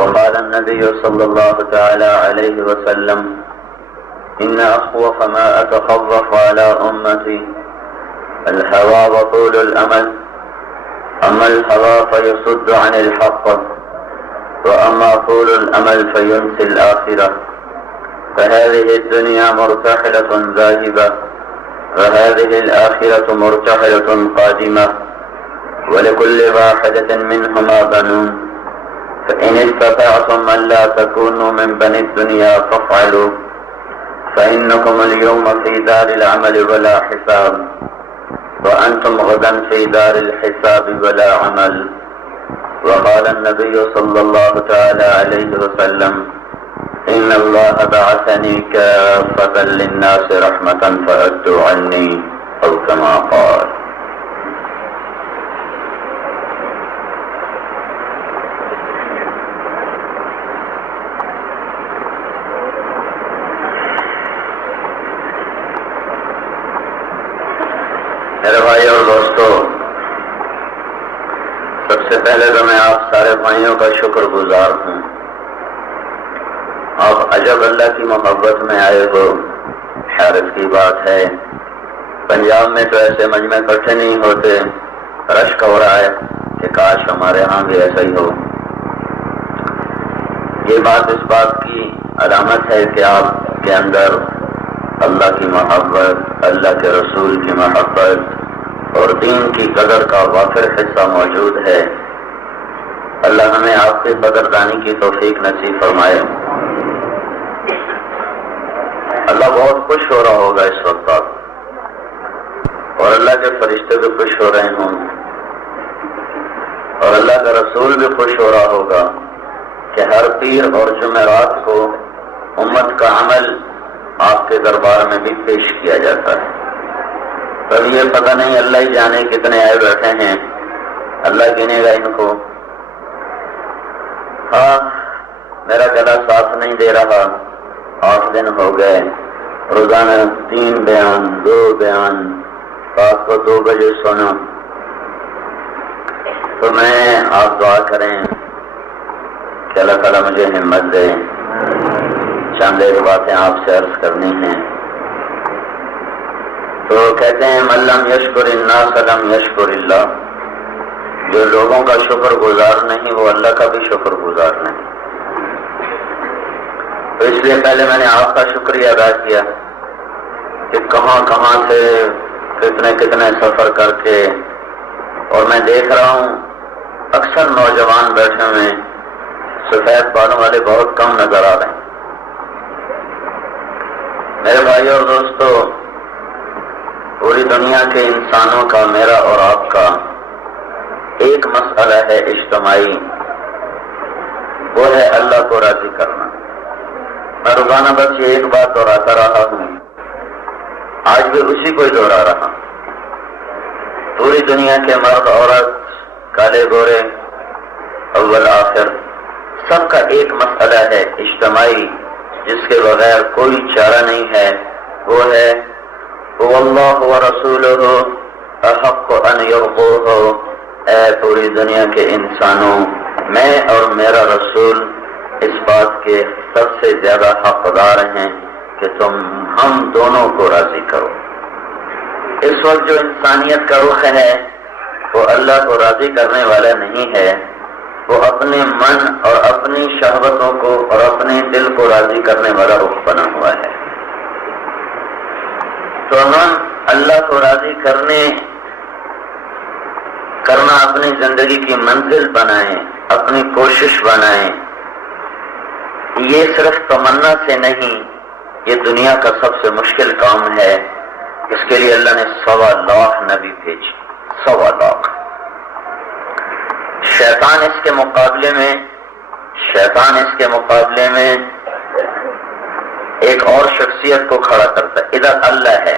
وقال النبي صلى الله تعالى عليه وسلم إن أخوف ما أتخوف على أمتي الهوى وطول الأمل، أما الهوى فيصد عن الحق، وأما طول الأمل فينسي الآخرة. فهذه الدنيا مرتحلة ذاهبة، وهذه الآخرة مرتحلة قادمة، ولكل واحدة منهما بنون، فإن استطعتم أن لا تكونوا من بني الدنيا فافعلوا، فإنكم اليوم في دار العمل ولا حساب، وأنتم غدا في دار الحساب ولا عمل. وقال النبي صلى الله تعالى عليه وسلم إن الله بعثني كافة للناس رحمة فأدوا عني، أو كما قال. میرے بھائی اور دوستو، سب سے پہلے تو میں آپ سارے بھائیوں کا شکر گزار ہوں. آپ عجب اللہ کی محبت میں آئے ہو. حیرت کی بات ہے، پنجاب میں تو ایسے مجمع اکٹھے نہیں ہوتے. رشک ہو رہا ہے کہ کاش ہمارے ہاں بھی ایسا ہی ہو. یہ بات اس بات کی علامت ہے کہ آپ کے اندر اللہ کی محبت، اللہ کے رسول کی محبت اور دین کی قدر کا وافر حصہ موجود ہے. اللہ ہمیں آپ کی قدردانی کی توفیق نصیب فرمائے. اللہ بہت خوش ہو رہا ہوگا اس وقت آپ، اور اللہ کے فرشتے بھی خوش ہو رہے ہوں، اور اللہ کا رسول بھی خوش ہو رہا ہوگا کہ ہر پیر اور جمعرات کو امت کا عمل آپ کے دربار میں بھی پیش کیا جاتا ہے. تب یہ پتہ نہیں، اللہ ہی جانے کتنے آئے بیٹھے ہیں، اللہ گنے گا ان کو. ہاں، میرا گلا ساتھ نہیں دے رہا. 8 دن ہو گئے، روزانہ 3 بیان 2 بیان، رات کو 2 بجے سونا. تو میں آپ دعا کریں کہ اللہ تعالیٰ مجھے ہمت دے. چند ایک باتیں آپ سے عرض کرنی ہیں. تو کہتے ہیں من لم یشکر الناس لم یشکر اللہ. جو لوگوں کا شکر گزار نہیں وہ اللہ کا بھی شکر گزار نہیں. تو اس لیے پہلے میں نے آپ کا شکریہ ادا کیا کہ کہاں کہاں سے کتنے سفر کر کے، اور میں دیکھ رہا ہوں اکثر نوجوان بیٹھے ہوئے، سفید بالوں والے بہت کم نظر آ رہے ہیں. میرے بھائی اور دوستو، پوری دنیا کے انسانوں کا، میرا اور آپ کا ایک مسئلہ ہے اجتماعی، وہ ہے اللہ کو راضی کرنا. میں روزانہ بس یہ ایک بات دہراتا رہا ہوں، آج بھی اسی کو ہی دہرا رہا. پوری دنیا کے مرد عورت، کالے گورے، اول آخر، سب کا ایک مسئلہ ہے اجتماعی جس کے بغیر کوئی چارہ نہیں ہے. وہ ہے واللہ ورسولہ احق ان یرضوہ. اے پوری دنیا کے انسانوں، میں اور میرا رسول اس بات کے سب سے زیادہ حقدار ہیں کہ تم ہم دونوں کو راضی کرو. اس وقت جو انسانیت کا رخ ہے وہ اللہ کو راضی کرنے والا نہیں ہے، وہ اپنے من اور اپنی شہوتوں کو اور اپنے دل کو راضی کرنے والا رخ بنا ہوا ہے. تو ہم اللہ کو راضی کرنا اپنی زندگی کی منزل بنائیں، اپنی کوشش بنائیں. یہ صرف تمنا سے نہیں، یہ دنیا کا سب سے مشکل کام ہے. اس کے لیے اللہ نے 1.25 لاکھ نبی بھیجے. 1.25 لاکھ. شیطان اس کے مقابلے میں ایک اور شخصیت کو کھڑا کرتا ہے. ادھر اللہ ہے،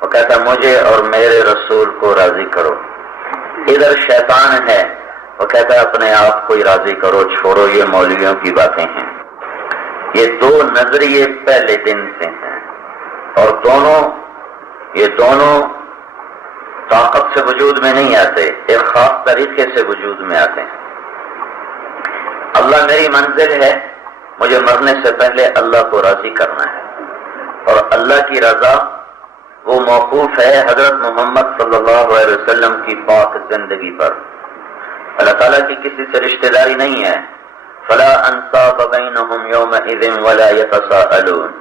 وہ کہتا ہے مجھے اور میرے رسول کو راضی کرو. ادھر شیطان ہے، وہ کہتا ہے اپنے آپ کو ہی راضی کرو، چھوڑو یہ مولویوں کی باتیں ہیں. یہ 2 نظریے پہلے دن سے ہیں، اور یہ دونوں طاقت سے وجود میں نہیں آتے، ایک خاص طریقے سے وجود میں آتے ہیں. اللہ میری منزل ہے، مجھے مرنے سے پہلے اللہ کو راضی کرنا ہے، اور اللہ کی رضا وہ موقوف ہے حضرت محمد صلی اللہ علیہ وسلم کی پاک زندگی پر۔ اللہ تعالیٰ کی کسی سے رشتہ داری نہیں ہے۔ فلا انصاب بینہم یومئذ ولا یتساءلون،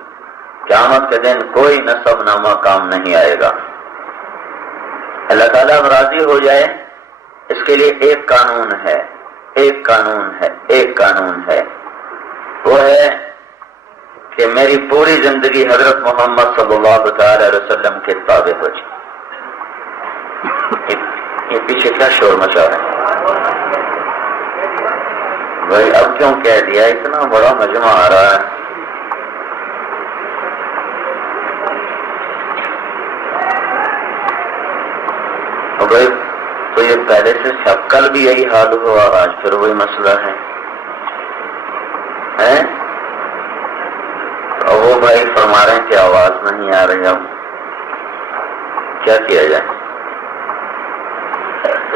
قیامت کے دن کوئی نسب نامہ کام نہیں آئے گا۔ اللہ تعالیٰ اب راضی ہو جائے، اس کے لیے ایک قانون ہے، ایک قانون ہے، ایک قانون ہے، وہ ہے کہ میری پوری زندگی حضرت محمد صلی اللہ تعالی علیہ وسلم کے تابع ہو جائے۔ یہ پیچھے کیا شور مچا ہے بھائی؟ اب کیوں کہہ دیا؟ اتنا بڑا مجمع آ رہا ہے۔ بھائی تو یہ پہلے سے سب، کل بھی یہی حال ہوا، آج پھر وہی مسئلہ ہے۔ اور وہ بھائی فرما رہے ہیں کہ آواز نہیں آ رہی، اب کیا کیا جائے؟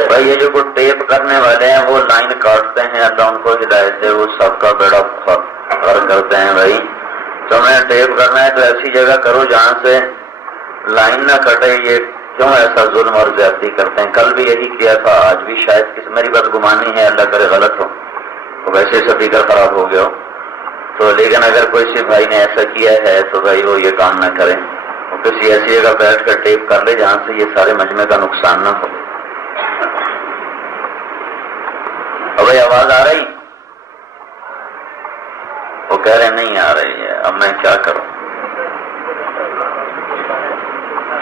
بھائی یہ جو کوئی ٹیپ کرنے والے ہیں وہ لائن کاٹتے ہیں، اللہ ان کو ہدایت دے، وہ سب کا بیڑا غرق کرتے ہیں۔ بھائی تمہیں ٹیپ کرنا ہے تو ایسی جگہ کرو جہاں سے لائن نہ کٹے، یہ کیوں ایسا ظلم اور زیادتی کرتے ہیں؟ کل بھی یہی کیا تھا، آج بھی شاید میری بات گمانی ہے، اللہ کرے غلط ہو، تو ویسے سپیکر خراب ہو گیا ہو تو، لیکن اگر کوئی سی بھائی نے ایسا کیا ہے تو بھائی وہ یہ کام نہ کریں، وہ کسی ایسی جگہ بیٹھ کر ٹیپ کر لے جہاں سے یہ سارے مجمع کا نقصان نہ ہو۔ اور بھائی آواز آ رہی؟ وہ کہہ رہے نہیں آ رہی ہے، اب میں کیا کروں؟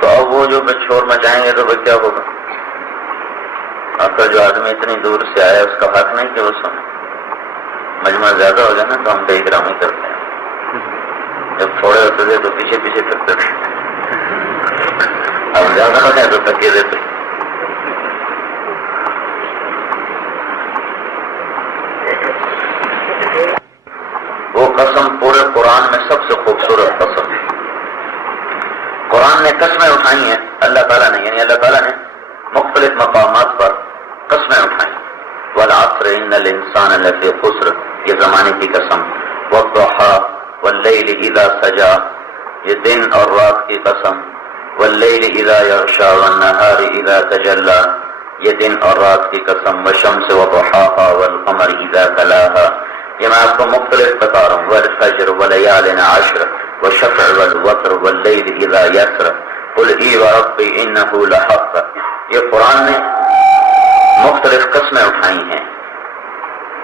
تو اب وہ جو شور مچائیں گے تو پھر کیا ہوگا؟ آپ کا جو آدمی اتنی دور سے آیا اس کا حق نہیں کہ وہ سنے؟ مجمع زیادہ ہو جائے نا تو ہم بے احترامی کرتے ہیں، جب تھوڑے ہوتے تھے تو پیچھے پیچھے تکتے تھے، اب زیادہ ہوتے ہیں تو تکیے دیتے۔ وہ قسم پورے قرآن میں سب سے خوبصورت قسم ہے۔ قرآن نے قسمیں اٹھائی ہیں اللہ تعالیٰ نے، یعنی اللہ تعالیٰ نے مختلف مقامات پر قسمیں اٹھائی۔ والعصر ان الانسان لفی خسر، یہ زمانے کی قسم۔ والضحی واللیل اذا سجا، یہ دن اور رات کی قسم۔ واللیل اذا یغشا والنہار اذا تجلی، یہ دن اور رات کی قسم۔ والشمس وضحاها والقمر اذا تلاها، یہ میں آپ کو مختلف بتا رہا ہوں۔ والفجر وليال عشر والشفع والوتر واللیل اذا یسر قل ای وربی انہ لحق، یہ قرآن نے مختلف قسمیں اٹھائی ہیں۔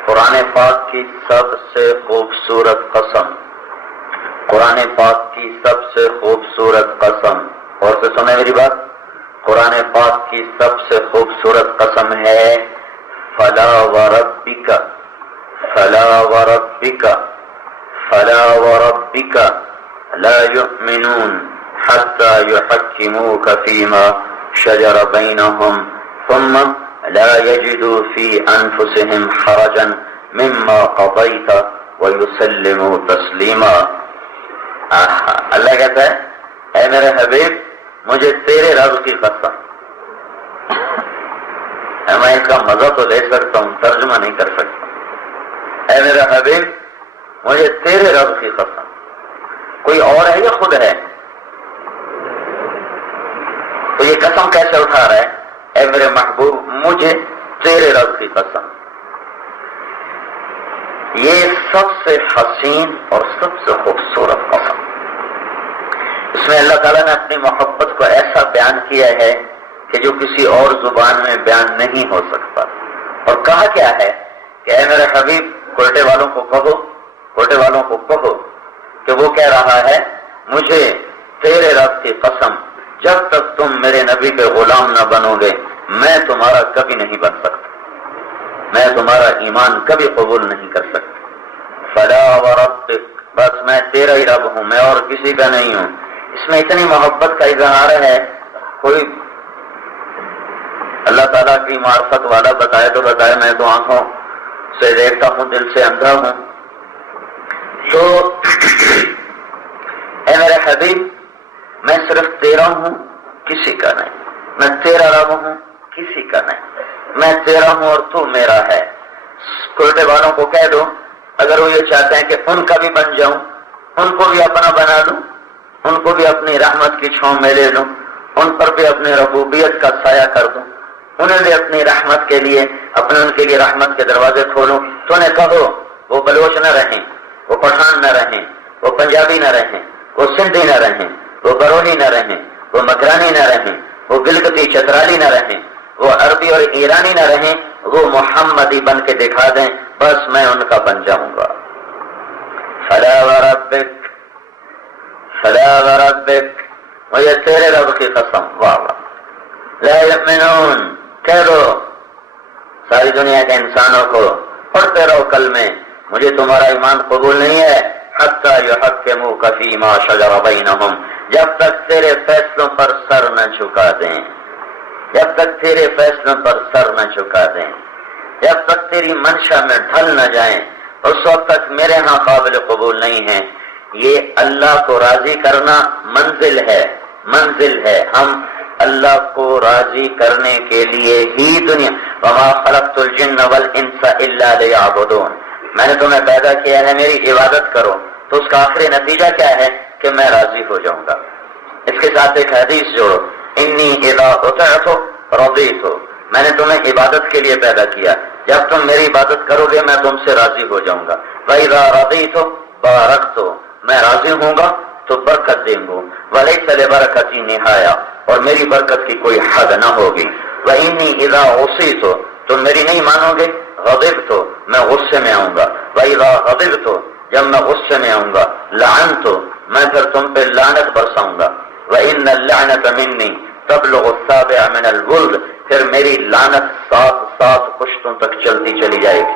قرآن پاک کی سب سے خوبصورت قسم، قرآن پاک کی سب سے خوبصورت قسم، اور سے سنیں میری بات، قرآن پاک کی سب سے خوبصورت قسم ہے فلا وربک، فلا وربک، فلا وربک لا یؤمنون حتی یحکموک فیما شجر بینہم ثم لا یجدوا فی انفسہم حرجا مما قضیت ویسلموا تسلیما۔ اللہ کہتا ہے اے میرے حبیب مجھے تیرے رب کی قسم، میں اس کا مزہ تو لے سکتا ہوں، ترجمہ نہیں کر سکتا۔ اے میرے حبیب مجھے تیرے رب کی قسم، کوئی اور ہے یا خود ہے؟ تو یہ قسم کیسے اٹھا رہا ہے؟ اے میرے محبوب مجھے تیرے رب کی قسم۔ یہ سب سے حسین اور سب سے خوبصورت قسم، اس میں اللہ تعالیٰ نے اپنی محبت کو ایسا بیان کیا ہے کہ جو کسی اور زبان میں بیان نہیں ہو سکتا۔ اور کہا کیا ہے کہ اے میرے حبیب کوئٹے والوں کو کہو، کوئٹے والوں کو کہو کہ وہ کہہ رہا ہے مجھے تیرے رب کی قسم جب تک تم میرے نبی کے غلام نہ بنو گے میں تمہارا کبھی نہیں بن سکتا، میں تمہارا ایمان کبھی قبول نہیں کر سکتا۔ فلا وربک، بس میں تیرا ہی رب ہوں، میں اور کسی کا نہیں ہوں۔ اس میں اتنی محبت کا اظہار ہے، کوئی اللہ تعالیٰ کی معرفت والا بتائے تو بتائے، میں تو آنکھوں سے دیکھتا ہوں دل سے اندھا ہوں۔ تو اے میرے حبیب میں صرف تیرا ہوں کسی کا نہیں، میں تیرا رب ہوں کسی کا نہیں، میں تیرا ہوں اور تو میرا ہے۔ کوئٹے والوں کو کہہ دو اگر وہ یہ چاہتے ہیں کہ ان کا بھی بن جاؤں، ان کو بھی اپنا بنا لوں، ان کو بھی اپنی رحمت کی چھاؤں میں لے لوں، ان پر بھی اپنی ربوبیت کا سایہ کر دوں، انہیں بھی اپنی رحمت کے لیے ان کے لیے رحمت کے دروازے کھولوں، تو انہیں کہو وہ بلوچ نہ رہیں، وہ پٹھان نہ رہیں، وہ پنجابی نہ رہیں، وہ سندھی نہ رہیں، وہ برونی نہ رہیں، وہ مکرانی نہ رہیں، وہ گلگتی چترالی نہ رہیں، وہ عربی اور ایرانی نہ رہیں، وہ محمدی بن کے دکھا دیں، بس میں ان کا بن جاؤں گا۔ فلا وربک، فلا وربک، مجھے تیرے رب کی قسم، واہ واہ، لا یؤمنون، کہہ دو ساری دنیا کے انسانوں کو، پڑھتے رہو کلمے، مجھے تمہارا ایمان قبول نہیں ہے، حتی یحکموک فیما شجر بینہم، جب تک تیرے فیصلوں پر سر نہ جھکا دیں، جب تک تیرے فیصلوں پر سر نہ جھکا دیں، جب تک تیری منشا میں ڈھل نہ جائیں، اس وقت تک میرے ہاں قابل قبول نہیں ہے۔ یہ اللہ کو راضی کرنا منزل ہے، منزل ہے۔ ہم اللہ کو راضی کرنے کے لیے ہی دنیا، وما خلقت الجن والانس الا لیعبدون، میں نے تمہیں پیدا کیا ہے میری عبادت کرو، تو اس کا آخری نتیجہ کیا ہے کہ میں راضی ہو جاؤں گا۔ اس کے ساتھ ایک حدیث جوڑو، انی اذا اطعت رضیت، میں نے تمہیں عبادت کے لیے پیدا کیا، جب تم میری عبادت کرو گے میں تم سے راضی ہو جاؤں گا۔ وَإِذَا رَضِيتُ بَارَكْتُ، میں راضی ہوں گا تو برکت دیں گا، وَلَيْسَ لِبَرَكَتِي نِهَایَةٌ، اور میری برکت کی کوئی حد نہ ہوگی۔ وَإِنِّي إِذَا عُصِيتُ، تم میری نہیں مانو گے، غضبت، میں غصے میں آؤں گا، وَإِذَا غضبت، جب میں غصے میں آؤں گا، لعنت، میں پھر تم پہ لعنت برساؤں گا، وَإِنَّ اللَّعْنَةَ مِنِّي تبلغ السابع من الولد، پھر میری لعنت 7 پشتوں تک چلتی چلی جائے گی۔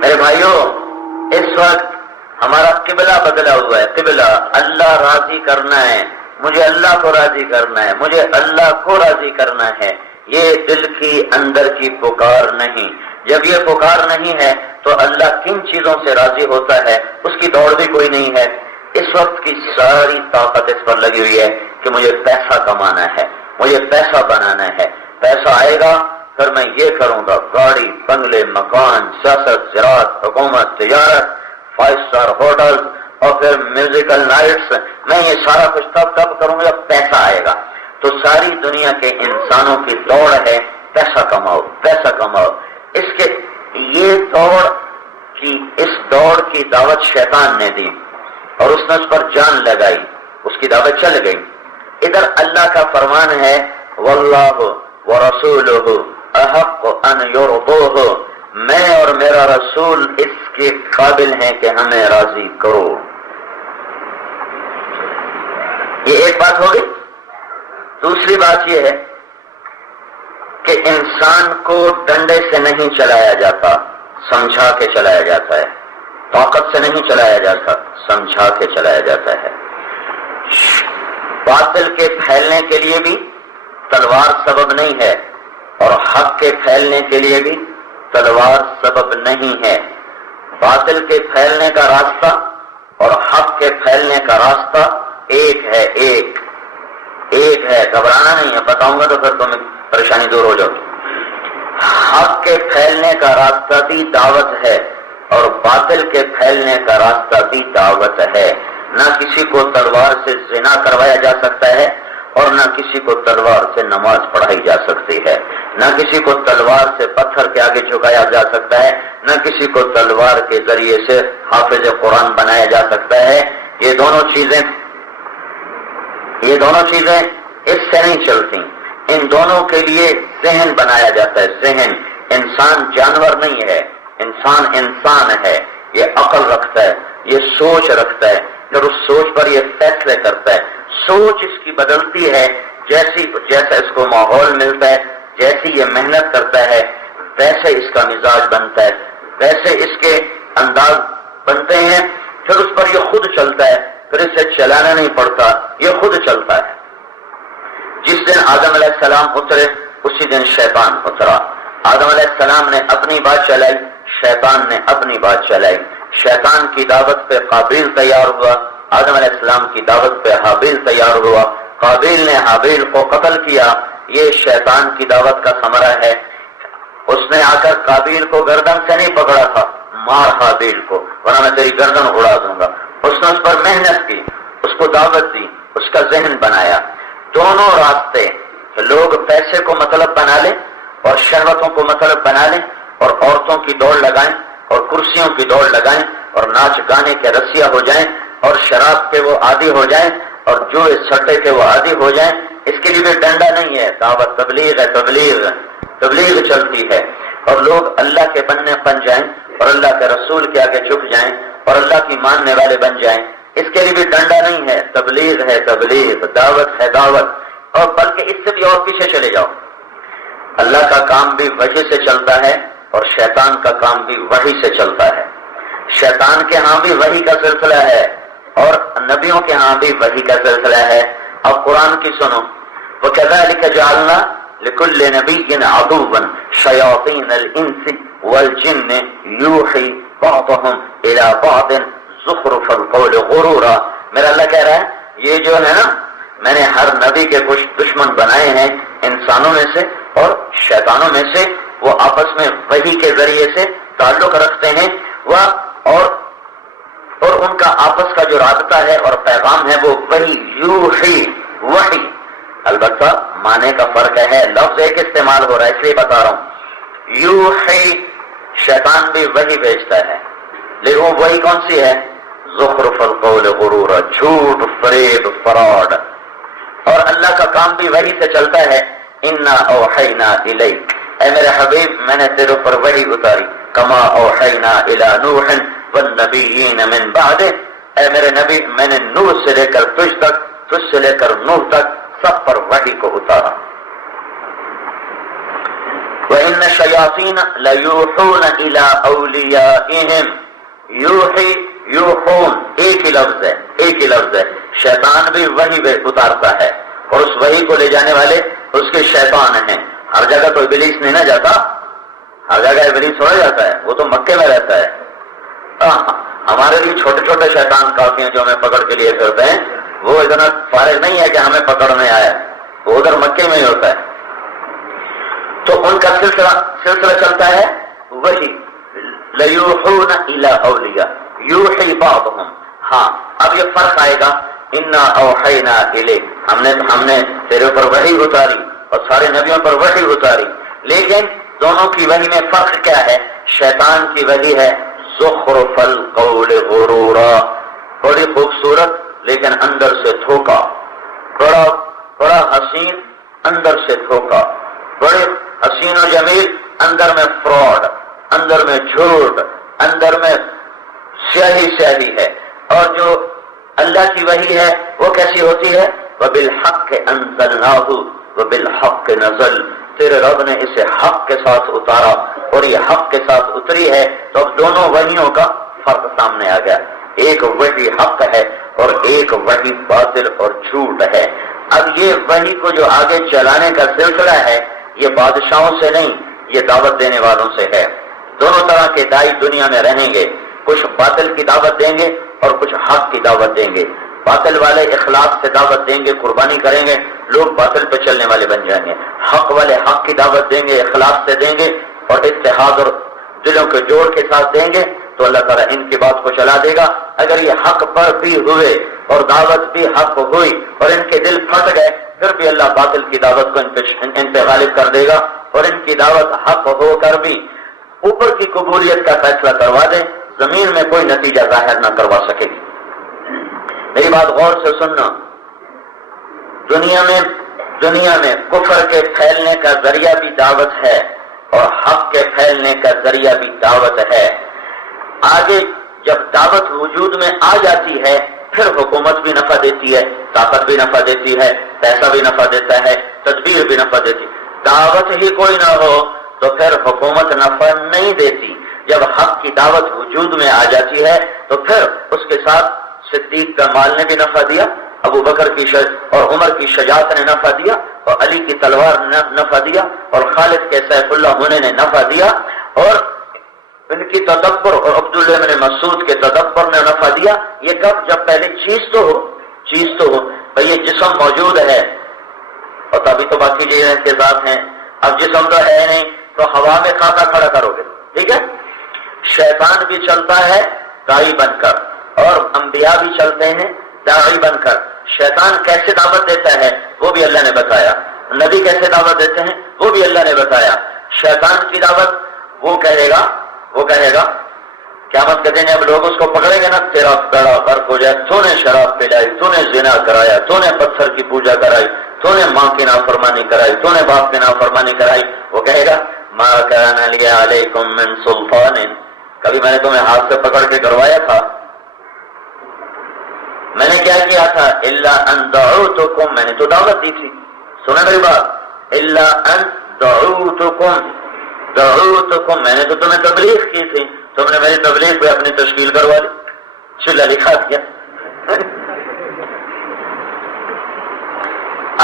میرے بھائیوں، اس وقت ہمارا قبلہ بدلا ہوا ہے، قبلہ اللہ راضی کرنا ہے، مجھے اللہ کو راضی کرنا ہے، مجھے اللہ کو راضی کرنا ہے، یہ دل کی اندر کی پکار نہیں۔ جب یہ پکار نہیں ہے تو اللہ کن چیزوں سے راضی ہوتا ہے، اس کی دوڑ بھی کوئی نہیں ہے۔ اس وقت کی ساری طاقت اس پر لگی ہوئی ہے کہ مجھے پیسہ کمانا ہے، مجھے پیسہ بنانا ہے، پیسہ آئے گا پھر میں یہ کروں گا، گاڑی، بنگلے، مکان، سیاست، زراعت، حکومت، تجارت، 5 اسٹار ہوٹل اور پھر میوزیکل نائٹس، میں یہ سارا کچھ تب کروں گا جب پیسہ آئے گا۔ تو ساری دنیا کے انسانوں کی دوڑ ہے پیسہ کماؤ، پیسہ کماؤ۔ اس دوڑ کی دعوت شیطان نے دی اور اس نے اس پر جان لگائی، اس کی دعوت چل گئی۔ ادھر اللہ کا فرمان ہے، واللہ ورسولہ احق ان یرضوہ، میں اور میرا رسول اس کے قابل ہیں کہ ہمیں راضی کرو۔ یہ ایک بات ہوگی۔ دوسری بات یہ ہے کہ انسان کو ڈنڈے سے نہیں چلایا جاتا، سمجھا کے چلایا جاتا ہے، طاقت سے نہیں چلایا جاتا، سمجھا کے چلایا جاتا ہے۔ باطل کے پھیلنے کے لیے بھی تلوار سبب نہیں ہے، اور حق کے پھیلنے کے لیے بھی تلوار سبب نہیں ہے۔ باطل کے پھیلنے کا راستہ اور حق کے پھیلنے کا راستہ ایک ہے، ایک ہے، گھبرانا نہیں ہے، بتاؤں گا تو پھر تمہیں پریشانی دور ہو جاؤ۔ حق کے پھیلنے کا راستہ بھی دعوت ہے اور باطل کے پھیلنے کا راستہ بھی دعوت ہے۔ نہ کسی کو تلوار سے زنا کروایا جا سکتا ہے اور نہ کسی کو تلوار سے نماز پڑھائی جا سکتی ہے، نہ کسی کو تلوار سے پتھر کے آگے جھکایا جا سکتا ہے، نہ کسی کو تلوار کے ذریعے سے حافظ قرآن بنایا جا سکتا ہے۔ یہ دونوں چیزیں اس سے نہیں چلتی، ان دونوں کے لیے ذہن بنایا جاتا ہے۔ ذہن، انسان جانور نہیں ہے، انسان ہے، یہ عقل رکھتا ہے، یہ سوچ رکھتا ہے، پھر اس سوچ پر یہ فیصلے کرتا ہے۔ سوچ اس کی بدلتی ہے جیسا اس کو ماحول ملتا ہے، جیسی یہ محنت کرتا ہے ویسے اس کا مزاج بنتا ہے، ویسے اس کے انداز بنتے ہیں، پھر اس پر یہ خود چلتا ہے، پھر اسے چلانا نہیں پڑتا، یہ خود چلتا ہے۔ جس دن آدم علیہ السلام اترے اسی دن شیطان اترا۔ آدم علیہ السلام نے اپنی بات چلائی، شیطان نے اپنی بات چلائی۔ شیطان کی دعوت پہ قابیل تیار ہوا، آدم علیہ السلام کی دعوت پہ حابیل تیار ہوا، قابیل نے حابیل کو قتل کیا۔ یہ شیطان کی دعوت کا ثمرہ ہے۔ اس نے آ کر قابیل کو گردن سے نہیں پکڑا تھا، مارہا بیل کو ورنہ میں تیری گردن اڑا دوں گا. اس نے اس پر محنت کی، اس کو دعوت دی، اس کا ذہن بنایا. دونوں راستے، لوگ پیسے کو مطلب بنا لیں اور شہوتوں کو مطلب بنا لیں اور عورتوں کی دوڑ لگائیں اور کرسیوں کی دوڑ لگائیں اور ناچ گانے کے رسیا ہو جائیں اور شراب کے وہ عادی ہو جائیں اور جوئے سٹے کے وہ عادی ہو جائیں. اس کے لیے بھی ڈنڈا نہیں ہے، دعوت تبلیغ ہے، تبلیغ چلتی ہے. اور لوگ اللہ کے بن جائیں اور اللہ کے رسول کے آگے جھک جائیں اور اللہ کی ماننے والے بن جائیں. اس کے لیے بھی ڈنڈا نہیں ہے، تبلیغ ہے، دعوت ہے، دعوت. اور بلکہ اس سے بھی اور پیچھے چلے جاؤ، اللہ کا کام بھی وحی سے چلتا ہے اور شیطان کا کام بھی وحی سے چلتا ہے. شیطان کے ہاں بھی وحی کا سلسلہ ہے اور نبیوں کے ہاں بھی وحی کا سلسلہ ہے. اب قرآن کی سنو، وَكَذَلِكَ جَعَلْنَا لِكُلِّ نَبِيٍّ عَدُوًّا شَيَاطِينَ الْإِنسِ وَالْجِنِّ يُوحِي بَعْضُهُمْ إِلَى بَعْضٍ زُخْرُفَ الْقَوْلِ غُرُورًا. میرا اللہ کہہ رہا ہے یہ جو ہے نا، میں نے ہر نبی کے کچھ دشمن بنائے ہیں انسانوں میں سے اور شیطانوں میں سے، وہ آپس میں وحی کے ذریعے سے تعلق رکھتے ہیں اور ان کا آپس کا جو رابطہ ہے اور پیغام ہے وہ وحی، یوحی، وحی. البتہ معنی کا فرق ہے، لفظ ایک استعمال ہو رہا ہے اس لیے بتا رہا ہوں. یوحی، شیطان بھی وحی بھیجتا ہے، لیکن وہ وحی کون سی ہے؟ زخرف القول غرورا، جھوٹ، فریب، فراڈ. اور اللہ کا کام بھی وحی سے چلتا ہے. انا اوحینا الیک، اے میرے حبیب میں نے تیرے پر وحی اتاری. کما اوحینا الی نوح والنبیین من بعدہ، اے میرے نبی میں نے نوح سے لے کر تجھ تک، تجھ سے لے کر نوح تک سب پر وحی کو اتارا. وَإِنَّ الشَّيَاطِينَ لَيُوحُونَ إِلَىٰ أَوْلِيَائِهِمْ. یوحی، یوحون ایک ہی لفظ ہے. شیطان بھی وحی اتارتا ہے اور اس وحی کو لے جانے والے اس کے شیطان ہیں. ہر جگہ تو ابلیس نہیں نہ جاتا، ہر جگہ ابلیس ہو جاتا ہے، وہ تو مکے میں رہتا ہے. ہمارے لیے چھوٹے چھوٹے شیطان کافی ہیں جو ہمیں پکڑ کے لیے کرتے ہیں. وہ اتنا فارغ نہیں ہے کہ ہمیں پکڑنے آیا، وہ ادھر مکے میں ہی ہوتا ہے. تو ان کا سلسلہ چلتا ہے وہی. لیوحون الی اولیاء یوحی بعضهم. ہاں اب یہ فرق آئے گا. انا اوحینا الیک، ہم نے تیرے پر وحی اتاری اور سارے نبیوں پر وحی اتاری. لیکن دونوں کی وحی میں فرق کیا ہے؟ شیطان کی وحی ہے زخرف القول غرورا، بڑی خوبصورت لیکن اندر سے دھوکا، بڑا حسین اندر سے دھوکا، بڑے حسین و جمیل اندر میں فراڈ، اندر میں جھوٹ، اندر میں سیاہی ہے. اور جو اللہ کی وحی ہے وہ کیسی ہوتی ہے؟ وَبِالْحَقِّ أَنزَلْنَاهُ وَبِالْحَقِّ نَزَلَ. تیرے رب نے اسے حق کے ساتھ اتارا اور یہ حق کے ساتھ اتری ہے. تو اب دونوں وحیوں کا فرق سامنے آ گیا. ایک وحی حق ہے اور ایک وحی باطل اور جھوٹ ہے. اب یہ وحی کو جو آگے چلانے کا سلسلہ ہے یہ بادشاہوں سے نہیں، یہ دعوت دینے والوں سے ہے. دونوں طرح کے دائی دنیا میں رہیں گے، کچھ باطل کی دعوت دیں گے اور کچھ حق کی دعوت دیں گے. باطل والے اخلاص سے دعوت دیں گے، قربانی کریں گے، لوگ باطل پہ چلنے والے بن جائیں گے. حق والے حق کی دعوت دیں گے، اخلاص سے دیں گے اور اتحاد اور دلوں کے جوڑ کے ساتھ دیں گے تو اللہ تعالیٰ ان کی بات کو چلا دے گا. اگر یہ حق پر بھی ہوئے اور دعوت بھی حق ہوئی اور ان کے دل پھٹ گئے پھر بھی اللہ باطل کی دعوت کو ان پہ غالب کر دے گا اور ان کی دعوت حق ہو کر بھی اوپر کی قبولیت کا فیصلہ کروا دے، زمین میں کوئی نتیجہ ظاہر نہ کروا سکے گی. میری بات غور سے سننا. دنیا میں کفر کے پھیلنے کا ذریعہ بھی دعوت ہے اور حق کے پھیلنے کا ذریعہ بھی دعوت ہے. آگے جب دعوت وجود میں آ جاتی ہے پھر حکومت بھی نفع دیتی ہے، طاقت بھی نفع دیتی ہے، پیسہ بھی نفع دیتا ہے، تدبیر بھی نفع دیتی. دعوت ہی کوئی نہ ہو تو پھر حکومت نفع نہیں دیتی. جب حق کی دعوت وجود میں آ جاتی ہے تو پھر اس کے ساتھ صدیق کا مال نے بھی نفع دیا، ابو بکر کی اور عمر کی شجاعت نے نفع دیا اور علی کی تلوار نے نفع دیا اور خالد کے سیف اللہ ہونے نے نفع دیا اور ان کی تدبر اور عبداللہ بن مسعود کے تدبر نے نفع دیا. یہ کب؟ جب پہلے چیز تو ہو بھئی یہ جسم موجود ہے اور تبھی تو باقی چیزیں کے ساتھ ہیں. اب جسم تو ہے نہیں تو ہوا میں خاکہ کھڑا کرو گے، ٹھیک ہے. شیطان بھی چلتا ہے داعی بن کر، اور انبیاء بھی چلتے ہیں داعی بن کر۔ شیطان کیسے دعوت دیتا ہے وہ بھی اللہ نے بتایا، نبی کیسے دعوت دیتے ہیں وہ بھی اللہ نے بتایا۔ شیطان کی دعوت وہ کہے گا قیامت کے دن جب لوگ اس کو پکڑیں گے نا، تیرا بیڑا غرق ہو جائے، تو نے شراب پلائی، تو نے زنا کرایا، تو نے پتھر کی پوجا کرائی، تو نے ماں کی نافرمانی کرائی، تو نے باپ کی نافرمانی کرائی، وہ کہے گا ما کان لی علیکم من سلطان، کبھی میں نے تمہیں ہاتھ سے پکڑ کے کروایا تھا؟ میں نے کیا کیا تھا؟ الا ان دعوتکم، میں نے تو دعوت دی تھی، سنیں میری بات، الا ان دعوتکم، میں نے تو تمہیں تبلیغ کی تھی، تم نے میری تبلیغ پہ اپنی تشکیل کروا لی، چلا لکھا دیا۔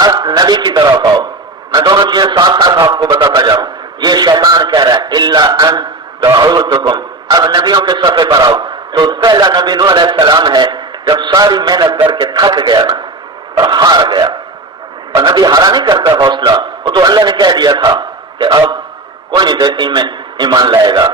اب نبی کی طرف آؤ، میں دونوں چیزیں ساتھ ساتھ آپ کو بتاتا جاؤں۔ یہ شیطان کہہ رہا ہے الا ان دعوتکم، اب نبیوں کے صفحے پر آؤ تو پہلا نبی نوح علیہ السلام ہے، جب ساری محنت کر کے تھک گیا نا اور ہار گیا، اور نبی ہارا نہیں کرتا حوصلہ، وہ تو اللہ نے کہہ دیا تھا کہ اب کوئی نہیں دیکھی میں ایمان لائے گا،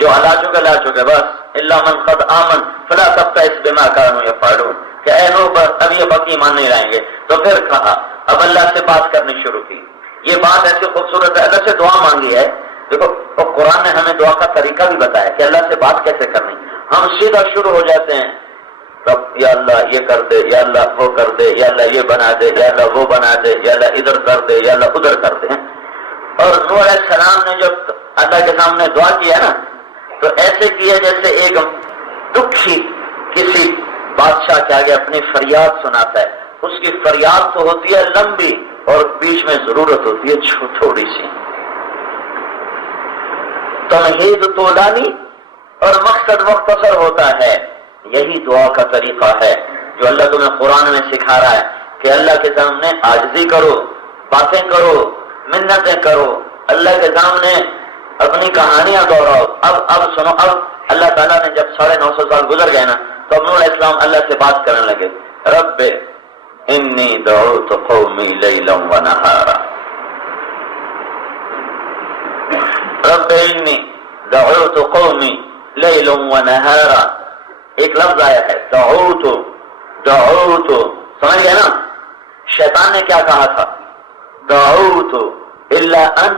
جو لا چکے بس، الا من قد آمن فلا تبتئس بما كانوا يفعلون، کہ اے نوح بس اب یہ باقی ایمان نہیں لائیں گے۔ تو پھر کہا، اب اللہ سے بات کرنی شروع کی۔ یہ بات ایسی خوبصورت ہے، اللہ سے دعا مانگی ہے، دیکھو اور قرآن نے ہمیں دعا کا طریقہ بھی بتایا کہ اللہ سے بات کیسے کرنی۔ ہم سیدھا شروع ہو جاتے ہیں، رب یا اللہ یہ کر دے، یا اللہ وہ کر دے، یا اللہ یہ بنا دے، یا اللہ وہ بنا دے، یا اللہ ادھر کر دے، یا اللہ ادھر کر دے۔ اور نوح علیہ السلام نے جب اللہ کے سامنے دعا کیا نا تو ایسے کیا جیسے ایک دکھی کسی بادشاہ کے آگے اپنی فریاد سناتا ہے، اس کی فریاد تو ہوتی ہے لمبی اور بیچ میں ضرورت ہوتی ہے تھوڑی سی، تمہید طولانی اور مقصد مختصر ہوتا ہے۔ یہی دعا کا طریقہ ہے جو اللہ تمہیں قرآن میں سکھا رہا ہے کہ اللہ کے سامنے عاجزی کرو، باتیں کرو، منتیں کرو، اللہ کے سامنے اپنی کہانیاں دوہراؤ۔ اب سنو، اب اللہ تعالیٰ نے جب 950 سال گزر گئے نا تو اب نوح علیہ السلام اللہ سے بات کرنے لگے، رب انی دعوت قومی لیلا ونہارا، رب انی دعوت قومی لیلا ونہارا، ایک لفظ آیا ہے دعوت، سمجھ گئے نا؟ شیطان نے کیا کہا تھا؟ دعوت الا ان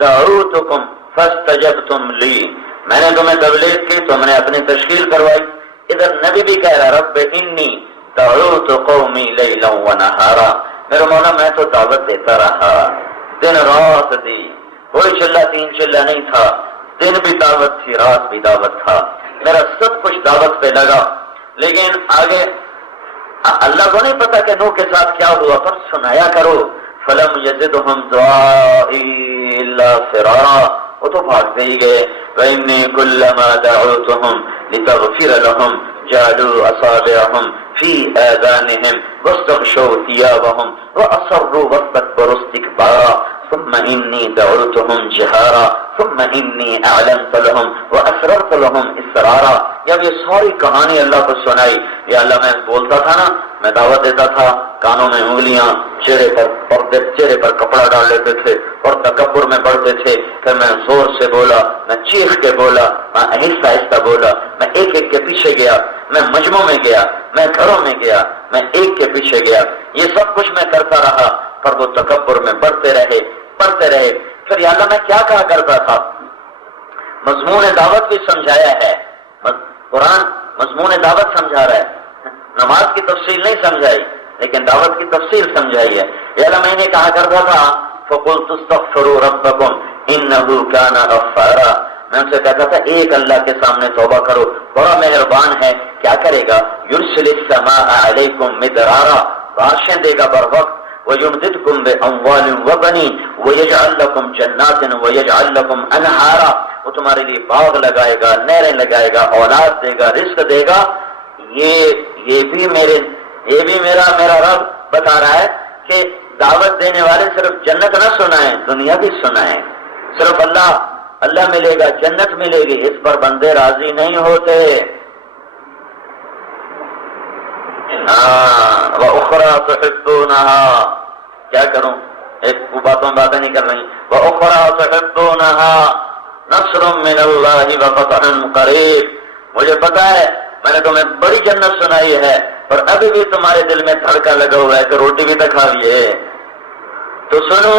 دعوتکم فاستجبتم لی، میں نے تمہیں تبلیغ کی، تم نے اپنی تشکیل کروائی۔ ادھر نبی بھی کہہ رہا رب انی دعوت قومی لیلا ونہارا، میرے مولا میں تو دعوت دیتا رہا، دن رات دی، کوئی چلہ تین چلہ نہیں تھا، دن بھی دعوت تھی، رات بھی دعوت تھا، میرا سب کچھ دعوت پہ لگا۔ لیکن آگے اللہ کو نہیں پتا کہ نوح کے ساتھ کیا ہوا، پر سنایا کرو، فلم یزدہم دعائی الا فرارا، وہ تو بھاگتے ہی گئے۔ وَإِنِّي كُلَّمَا دَعَوْتُهُمْ لِتَغْفِرَ لَهُمْ جَعَلُوا أَصَابِعَهُمْ فِي آذَانِهِمْ وَاسْتَغْشَوْا ثِيَابَهُمْ وَأَصَرُّوا وَاسْتَكْبَرُوا اسْتِكْبَارًا ثُمَّ إِنِّي دَعَوْتُهُمْ جِهَارًا ثُمَّ إِنِّي أَعْلَنْتُ لَهُمْ وَأَسْرَرْتُ لَهُمْ إِسْرَارًا۔ جب یہ ساری کہانی اللہ کو سنائی، یا اللہ میں بولتا تھا نا، میں دعوت دیتا تھا، کانوں میں انگلیاں، چہرے پر کپڑا ڈال لیتے تھے اور تکبر میں بڑھتے تھے، پھر میں زور سے بولا، میں چیخ کے بولا، میں آہستہ آہستہ بولا، میں ایک ایک کے پیچھے گیا، میں مجمع میں گیا، میں گھروں میں گیا، میں ایک کے پیچھے گیا، یہ سب کچھ میں کرتا رہا، پر وہ تکبر میں بڑھتے رہے۔ پھر یا اللہ میں کیا کہا کرتا تھا؟ مضمون دعوت بھی سمجھایا ہے، قرآن مضمون دعوت سمجھا رہا ہے، نماز کی تفصیل نہیں سمجھائی لیکن دعوت کی تفصیل سمجھائی ہے۔ یا اللہ میں نے کہا کرتا تھا فَقُلْتُ اسْتَغْفِرُوا رَبَّكُمْ إِنَّهُ كَانَ غَفَّارًا، میں ان سے کہتا تھا ایک اللہ کے سامنے توبہ کرو، بڑا مہربان ہے، کیا کرے گا؟ يُرْسِلِ السَّمَاءَ عَلَيْكُمْ مِدْرَارًا، بارشیں دے گا بر وقت، وَيُمْدِدْكُمْ بِأَمْوَالٍ وَبَنِينَ وَيَجْعَلْ لَكُمْ جَنَّاتٍ وَيَجْعَلْ لَكُمْ أَنْهَارًا، وہ تمہارے لیے باغ لگائے گا، نہریں لگائے گا، اولاد دے گا، رزق دے گا۔ یہ بھی میرا رب بتا رہا ہے کہ دعوت دینے والے صرف جنت نہ سنائیں، دنیا بھی سنائیں، صرف اللہ ملے گا، جنت ملے گی، اس پر بندے راضی نہیں ہوتے۔ وَأُخْرَى تُحِبُّونَهَا، کیا کروں، ایک باتیں نہیں کر رہی، وَأُخْرَى تُحِبُّونَهَا، نصر من اللہ و فتح قریب، مجھے پتا ہے میں نے تمہیں بڑی جنت سنائی ہے، اور ابھی بھی تمہارے دل میں دھڑکا لگا ہوا ہے کہ روٹی بھی تو کھائیے۔ تو سنو،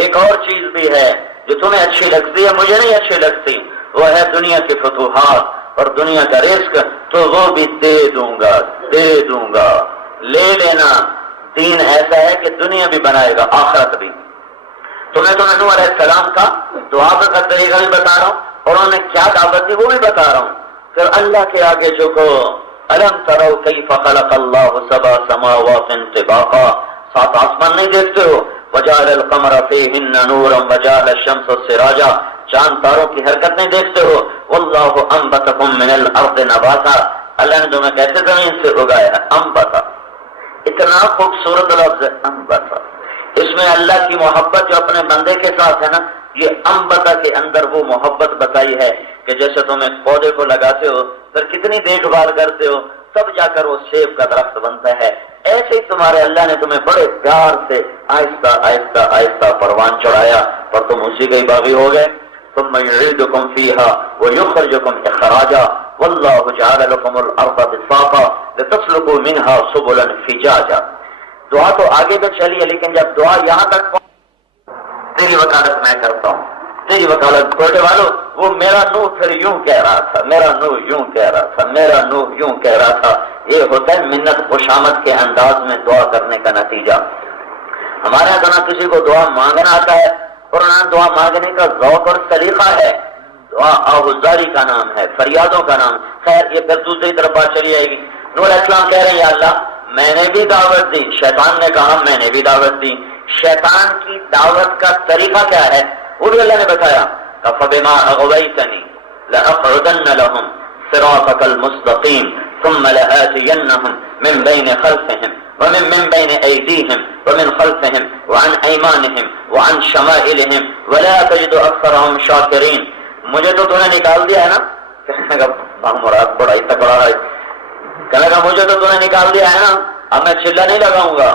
ایک اور چیز بھی ہے جو تمہیں اچھی لگتی ہے، مجھے نہیں اچھی لگتی، وہ ہے دنیا کی فتوحات اور دنیا کا رزق، تو وہ بھی دے دوں گا، دے دوں گا، لے لینا۔ دین ایسا ہے کہ دنیا بھی بنائے گا، آخرت بھی۔ تو میں تمہیں نوح علیہ السلام کا دعا کا طریقہ بھی بتا رہا ہوں، اور انہوں نے کیا دعوت دی وہ بھی بتا رہا ہوں۔ پھر اللہ کے آگے جھکو، الم تروا کیف خلق اللہ سبع سماوات طباقا، سات آسمان نہیں دیکھتے ہو؟ وجعل القمر فیہن نورا وجعل الشمس سراجا، چاند تاروں کی حرکت نہیں دیکھتے ہو؟ واللہ انبتکم من الارض نباتا، اللہ نے تمہیں کیسے زمین سے اگایا ہے؟ انبتا، اتنا خوبصورت لفظ ہے انبتا۔ اس میں اللہ کی محبت جو اپنے بندے کے ساتھ ہے نا، یہ انبتا کے اندر وہ محبت بتائی ہے کہ جیسے تم ایک پودے کو لگاتے ہو پھر کتنی دیکھ بھال کرتے ہو تب جا کر وہ سیب کا درخت بنتا ہے، ایسے ہی تمہارے اللہ نے تمہیں بڑے پیار سے آہستہ آہستہ آہستہ پروان چڑھایا، پر تم اسی کے ہی باغی ہو گئے۔ ثم يعيدكم فيها ويخرجكم اخراجا والله جعل لكم الارض بساطا لتسلكوا منها سبلا فجاجا۔ دعا تو آگے بھی چلی ہے، لیکن جب دعا یہاں تک تیری وکالت میں کرتا ہوں، تیری وکالت چھوٹے والوں، وہ میرا نوح پھر یوں کہہ رہا تھا، میرا نوح یوں کہہ رہا تھا، میرا نوح یوں کہہ رہا تھا۔ یہ ہوتا ہے منت خوشامد کے انداز میں دعا کرنے کا نتیجہ۔ ہمارے یہاں نہ کسی کو دعا مانگنا آتا ہے، اور نہ دعا مانگنے کا ذوق اور سلیقہ ہے۔ دعا آہوزاری کا نام ہے، فریادوں کا نام۔ خیر، یہ پھر دوسری طرف بات چلی جائے گی۔ نوح علیہ السلام کہہ رہے ہیں یا اللہ میں نے بھی دعوت دی، شیطان نے کہا میں نے بھی دعوت دی۔ شیطان کی دعوت کا طریقہ کیا ہے وہ بھی اللہ نے بتایا، فَبِمَا أَغْوَيْتَنِي لَأَقْعُدَنَّ لَهُمْ صِرَاطَكَ الْمُسْتَقِيمَ ثُمَّ لَآتِيَنَّهُمْ مِنْ بَيْنِ خَلْفِهِمْ ومن بين أيديهم ومن خلفهم وعن أيمانهم وعن شمائلهم ولا تجد أكثرهم شاكرين۔ مجھے تو نے نکال دیا ہے نا، کہنے کا مراد بڑا ہی تکڑا ہے، کہنے کا مجھے تو نے نکال دیا ہے نا، اب میں چلا نہیں لگاؤں گا،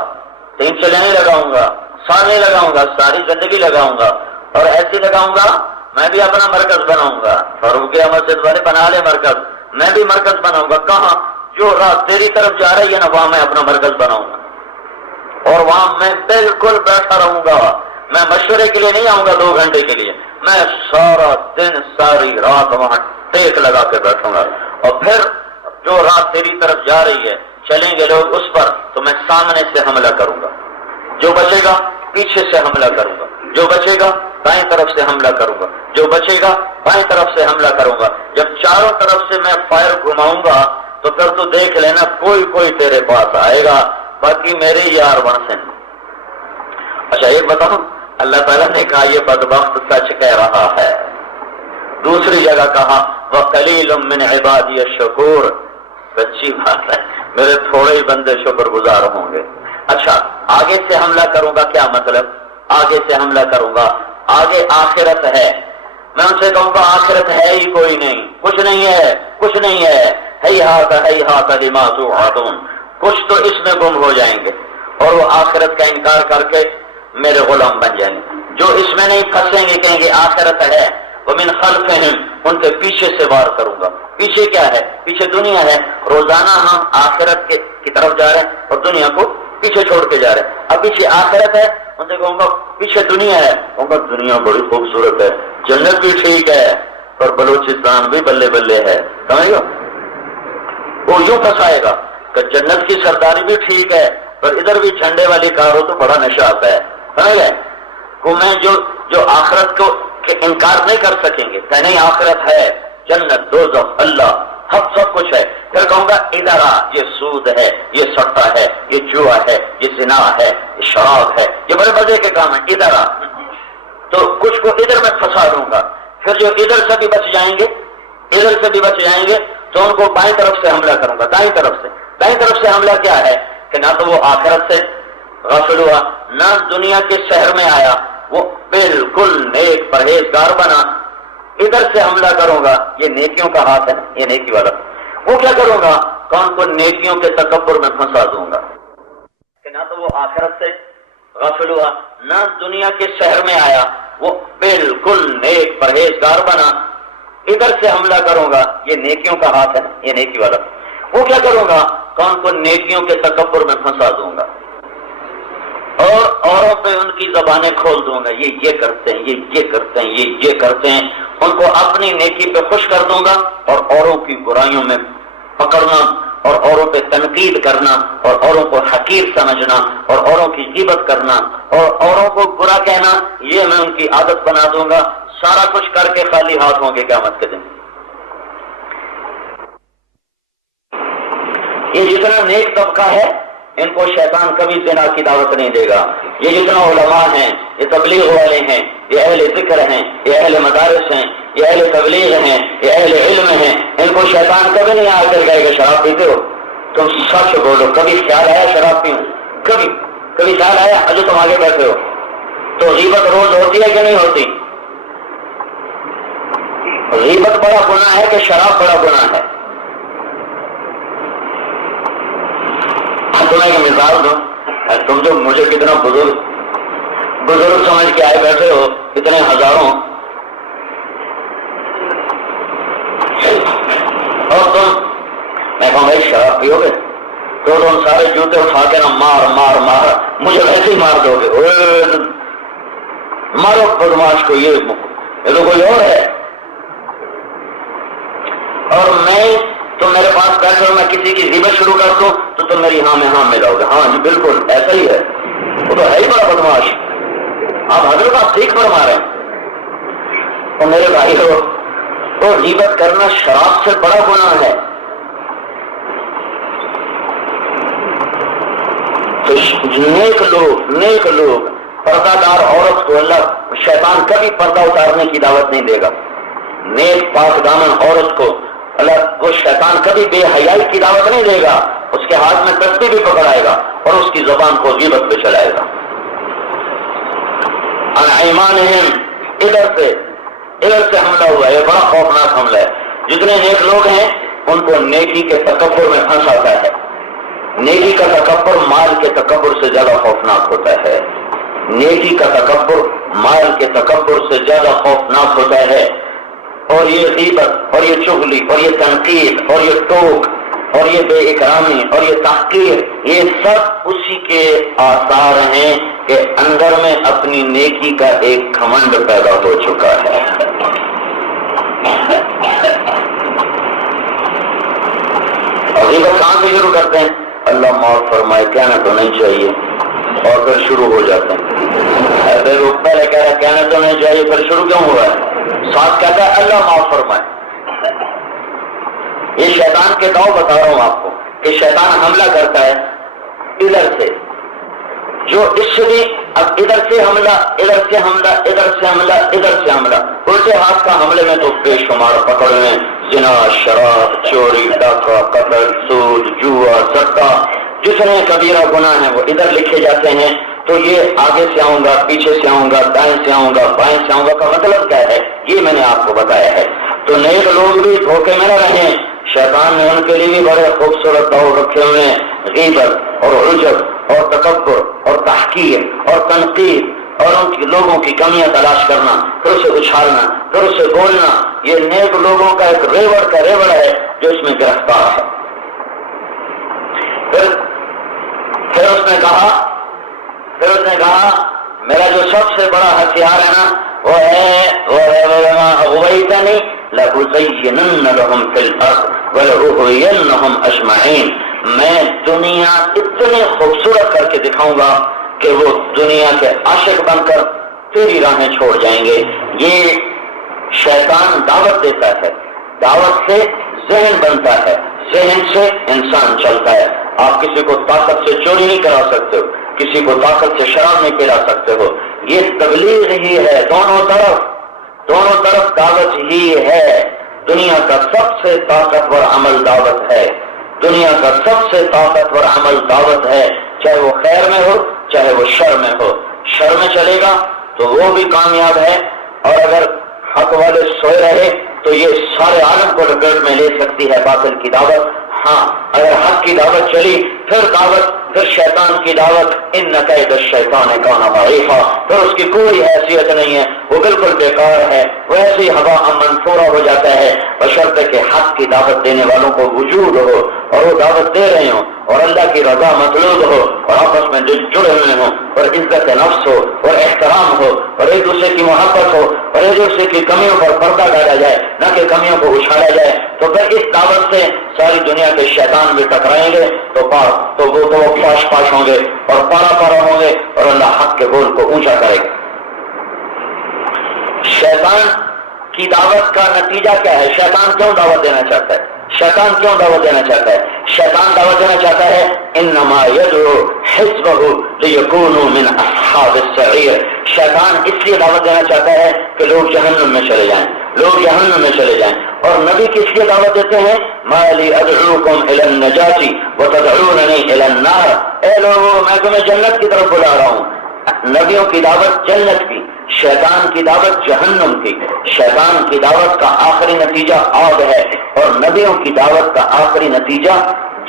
3 چلے نہیں لگاؤں گا، سال نہیں لگاؤں گا، ساری زندگی لگاؤں گا، اور ایسی لگاؤں گا میں بھی اپنا مرکز بناؤں گا۔ فاروقیہ مسجد والے بنا لے مرکز، میں بھی مرکز بناؤں گا۔ کہاں؟ جو رات تیری طرف جا رہی ہے نا وہاں میں اپنا مرکز بناؤں گا، اور وہاں میں بالکل بیٹھا رہوں گا۔ میں مشورے کے لیے نہیں آؤں گا 2 گھنٹے کے لیے، میں سارا دن ساری رات وہاں ٹیک لگا کے بیٹھوں گا، اور پھر جو رات تیری طرف جا رہی ہے چلیں گے لوگ اس پر، تو میں سامنے سے حملہ کروں گا، جو بچے گا پیچھے سے حملہ کروں گا، جو بچے گا دائیں طرف سے حملہ کروں گا، جو بچے گا بائیں طرف سے حملہ کروں گا۔ جب چاروں طرف سے میں فائر گھماؤں گا تو پھر تو دیکھ لینا کوئی تیرے پاس آئے گا، باقی میرے یار بن سے۔ اچھا ایک بتاؤ، اللہ تعالیٰ نے کہا یہ بدبخت سچ کہہ رہا ہے۔ دوسری جگہ کہا وَقَلِيلٌ مِّنْ عِبَادِيَ الشَّكُورُ، سچی بات ہے میرے تھوڑے ہی بندے شکر گزار ہوں گے۔ اچھا آگے سے حملہ کروں گا کیا مطلب؟ آگے سے حملہ کروں گا، آگے آخرت ہے، میں ان سے کہوں گا آخرت ہے ہی کوئی نہیں، کچھ نہیں ہے، کچھ نہیں ہے، ہیہات لما توعدون، کچھ تو اس میں گم ہو جائیں گے اور وہ آخرت کا انکار کر کے میرے غلام بن جائیں گے۔ جو اس میں نہیں پھنسیں گے کہیں گے آخرت ہے، ومن خلفہم، ان کے پیچھے سے وار کروں گا۔ پیچھے کیا ہے؟ پیچھے دنیا ہے۔ روزانہ ہم آخرت کی طرف جا رہے ہیں اور دنیا کو پیچھے چھوڑ کے جا رہے ہیں۔ اب پیچھے آخرت ہے، ان سے کہوں گا پیچھے دنیا ہے، کہوں گا دنیا بڑی خوبصورت ہے، جنت بھی ٹھیک ہے، اور بلوچستان بھی بلے بلے ہے، سمجھ گا؟ وہ یوں پھنسائے گا کہ جنت کی سرداری بھی ٹھیک ہے پر ادھر بھی جھنڈے والی کار ہو تو بڑا نشہ آتا ہے، سمجھ گئے؟ کو میں جو آخرت کو انکار نہیں کر سکیں گے کہ نہیں آخرت ہے، جنت دوزخ اللہ سب کچھ ہے، پھر کہوں گا ادھر آ، یہ سود ہے، یہ سٹا ہے، یہ جوا ہے، یہ زنا ہے، یہ شراب ہے، یہ بڑے مزے کے کام ہیں، ادھر آ، تو کچھ کو ادھر میں پھنسا دوں گا۔ پھر جو ادھر سے بھی بچ جائیں گے، ادھر سے بھی بچ جائیں گے تو ان کو بائیں طرف سے حملہ کروں گا، دائیں طرف سے۔ دائیں طرف سے حملہ کیا ہے کہ نہ تو وہ آخرت سے غافل ہوا، نہ دنیا کے شہر میں آیا، وہ بالکل نیک پرہیزگار بنا۔ ادھر سے حملہ کروں گا، یہ نیکیوں کا ہاتھ ہے، یہ نیکی والا۔ وہ کیا کروں گا؟ کون کو نیکیوں کے تکبر میں پھنسا دوں گا کہ نہ تو وہ آخرت سے غافل ہوا، نہ دنیا کے شہر میں آیا، وہ بالکل نیک پرہیزگار بنا. ادھر سے حملہ کروں گا، یہ نیکیوں کا ہاتھ ہے نا، یہ نیکی والا. وہ کیا کروں گا؟ کون کو نیکیوں کے تکبر میں پھنسا دوں گا اور اوروں پہ ان کی زبانیں کھول دوں گا. یہ کرتے ہیں، یہ کرتے ہیں، یہ کرتے ہیں. ان کو اپنی نیکی پہ خوش کر دوں گا اور اوروں کی برائیوں میں پکڑنا اور اوروں پہ تنقید کرنا اور اوروں کو حقیر سمجھنا اور اوروں کی غیبت کرنا اور اوروں کو برا کہنا، یہ میں ان کی عادت بنا دوں گا. سارا کچھ کر کے خالی ہاتھ ہوں گے قیامت کے دن. یہ جتنا نیک طبقہ ہے ان کو شیطان کبھی زنا کی دعوت نہیں دے گا. یہ جتنا علماء ہیں، یہ تبلیغ والے ہیں، یہ اہل ذکر ہیں، یہ اہل مدارس ہیں، یہ اہل تبلیغ ہیں، یہ اہل علم ہیں، ان کو شیطان کبھی نہیں آ کر کہے گا شراب پیتے ہو. تم سچ بولو، کبھی خیال آیا شراب پیوں؟ کبھی خیال آیا؟ جو تم آگے بیٹھے ہو تو غیبت روز ہوتی ہے کہ نہیں ہوتی؟ غیبت بڑا گناہ ہے کہ شراب بڑا گناہ ہے؟ تمہیں ایک مثال دوں، تم جو مجھے کتنا بزرگ سمجھ کے آئے بیٹھے ہو، اتنے ہزاروں، اور تم، میں کہوں بھائی شراب پیو گے تو تم سارے جوتے اٹھا کے نا مار مجھے ویسے ہی مار دو گے. مارو بدماش کو، یہ تو کوئی اور ہے. اور میں تم میرے پاس بیٹھے ہو، میں کسی کی غیبت شروع کر دوں تو تم میری ہاں میں ہاں ملاؤ گے. ہاں جی بالکل ایسا ہی ہے، وہ تو ہے ہی بڑا بدماش. آپ حضرت آپ ٹھیک فرما رہے ہیں. اور میرے بھائی ہو، تو غیبت کرنا شراب سے بڑا گناہ ہے. تو نیک لوگ پردہ دار عورت کو اللہ شیطان کبھی پردہ اتارنے کی دعوت نہیں دے گا. نیک پاک دامن عورت کو اللہ وہ شیطان کبھی بے حیائی کی دعوت نہیں دے گا. اس کے ہاتھ میں تسبیح بھی پکڑائے گا اور اس کی زبان کو غیبت پہ چلائے گا. ان ایمانہم، ادھر سے حملہ ہوا ہے، یہ بڑا خوفناک حملہ ہے. جتنے نیک لوگ ہیں ان کو نیکی کے تکبر میں پھنساتا ہے. نیکی کا تکبر مال کے تکبر سے زیادہ خوفناک ہوتا ہے. نیکی کا تکبر مال کے تکبر سے زیادہ خوفناک ہوتا ہے. اور یہ غیبت اور یہ چغلی اور یہ تنقید اور یہ ٹوک اور یہ بے اکرامی اور یہ تحقیر، یہ سب اسی کے آثار ہیں کہ اندر میں اپنی نیکی کا ایک گھمنڈ پیدا ہو چکا ہے. اور غیبت کہاں سے شروع کرتے ہیں؟ اللہ معاف فرمائے کہنا تو نہیں چاہیے اور پھر شروع ہو جاتے ہیں. ایسے لوگ پہلے کہہ رہے کہنا تو نہیں چاہیے، پھر شروع کیوں ہوا ہے؟ ساتھ کہتا ہے اللہ معاف فرمائے. یہ شیطان کے داؤ بتا رہا ہوں آپ کو کہ شیطان حملہ کرتا ہے ادھر سے، جو اس سے بھی اب ادھر سے حملہ، ادھر سے حملہ، ادھر سے حملہ، ادھر سے حملہ. الٹے ہاتھ کا حملے میں تو بے شمار پکڑنے، زنا، شراب، چوری، ڈاکہ، قتل، سود، جوا، سٹا، جتنے کبیرہ گناہ ہیں وہ ادھر لکھے جاتے ہیں. تو یہ آگے سے آؤں گا، پیچھے سے آؤں گا، دائیں سے آؤں گا، بائیں سے آؤں گا کا مطلب کیا ہے یہ میں نے آپ کو بتایا ہے. تو نیک لوگ بھی دھوکے میں نہ رہیں. شیطان نے ان کے لیے بھی بڑے خوبصورت دور رکھے ہوئے ہیں، غیبت اور عجب اور تکبر اور تحقیر اور تنقید اور ان کی لوگوں کی کمیاں تلاش کرنا، پھر اسے اچھالنا، پھر اسے بولنا. یہ نیک لوگوں کا ایک ریوڑ کا ریوڑ ہے جو اس میں گرفتار ہے. پھر اس نے کہا میرا جو سب سے بڑا ہتھیار ہے نا وہ ہے اغویتنی لأزینن لهم فی الارض ولأغوینہم اجمعین. میں دنیا اتنے خوبصورت کر کے دکھاؤں گا کہ وہ دنیا کے عاشق بن کر تیری راہیں چھوڑ جائیں گے. یہ شیطان دعوت دیتا ہے، دعوت سے ذہن بنتا ہے، ذہن سے انسان چلتا ہے. آپ کسی کو طاقت سے چوری نہیں کرا سکتے ہو، کسی کو طاقت سے شراب نہیں پلا سکتے ہو. یہ تبلیغ ہی ہے، دونوں طرف دعوت ہی ہے. دنیا کا سب سے طاقتور عمل دعوت ہے، دنیا کا سب سے طاقتور عمل دعوت ہے، چاہے وہ خیر میں ہو چاہے وہ شر میں ہو. شر میں چلے گا تو وہ بھی کامیاب ہے، اور اگر حق والے سوئے رہے تو یہ سارے عالم کو لپیٹ میں لے سکتی ہے باطل کی دعوت. ہاں اگر حق کی دعوت چلی پھر دعوت پھر شیطان کی دعوت ان کید الشیطان کان ضعیفا، پھر اس کی کوئی حیثیت نہیں ہے، وہ بالکل بیکار ہے، وہ ایسی ہوا منصورہ ہو جاتا ہے، بشرطے کہ حق کی دعوت دینے والوں کو وجود ہو اور وہ دعوت دے رہے ہوں اور اللہ کی رضا مطلوب ہو اور آپس میں جڑے ہوئے ہوں اور عزت نفس ہو اور احترام ہو اور ایک دوسرے کی محبت ہو اور ایک دوسرے کی کمیوں پر پردہ ڈالا جائے، نہ کہ کمیوں کو اچھالا جائے، تو پھر اس دعوت سے ساری دنیا کے شیطان بھی ٹکرائیں گے تو وہ پاش پاش ہوں گے اور پارا پارا ہوں گے اور اللہ حق کے بول کو اونچا کرے گا۔ شیطان کی دعوت کا نتیجہ کیا ہے؟ شیطان کیوں دعوت دینا چاہتا ہے؟ شیطان کیوں دعوت دینا چاہتا ہے؟ شیطان دعوت دینا چاہتا ہے انما یدعو حزبہ لیکونوا من اصحاب السعیر۔ شیطان اس لیے دعوت دینا چاہتا ہے کہ لوگ جہنم میں چلے جائیں، لوگ جہنم میں چلے جائیں۔ اور نبی کس لیے دعوت دیتے ہیں؟ ما لی ادعوکم الی النجاۃ وتدعوننی الی النار۔ اے لوگوں، میں تمہیں جنت کی طرف بلا رہا ہوں۔ نبیوں کی دعوت جنت کی، شیطان کی دعوت جہنم کی۔ شیطان کی دعوت کا آخری نتیجہ آگ ہے اور نبیوں کی دعوت کا آخری نتیجہ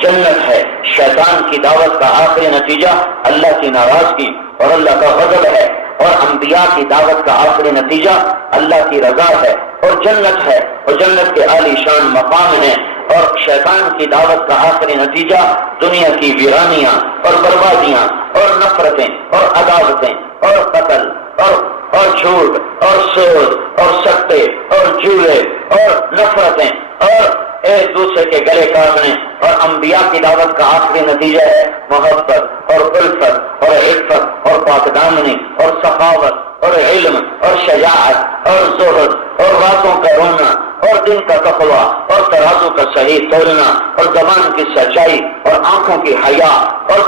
جنت ہے۔ شیطان کی دعوت کا آخری نتیجہ اللہ کی ناراضگی اور اللہ کا غضب ہے، اور انبیاء کی دعوت کا آخری نتیجہ اللہ کی رضا ہے اور جنت ہے، اور جنت کے عالی شان مقام ہیں۔ اور شیطان کی دعوت کا آخری نتیجہ دنیا کی ویرانیاں اور بربادیاں اور نفرتیں اور عداوتیں اور قتل اور جھوٹ اور سود اور سٹے اور جولے اور نفرتیں اور ایک دوسرے کے گلے کاٹنے۔ اور انبیاء کی دعوت کا آخری نتیجہ ہے محبت اور الفت اور عفت اور پاکدامنی اور سخاوت اور علم اور شجاعت اور زہد اور راتوں کا رونا اور دن کا تقوی اور ترازو کا صحیح تولنا اور زبان کی سچائی اور آنکھوں کی حیا اور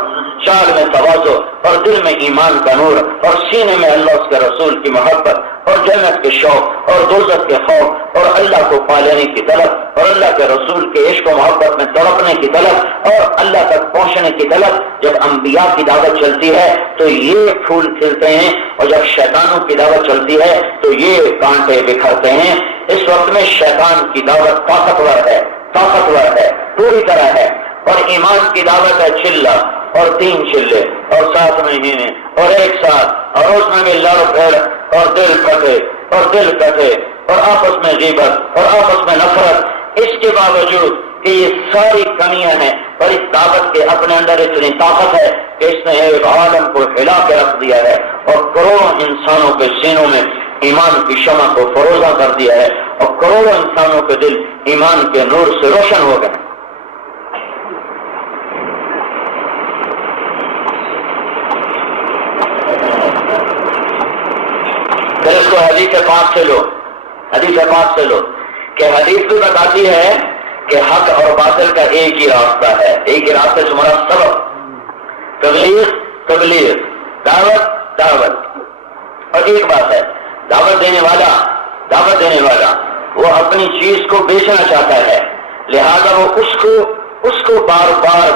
چال میں تواضع اور دل میں ایمان کا نور اور سینے میں اللہ اس کے رسول کی محبت اور جنت کے شوق اور دوزخ کے خوف اور اللہ کو پا لینے کی طلب اور اللہ کے رسول کے عشق و محبت میں تڑپنے کی طلب اور اللہ تک پہنچنے کی طلب۔ جب انبیاء کی دعوت چلتی ہے تو یہ پھول کھلتے ہیں، اور جب شیطانوں کی دعوت چلتی ہے تو یہ کانٹے بکھرتے ہیں۔ اس وقت میں شیطان کی دعوت طاقتور ہے پوری طرح ہے، اور ایمان کی دعوت ہے چلہ اور 3 چلے اور 7 مہینے اور 1 سال، اور اس میں بھی لڑ پھڑ اور دل کٹے اور آپس میں غیبت اور آپس میں نفرت۔ اس کے باوجود کہ یہ ساری کمیاں ہیں اور اس دعوت کے اپنے اندر اتنی طاقت ہے کہ اس نے ایک عالم کو ہلا کے رکھ دیا ہے اور کروڑوں انسانوں کے سینوں میں ایمان کی شمع کو فروزہ کر دیا ہے، اور کروڑوں انسانوں کے دل ایمان کے نور سے روشن ہو گئے۔ پھر اس کو حدیث پاک سے لو کہ حدیث بھی بتاتی ہے کہ حق اور باطل کا ایک ہی راستہ ہے، ایک ہی راستے سے مراد سبق، تبلیغ، دعوت۔ اور ایک بات ہے، دعوت دینے والا وہ اپنی چیز کو بیچنا چاہتا ہے، لہذا وہ اس کو بار بار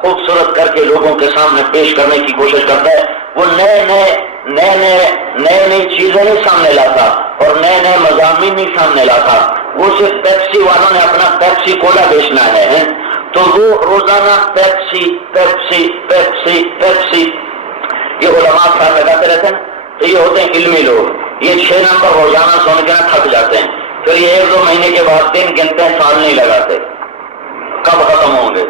خوبصورت کر کے لوگوں کے سامنے پیش کرنے کی کوشش کرتا ہے۔ وہ نئے چیزیں نہیں سامنے لاتا اور نئے مضامین نہیں سامنے لاتا۔ وہ صرف پیپسی والوں نے اپنا پیپسی کولا بیچنا ہے تو وہ روزانہ پیپسی۔ یہ علماء صاحب لگاتے رہتے ہیں، تو یہ ہوتے ہیں علمی لوگ، یہ 6 نمبر روزانہ سن کے تھک جاتے ہیں، پھر یہ 1-2 مہینے کے بعد دن گنتے ہیں، سال نہیں لگاتے، کب ختم ہوں گے۔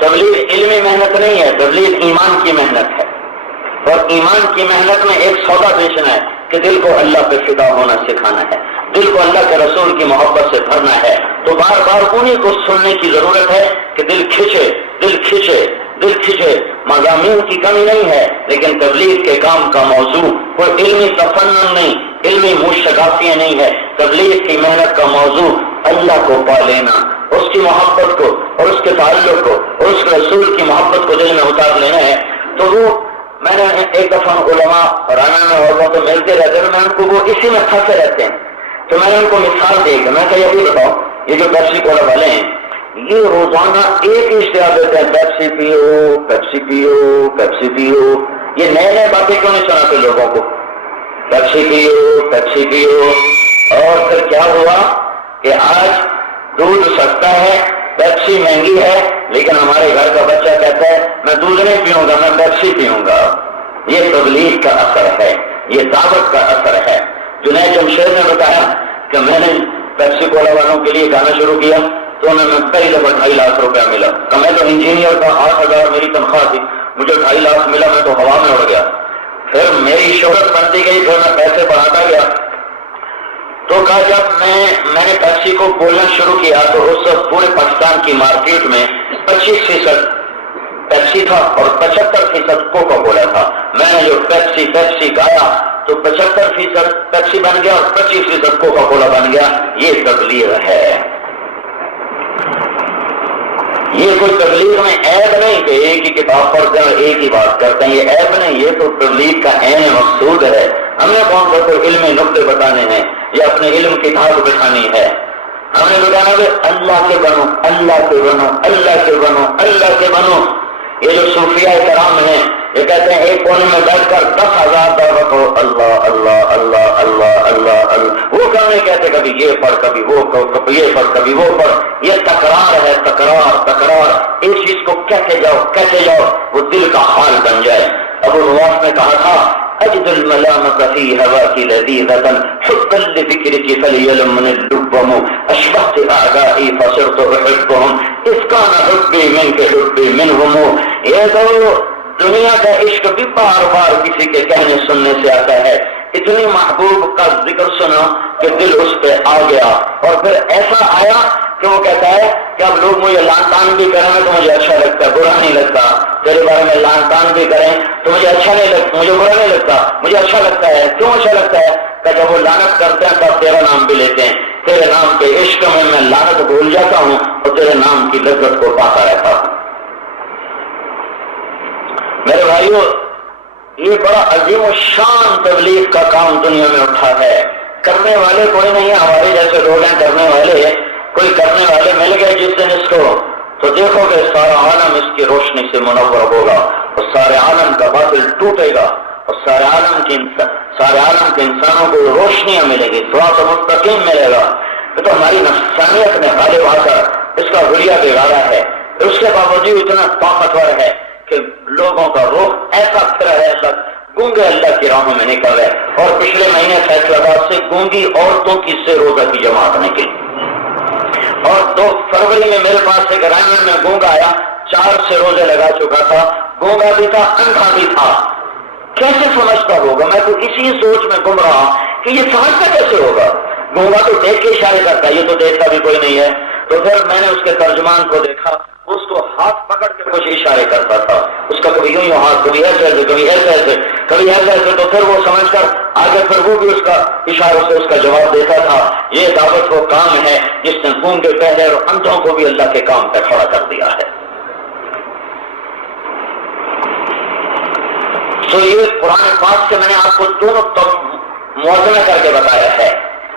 تبلیغ علمی محنت نہیں ہے، تبلیغ ایمان کی محنت ہے، اور ایمان کی محنت میں ایک سودا بیچنا ہے کہ دل کو اللہ پہ فدا ہونا سکھانا ہے، دل کو اللہ کے رسول کی محبت سے بھرنا ہے۔ تو بار بار انہیں کو سننے کی ضرورت ہے کہ دل کھچے۔ مضامین کی کمی نہیں ہے، لیکن تبلیغ کے کام کا موضوع کوئی علمی تفنن نہیں، علمی مشغافیاں نہیں ہے۔ تبلیغ کی محنت کا موضوع اللہ کو پا لینا، اس کی محبت کو اور اس کے تعلق کو اور اس کے رسول کی محبت کو دل میں اتار لینا ہے۔ تو وہ میں نے ایک دفعہ علماء رانا میں ہوگا تو ملتے رہتے ہیں، میں ان کو وہ اسی میں پھنسے رہتے ہیں، تو میں نے ان کو مثال دی کہ میں کہ یہ بھی بتاؤ، یہ جو پیپسی کولا والے ہیں یہ روزانہ ایک ہی اشتہار دیتے ہیں، پیپسی پیو۔ یہ نئے باتیں کیوں نہیں سناتے لوگوں کو؟ پیپسی پیو۔ اور پھر کیا ہوا کہ آج دودھ سستا ہے پیپسی مہنگی ہے لیکن ہمارے گھر کا بچہ کہتا ہے میں دودھ نہیں پیوں گا، میں پیپسی پیوں گا۔ یہ تبلیغ کا اثر ہے، یہ دعوت کا اثر ہے۔ جنید جمشید نے بتایا کہ میں نے پیپسی کولا والوں کے لیے گانا شروع کیا تو انہیں میں پہلی دفعہ 2.5 لاکھ روپیہ ملا۔ کہ میں تو انجینئر تھا، 8,000 میری تنخواہ تھی، مجھے 2.5 لاکھ ملا، میں تو ہوا میں اڑ گیا۔ پھر میری شہرت بنتی گئی، پھر میں پیسے بڑھاتا گیا۔ تو کہا جب میں نے پیپسی کو بولنا شروع کیا تو اس وقت پورے پاکستان کی مارکیٹ میں 25% پیپسی تھا اور 75% کوکا کولا تھا۔ میں نے جو پیپسی گایا تو 75% پیپسی بن گیا اور 25% کوکا کولا بن گیا۔ یہ تبلیغ ہے۔ یہ کوئی تبلیغ میں عیب نہیں کہ ایک ہی کتاب پڑھتے ہیں اور ایک ہی بات کرتے ہیں، یہ عیب نہیں، یہ تو تبلیغ کا عین مقصود ہے۔ ہم نے کون سا کوئی علمی نقطے بتانے ہیں یا اپنے علم کی دھاگ بٹھانی ہے؟ ہمیں بتانا کہ اللہ کے بنو، اللہ کے بنو، اللہ کے بنو، اللہ کے بنو۔ یہ جو صوفیاء کرام ہیں یہ کہتے ہیں ایک کونے میں بیٹھ کر 10,000 دعوت ہو، اللہ اللہ اللہ اللہ اللہ اللہ، وہ کہنے کہتے کبھی یہ پڑھ کبھی وہ کبھی یہ پڑھ کبھی وہ پڑھ۔ یہ تکرار ہے، تکرار تکرار، ایک چیز کو کہتے جاؤ وہ دل کا حال بن جائے۔ ابو نواس نے کہا تھا اجد الملامت فی ہواک لذیذۃ حبا لذکرک فلیلمن اللبم اشبہت اعدائی فصرت احبهم اذ کان حبی منک حبی منہم۔ یہ تو دنیا کا عشق بھی بار بار کسی کے کہنے سننے سے آتا ہے۔ اتنی محبوب کا ذکر سنا کہ دل اس پہ آ گیا، اور پھر ایسا آیا کہ وہ کہتا ہے کہ اب لوگ مجھے لان تان بھی کریں تو مجھے اچھا لگتا ہے، برا نہیں لگتا۔ تیرے بارے میں لان تان بھی کریں تو مجھے اچھا نہیں لگتا، مجھے برا نہیں لگتا، مجھے اچھا لگتا ہے۔ کیوں اچھا لگتا ہے؟ کہ جب وہ لعنت کرتے ہیں تب تیرا نام بھی لیتے ہیں، تیرے نام کے عشق میں لعنت بھول جاتا ہوں اور تیرے نام کی لذت کو پاتا رہتا ہوں۔ میرے بھائیو، یہ بڑا عظیم و شان تبلیغ کا کام دنیا میں اٹھا ہے۔ کرنے والے کوئی نہیں ہے، ہمارے جیسے لوگ ہیں کرنے والے، کوئی کرنے والے مل گئے جس دن اس کو تو دیکھو گے سارا عالم اس کی روشنی سے منور ہوگا اور سارے عالم کا باطل ٹوٹے گا اور سارے عالم کے انسانوں کو روشنیاں ملے گی، صراط مستقیم ملے گا۔ تو ہماری نفسانیت نے غالب آ کر اس کا حلیہ بگاڑا ہے، اس کے باوجود اتنا طاقتور ہے کہ لوگوں کا رخ ایسا پھرا ہے، گونگے اللہ کی راہوں میں نکل رہے۔ اور پچھلے مہینے فیصل آباد سے گونگی عورتوں کی سے روزہ کی جماعت نکلی، اور 2 فروری میں میرے پاس ایک رائمنڈ میں گونگا آیا، 4 سے روزے لگا چکا تھا، گونگا بھی تھا، اندھا بھی تھا۔ کیسے سمجھتا ہوگا؟ میں تو اسی سوچ میں گم رہا کہ یہ سمجھتا کیسے ہوگا؟ گونگا تو دیکھ کے اشارے کرتا ہے، یہ تو دیکھتا بھی کوئی نہیں ہے۔ تو پھر میں نے اس کے ترجمان کو دیکھا، اس کو ہاتھ پکڑ کے کچھ اشارے کرتا تھا، اس کا کبھی یوں ہاتھ، کبھی ایسے کبھی ایسے کبھی ایسے، تو پھر وہ سمجھ کر آگے پھر وہ بھی اس کا اشاروں سے اس کا جواب دیتا تھا۔ یہ دعوت وہ کام ہے جس نے گونگے پہلے اور اندھوں کو بھی اللہ کے کام پہ کھڑا کر دیا ہے۔ تو یہ قرآن پاک سے میں نے آپ کو دونوں موازنہ کر کے بتایا ہے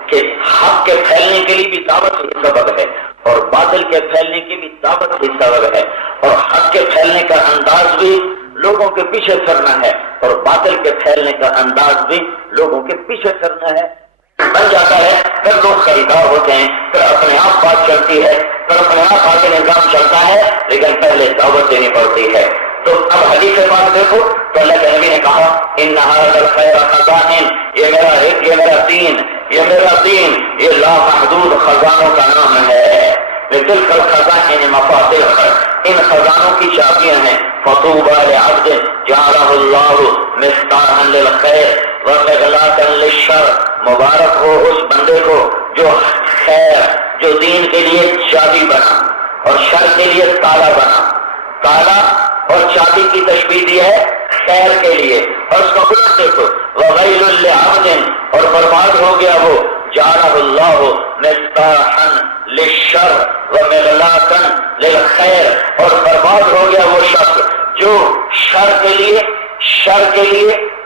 کہ حق کے پھیلنے کے لیے بھی دعوت ہی سبب ہے اور باطل کے پھیلنے کی بھی دعوت ہی سبب ہے، اور حق کے پھیلنے کا انداز بھی لوگوں کے پیچھے پھرنا ہے اور باطل کے پھیلنے کا انداز بھی لوگوں کے پیچھے پھرنا ہے۔ بن جاتا ہے، پھر لوگ خریدار ہوتے ہیں، پھر اپنے آپ بات چلتی ہے، پھر اپنے آپ آگے نظام چلتا ہے، لیکن پہلے دعوت دینی پڑتی ہے۔ تو اب حدیث کے پاس دیکھو تو اللہ کے نبی نے کہا ان ھذا الخیر خزائن، یہ میرا رزق، یہ میرا دین، یہ میرا دین، یہ لامحدود خزانوں کا نام ہے۔ لتلک الخزائن مفاتیح، ان خزانوں کی چابیاں ہیں۔ فطوبی لعبد جعلہ اللہ مفتاحا للخیر ومغلاقا للشر، مبارک ہو اس بندے کو جو خیر، جو دین کے لیے چابی بنا اور شر کے لیے تالا بنا۔ تالا اور چابی کی تشبیہ دی ہے خیر کے لیے، اور اس کا الٹ دیکھو وویل لعبد، اور برباد ہو گیا وہ جعلہ اللہ مفتاحا للشر ومغلاقا للخیر، اور برباد ہو گیا وہ شخص جو شر کے لیے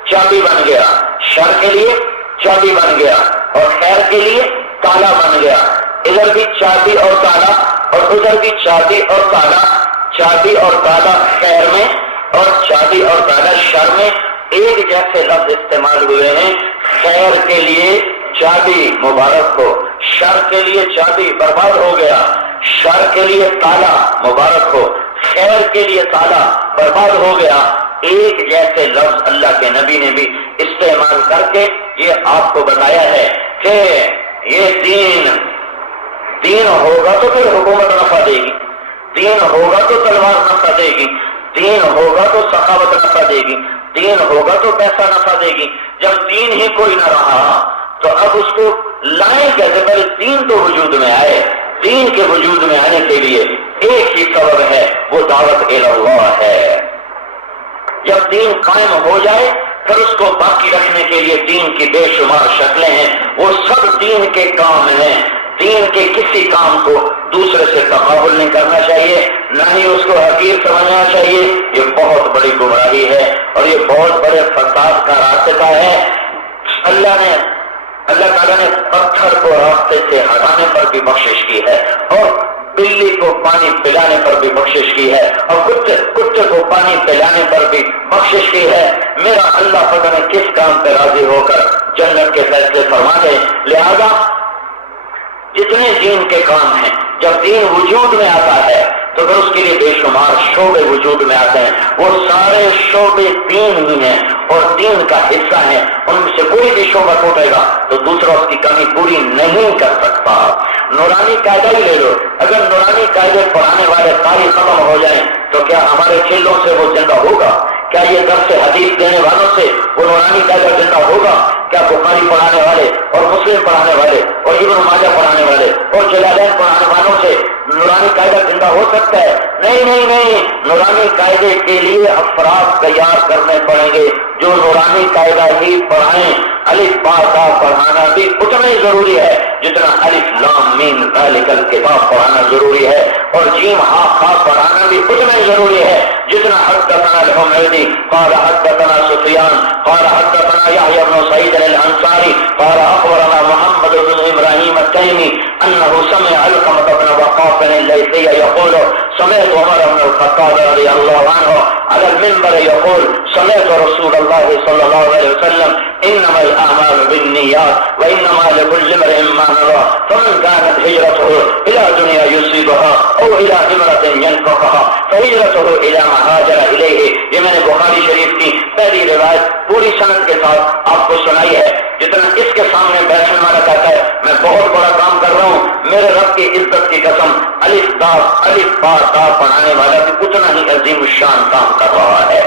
چابی بن گیا، شر کے لیے چابی بن گیا اور خیر کے لیے تالا بن گیا۔ ادھر بھی چابی اور تالا اور ادھر بھی چابی اور تالا، چابی اور تالا خیر میں اور چابی اور تالا شر میں ایک جیسے لفظ استعمال ہوئے ہیں۔ خیر کے لیے چابی مبارک ہو، شر کے لیے چابی برباد ہو گیا۔ شر کے لیے تالا مبارک ہو، خیر کے لیے تالا برباد ہو گیا، ایک جیسے لفظ اللہ کے نبی نے بھی استعمال کر کے یہ آپ کو بتایا ہے کہ یہ دین ہوگا تو پھر حکومت نفع دے گی، دین ہوگا تو تلوار نفع دے گی، دین ہوگا تو سخاوت نفع دے گی، دین ہوگا تو پیسہ نفع دے گی۔ جب دین ہی کوئی نہ رہا تو اب اس کو لائیں کیسے؟ پہلے دین تو وجود میں آئے، دین کے وجود میں آنے کے لیے ایک ہی سبب ہے، وہ دعوت اللہ ہے۔ جب دین قائم ہو جائے پھر اس کو باقی رکھنے کے لیے دین کی بے شمار شکلیں ہیں، وہ سب دین کے کام ہیں۔ دین کے کسی کام کو دوسرے سے تقابل نہیں کرنا چاہیے، نہ ہی اس کو حقیر سمجھنا چاہیے، یہ بہت بڑی گمراہی ہے اور یہ بہت بڑے فساد کا راستہ ہے۔ اللہ تعالیٰ نے پتھر کو راستے سے ہٹانے پر بھی بخشش کی ہے، اور بلی کو پانی پلانے پر بھی بخشش کی ہے، اور کتے کو پانی پلانے پر بھی بخشش کی ہے۔ میرا اللہ پتہ نہیں کس کام پہ راضی ہو کر جنت کے فیصلے فرما دے۔ لہذا جتنے دین کے کام ہیں، جب دین وجود میں آتا ہے تو پھر اس کے لیے بے شمار شعبے وجود میں آتے ہیں، وہ سارے شعبے دین ہی ہیں اور دین کا حصہ ہیں، ان میں سے کوئی بھی شعبہ ٹوٹے گا تو دوسرا اس کی کمی پوری نہیں کر سکتا۔ نورانی قاعدہ ہی لے لو، اگر نورانی قاعدے پڑھانے والے قاری ختم ہو جائیں تو کیا ہمارے چیلوں سے وہ زندہ ہوگا؟ کیا یہ درس حدیث دینے والوں سے وہ نورانی قاعدہ زندہ ہوگا؟ کیا بخاری پڑھانے والے اور مسلم پڑھانے والے اور ابن ماجہ پڑھانے والے اور جلالین پڑھانے والوں سے نورانی قاعدہ زندہ ہو سکتا ہے؟ نہیں، نورانی قاعدے کے لیے افراد تیار کرنے پڑیں گے جو نورانی قاعدہ ہی پڑھائیں۔ الف با تا پڑھانا بھی اتنا ہی ضروری ہے جتنا الف لام میم ذالک الکتاب پڑھانا ضروری ہے، اور جیم ہا خا پڑھانا بھی اتنا ہی ضروری ہے جتنا حدثنا الحمیدی قال حدثنا سفیان قال حدثنا یحیی بن سعید الانصاری قال اخبرنا محمد بن ابراہیم التیمی انه سمع علقمة بن وقاص الليثي يقول سمعت عمر بن الخطاب رضي الله عنه على المنبر يقول سمعت رسول الله صلى الله عليه وسلم انما الاعمال بالنيات وانما لكل امرئ ما نوى فمن كانت هجرته الى دنيا يصيبها او الى امرأة ينكحها فهجرته الى ما هاجر اليه۔ یہ میں نے بخاری شریف کی پہلی روایت پوری سند کے ساتھ آپ کو سنائی ہے۔ جتنا اس کے سامنے بیٹھنے والا کہتا ہے میں بہت بڑا کام کر رہا ہوں، میرے رب کی عزت کی قسم الف با تا پڑھانے والا بھی اتنا ہی عظیم الشان کام کر رہا ہے۔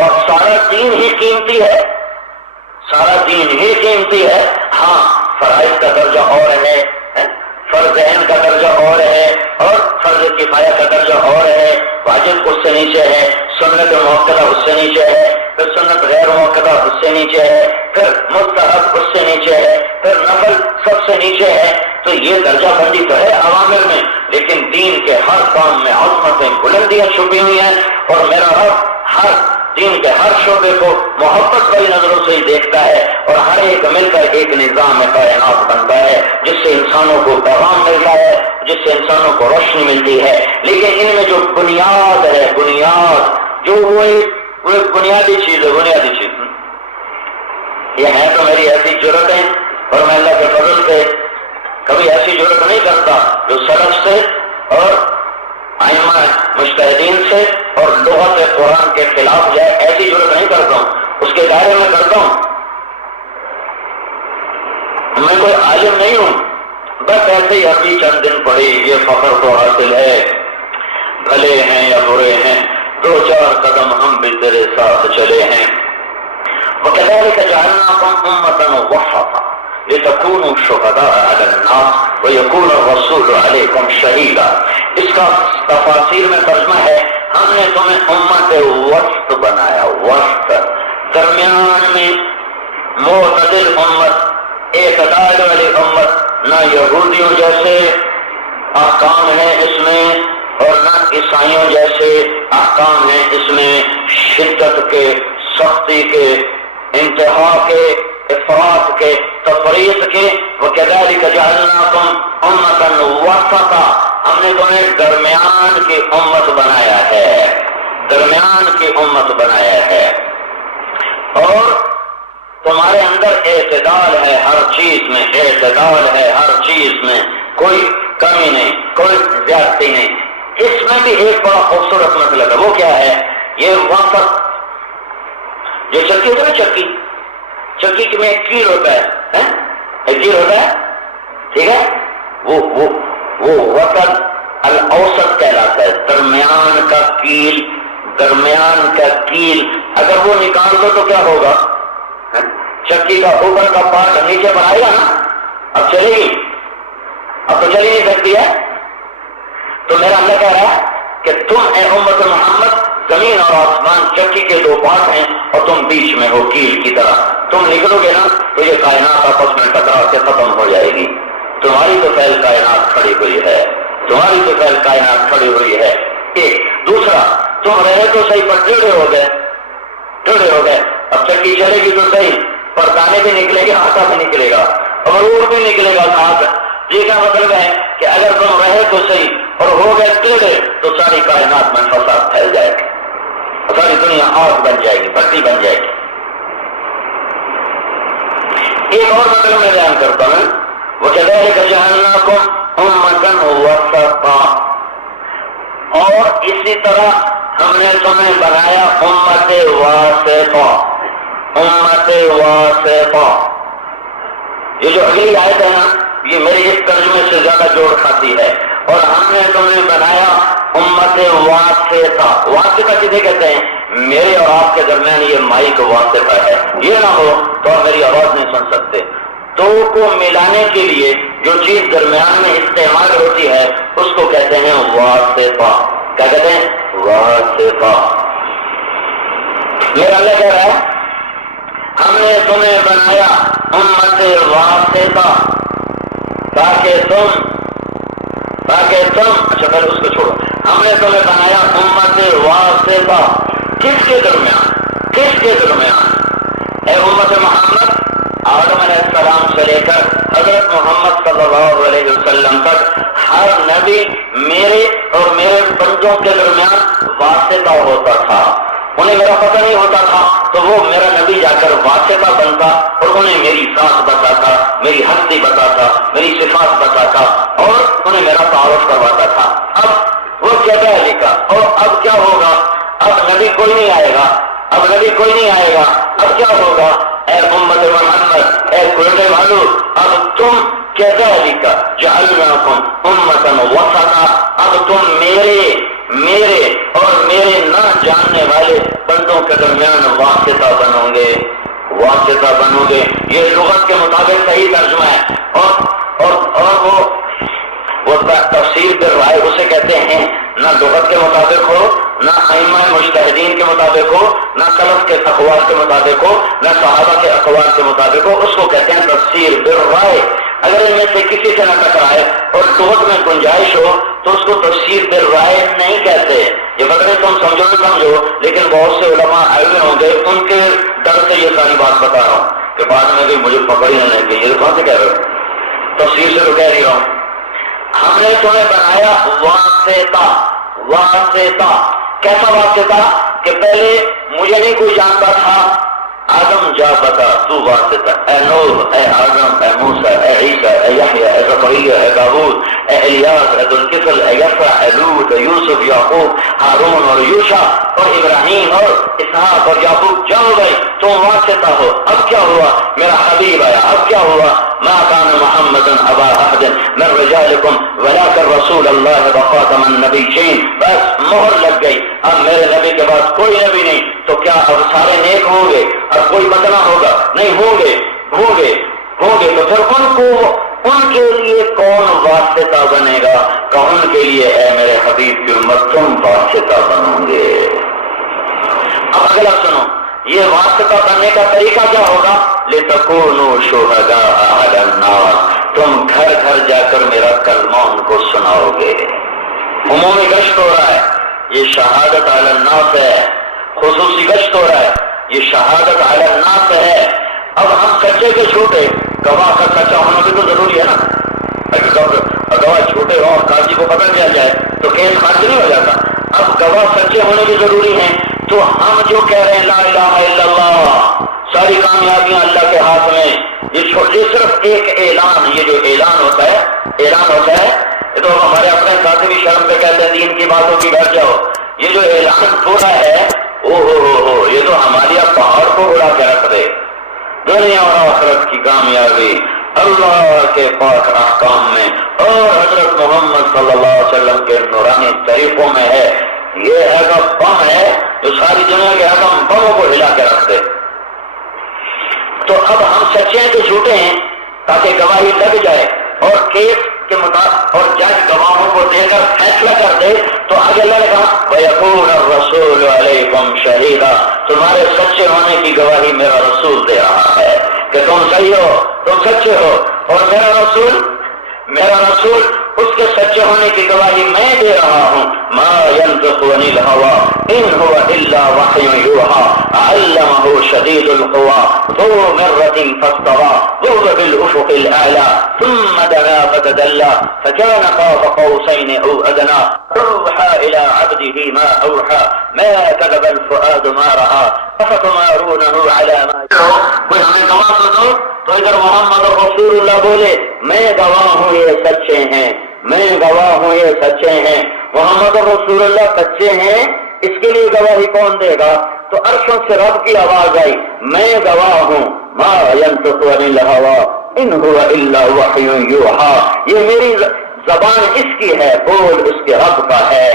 اور سارا دین ہی قیمتی ہے، سارا دین ہی قیمتی ہے۔ ہاں فرائض کا درجہ اور ہے، فرض عین کا درجہ اور ہے، اور فرض کفایہ کا درجہ اور ہے، واجب اس سے نیچے ہے، سنت موقدہ اس سے نیچے ہے، پھر سنت غیر موقدہ اس سے نیچے ہے، پھر مستحب اس سے نیچے ہے، پھر نفل سب سے نیچے ہے۔ تو یہ درجہ بندی تو ہے عوامر میں، لیکن دین کے ہر کام میں عظمتیں بلندیاں چھپی ہوئی ہیں، اور میرا رب ہر دین کے ہر شعبے کو محبت بھری نظروں سے ہی دیکھتا ہے، اور ہر ایک مل کر ایک نظام کائنات بنتا ہے جس سے انسانوں کو پیغام ملتا ہے، جس سے انسانوں کو روشنی ملتی ہے۔ لیکن ان میں جو بنیاد ہے، بنیاد جو وہ ایک بنیادی چیز ہے، بنیادی چیز یہ ہے تو میری ایسی ضرورت ہے، اور میں اللہ کے فضل سے کبھی ایسی ضرورت نہیں کرتا جو سڑک سے اور ائمہ مجتہدین سے اور لغت قرآن کے خلاف جائے، ایسی ضرورت نہیں کرتا ہوں، اس کے دائرے میں کرتا ہوں۔ میں کوئی عالم نہیں ہوں، بس ایسے ہی ابھی چند دن پڑھی یہ فخر تو حاصل ہے، بھلے ہیں یا برے ہیں دو چار قدم ہم بھی تیرے ساتھ چلے ہیں۔ وَكَذَلِكَ جَعَلْنَاكُمْ أُمَّةً وَسَطًا لِتَكُونُوا شُهَدَاءَ عَلَى النَّاسِ وَيَكُونَ الرَّسُولُ عَلَيْكُمْ شَهِيدًا۔ اس کا تفاسیر میں ترجمہ ہے ہم نے تمہیں امت وسط بنایا، وسط درمیان میں، معتدل امت، اعتدال والی امت، نہ یہودیوں جیسے احکام ہیں اس میں اور نہ عیسائیوں جیسے احکام ہیں اس میں، شدت کے، سختی کے، انتہا کے، افراط کے، تفریط کے۔ وَكَذَلِكَ جَعَلْنَاكُمْ أُمَّةً وَسَطًا، ہم نے تمہیں درمیان کی امت بنایا ہے، درمیان کی امت بنایا ہے، اور تمہارے اندر اعتدال ہے ہر چیز میں اعتدال ہے، ہر چیز میں کوئی کمی نہیں، کوئی زیادتی نہیں۔ اس میں بھی ایک بڑا خوبصورت مطلب ہے، وہ کیا ہے؟ یہ وسط، جو چکی ہوتا ہے نا، چکی میں ایک کیل ہوتا ہے، ایک کیل ہوتا ہے، ٹھیک ہے، وہ وسط الاوسط کہلاتا ہے، درمیان کا کیل، درمیان کا کیل اگر وہ نکال دو تو کیا ہوگا؟ چکی کا اوپر کا پارٹ نیچے بنائے گا نا، اب چلے گی؟ اب تو چلی نہیں سکتی ہے۔ تو میرا اللہ کہہ رہا ہے کہ تم اے امت محمد، زمین اور آسمان چکی کے دو پارٹ ہیں اور تم بیچ میں ہو کیل کی طرح، تم نکلو گے نا تو یہ کائنات آپس میں ٹکرا کے ختم ہو جائے گی۔ تمہاری تو پھیل کائنات کھڑی ہوئی ہے، تمہاری تو پھیل کائنات کھڑی ہوئی ہے۔ ایک دوسرا، تم رہے تو صحیح پر ٹیڑھے ہو گئے، اب چکی چلے گی تو صحیح پر دانے بھی نکلے گا، آٹا بھی نکلے گا اور روڈ بھی نکلے گا ساتھ۔ یہ کا مطلب ہے کہ اگر تم رہے تو صحیح اور ہو گئے ٹیڑھے تو ساری کائنات میں فساد پھیل جائے گا، ساری دنیا آگ بن جائے گی، بتی بن جائے گی۔ ایک اور مطلب میں بیان کرتا ہوں، وَكَذَلِكَ جَعَلْنَاكُمْ أُمَّةً وَسَطًا، اور اسی طرح ہم نے تمہیں بنایا امت واسطہ، امت واسطہ۔ یہ جو اگلی آیت ہے نا، یہ میری اس ترجمے سے زیادہ جوڑ کھاتی ہے، اور ہم نے تمہیں بنایا امت واسطہ۔ واسطہ کسے کہتے ہیں؟ میرے اور آپ کے درمیان یہ مائک واسطہ ہے، یہ نہ ہو تو آپ میری آواز نہیں سن سکتے۔ دو کو ملانے کے لیے جو چیز درمیان میں استعمال ہوتی ہے اس کو کہتے ہیں واسطہ۔ کیا کہتے ہیں؟ واسطہ۔ میرا اللہ کہہ رہا ہے ہم نے تمہیں بنایا امت واسطہ تاکہ تم اچھا پہلے اس کو چھوڑو، ہم نے تمہیں بنایا امت واسطہ۔ کس کے درمیان؟ اے امت محمد، آدم علیہ السلام سے لے کر حضرت محمد صلی اللہ علیہ وسلم تک ہر نبی میرے اور میرے بندوں کے درمیان واسطہ ہوتا تھا۔ انہیں میرا پتہ نہیں ہوتا تھا تو وہ میرا نبی جا کر واسطہ بنتا اور انہیں میری ذات بتاتا، میری ہستی بتاتا، میری صفات بتاتا اور انہیں میرا تعارف کرواتا تھا۔ اب وہ کیا لکھا اور اب کیا ہوگا؟ اب نبی کوئی نہیں آئے گا، اب کیا ہوگا؟ اے امت محمد، اے قرآن والو، اب تم كذلك جعلناكم امة وسطا، اب تم میرے اور میرے نہ جاننے والے بندوں کے درمیان واسطہ بنو گے۔ یہ لغت کے مطابق صحیح ترجمہ ہے، اور وہ تفسیر کر رہا ہے، اسے کہتے ہیں نہ لغت کے مطابق ہو، نہ ائمہ مجتہدین کے مطابق ہو، نہ سلف کے اقوال کے مطابق ہو، نہ صحابہ کے اقوال کے مطابق ہو، اس کو کہتے ہیں تفسیر بالرائے۔ اگر ان میں سے کسی سے نہ ٹکرائے اور لغت میں گنجائش ہو تو اس کو تفسیر بالرائے نہیں کہتے۔ یہ وغیرہ تم سمجھو نہ سمجھو، لیکن بہت سے علماء ایسے ہوں گے، ان کے ڈر سے یہ ساری بات بتا رہا ہوں کہ بعد میں بھی مجھے پکڑ ہی نہ لگے، یہ کہاں سے کہہ رہے ہو؟ تفسیر سے تو کہہ رہی ہوں۔ ہم نے تمہیں بنایا واسطہ۔ کیسا واسطہ؟ کہ پہلے مجھے نہیں کوئی جانتا تھا، آدم جا بتا تو واسطہ، اے نوح، اے آدم، اے موسیٰ، اے عیسیٰ، اے یحییٰ، اے زکریا، اے داؤد، اے الیاس، اے ذوالکفل، اے یسع، اے لوط، اے یوسف، یعقوب، ہارون اور یوشع اور ابراہیم اور اسحاق اور یعقوب، جاؤ بھائی تم واسطہ ہو۔ اب کیا ہوا؟ میرا حبیب آیا، اب کیا ہوا؟ ما كان محمد ابا احد من رجالكم ولكن رسول الله وخاتم النبيين۔ بس مہر لگ گئی، اب میرے نبی کے بعد کوئی نبی نہیں، تو کیا اب سارے نیک ہوں گے؟ اب کوئی بدلا ہوگا؟ نہیں، ہوں گے تو پھر ان کے لیے کون واسطہ بنے گا؟ کہ ان کے لیے اے میرے حبیب کی امت تم واسطہ بنو گے۔ اب اگلا سنو، یہ واسطہ بننے کا طریقہ کیا ہوگا؟ لِتَكُونُوا شُهَدَاءَ عَلَى النَّاسِ، تم گھر گھر جا کر میرا کلمہ ان کو سناؤ گے۔ عمومی گشت ہو رہا ہے، یہ شہادت علی الناس ہے۔ خصوصی گشت ہو رہا ہے، یہ شہادت علی الناس ہے۔ اب ہم سچے کے چھوٹے، گواہ کا سچا ہونا بھی تو ضروری ہے نا۔ اگر گواہ چھوٹے ہو اور قاضی کو پکڑ لیا جائے تو کیس خارج نہیں ہو جاتا۔ اب گواہ سچے ہونے بھی ضروری ہیں، تو ہم جو کہہ رہے ہیں لا الہ الا اللہ، ساری کامیابیاں اللہ کے ہاتھ میں، یہ صرف ایک اعلان، یہ جو اعلان ہوتا ہے یہ تو ہمارے اپنے ساتھی بھی شرم پہ کہتے ہیں دین کی باتوں کی بیٹھ جاؤ، یہ جو اعلان تھوڑا ہے یہ تو ہمارے پہاڑ کو اڑا کے رکھ دے، دنیا اور آخرت کی کامیابی اللہ کے پاک احکام میں اور حضرت محمد صلی اللہ علیہ وسلم کے نورانی طریقوں میں ہے۔ یہ ایسا بم ہے جو ساری دنیا کے ایٹم بموں کو ہلا کے رکھ دے۔ تو اب ہم سچے ہیں کہ جھوٹے ہیں تاکہ گواہی لگ جائے اور کیس کے مطابق اور جج گواہوں کو دے کر فیصلہ کر دے، تو آگے اللہ نے کہا وَيَكُونَ الرَّسُولُ عَلَيْكُمْ شَهِيدًا، تمہارے سچے ہونے کی گواہی میرا رسول دے رہا ہے کہ تم صحیح ہو، تم سچے ہو، اور میرا رسول اس کے سچے ہونے کی گواہی میں دے رہا ہوں۔ ما ينطق عن الهوى ان هو الا وحي يوحى علمه شديد القوى ذو مرة فاستوى وهو بالافق الاعلى ثم دنا فتدلى فكان قاب قوسين او ادنى اوحى الى عبده ما اوحى ما كذب الفؤاد ما راى افتمارونه على ما يرى۔ کوئی ہمیں گواہ تو ادھر محمد رسول اللہ بولے میں گواہ ہوں یہ سچے ہیں، میں گواہ ہوں یہ سچے ہیں۔ محمد رسول اللہ سچے ہیں، اس کے لیے گواہی کون دے گا؟ تو عرشوں سے رب کی آواز آئی میں گواہ ہوں، ما ينطق عن الهوى ان هو الا وحي يوحى، یہ میری زبان اس کی ہے، بول اس کے رب کا ہے،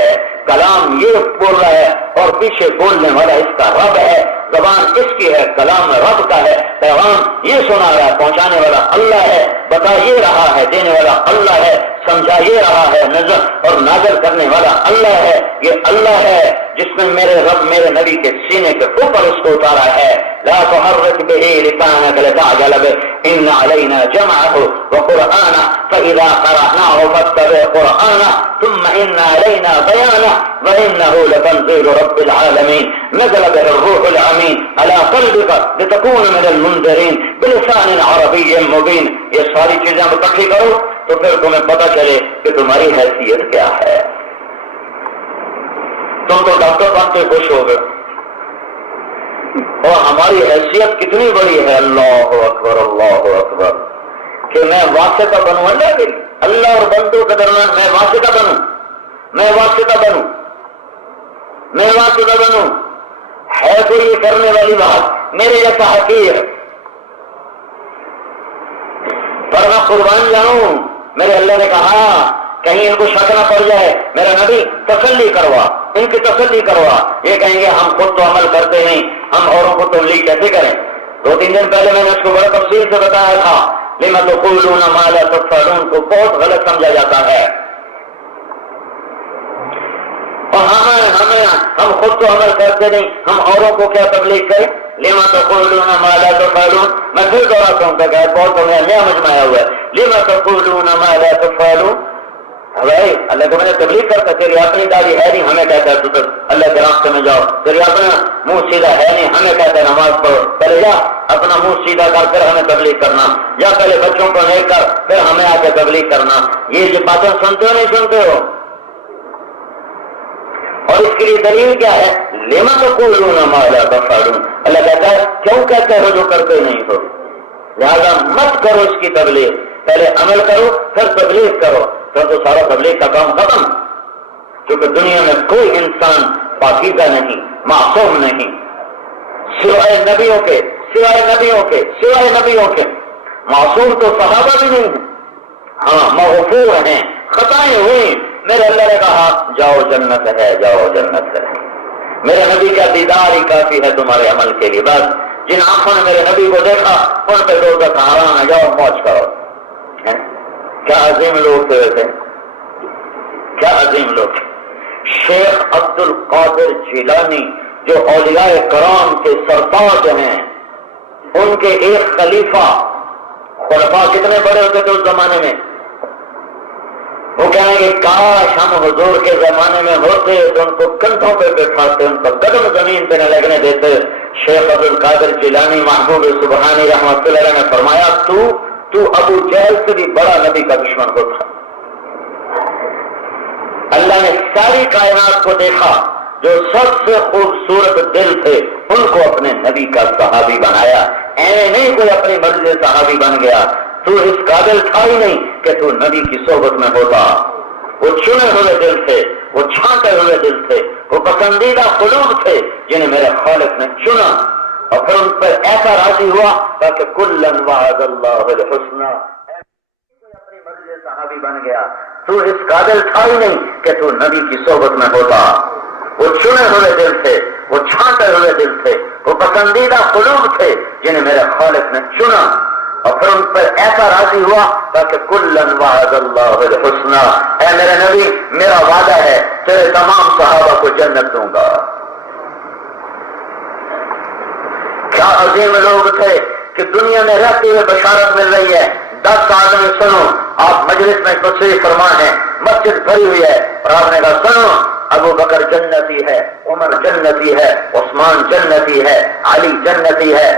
کلام یہ بول رہا ہے اور پیچھے بولنے والا اس کا رب ہے، زبان اس کی ہے، کلام رب کا ہے، پیغام یہ سنا رہا ہے، پہنچانے والا اللہ ہے، بتا یہ رہا ہے، دینے والا اللہ ہے، سمجھا یہ رہا ہے، نظر اور نازل کرنے والا اللہ ہے، یہ اللہ ہے جس نے میرے رب میرے نبی کے سینے کے اوپر اس کو اتارا ہے۔ لا تحرك به لسانك لتعجل به ان علينا جمعه وقرآنه فإذا قرأناه فاتبع قرآنه ثم ان علينا بيانه وإنه لتنزيل رب العالمين نزل به الروح الامين على قلبك لتكون من المنذرين بلسان عربي مبين۔ یہ ساری چیزیں اکٹھی کرو تو پھر تمہیں پتہ چلے کہ تمہاری حیثیت کیا ہے۔ تم تو ڈاکٹر بن کے خوش ہو گئے اور ہماری حیثیت کتنی بڑی ہے، اللہ اکبر اللہ اکبر، کہ میں واسطہ بنوں اللہ کے لیے، اللہ اور بندوں کے درمیان میں واسطہ بنوں ہے تو یہ کرنے والی بات میرے جیسا حقیر، پر میں قربان جاؤں، میرے اللہ نے کہا کہیں ان کو شک نہ پڑ جائے، میرا نبی تسلی کروا، ان کی تسلی کروا، یہ کہیں گے ہم خود تو عمل کرتے نہیں، ہم اوروں کو تبلیغ کیسے کریں؟ 2-3 دن پہلے میں نے اس کو بڑا تفصیل سے بتایا تھا، لما تقولون ما لا تفعلون کو بہت غلط سمجھا جاتا ہے، اور ہم خود تو عمل کرتے نہیں، ہم اوروں کو کیا تبلیغ کریں؟ لما تقولون ما لا تفعلون، میں پھر دوہراتا ہوں کہ بہت تمہیں نیا مجمع ہوا ہے، لما تقولون ما لا تفعلون، بھائی اللہ کو میں نے تبلیغ کرتا، تیری اپنی داڑھی ہے نہیں، ہمیں کہتا ہے تو اللہ کے راستے میں جاؤ، تیری اپنا منہ سیدھا ہے نہیں، ہمیں کہتا ہے نماز پڑھو، پہلے جا اپنا منہ سیدھا کر پھر ہمیں تبلیغ کرنا، یا پہلے بچوں کو لے کر پھر ہمیں آ کے تبلیغ کرنا۔ یہ جو باتیں سنتے ہو نہیں سنتے ہو؟ اور اس کے لیے دلیل کیا ہے؟ لما تقولون ما لا تفعلون، اللہ کہتا ہے کیوں کہتے ہو جو کرتے نہیں ہو، لہذا مت کرو اس کی تبلیغ، پہلے عمل کرو پھر تبلیغ کرو، پھر تو سارا تبلیغ کا کام ختم، کیونکہ دنیا میں کوئی انسان پاکیزہ نہیں، معصوم نہیں، سوائے نبیوں کے، معصوم تو صحابہ بھی نہیں ہیں، ہاں مغفور ہیں، خطائیں ہوئی، میرے اللہ نے کہا جاؤ جنت ہے، جاؤ جنت ہے، میرے نبی کا دیدار ہی کافی ہے تمہارے عمل کے لیے، بس جن آنکھوں نے میرے نبی کو دیکھا ان پہ دوزخ حرام ہے، جاؤ موج کرو۔ کیا عظیم لوگ تھے ویسے، کیا عظیم لوگ تھے۔ شیخ عبد القادر جیلانی جو اولیاء کرام کے سرتاج ہیں، ان کے ایک خلیفہ، خلفاء کتنے بڑے ہوتے تھے اس زمانے میں، وہ کہیں گے کاش ہم حضور کے زمانے میں ہوتے تو ان کو کندھوں پہ بٹھاتے، ان کا قدم زمین پہ نہ لگنے دیتے۔ شیخ عبد القادر جیلانی محبوب سبحانی رحمۃ اللہ علیہ نے فرمایا تو ابو جہل سے بھی بڑا نبی کا دشمن کو تھا۔ اللہ نے ساری کائنات کو دیکھا، جو سب سے خوبصورت دل تھے ان کو اپنے نبی کا صحابی بنایا، نہیں کوئی اپنی مرضی سے صحابی بن گیا، تو اس قابل تھا ہی نہیں کہ تو نبی کی صحبت میں ہوتا. وہ چنے ہوئے دل تھے, وہ چھانٹے ہوئے دل تھے, وہ پسندیدہ قلوب تھے جنہیں میرے خالق نے چنا اور پھر ان پر ایسا راضی ہوا تاکہ کلن وعد اللہ الحسنى. اپنی مرضی سے صحابی بن گیا. تو اس قابل تھا ہی نہیں کہ تو نبی کی صحبت میں ہوتا. وہ چنے ہوئے دل تھے, وہ چھانٹے ہوئے دل تھے, وہ پسندیدہ قلوب تھے جنہیں میرے خالق نے چنا اور پھر ان پر ایسا راضی ہوا تاکہ کلن وعد اللہ الحسنى. اے میرے نبی, میرا وعدہ ہے تیرے تمام صحابہ کو جنت دوں گا. کیا عظیم لوگ تھے کہ دنیا میں رہتے ہوئے بشارت مل رہی ہے. 10 آدمی سنو, آپ مجلس میں تشریف فرما ہے, مسجد بھری ہوئی ہے, اور آپ نے کہا سنو, ابو بکر جنتی ہے, عمر جنتی ہے, عثمان جنتی ہے, علی جنتی ہے,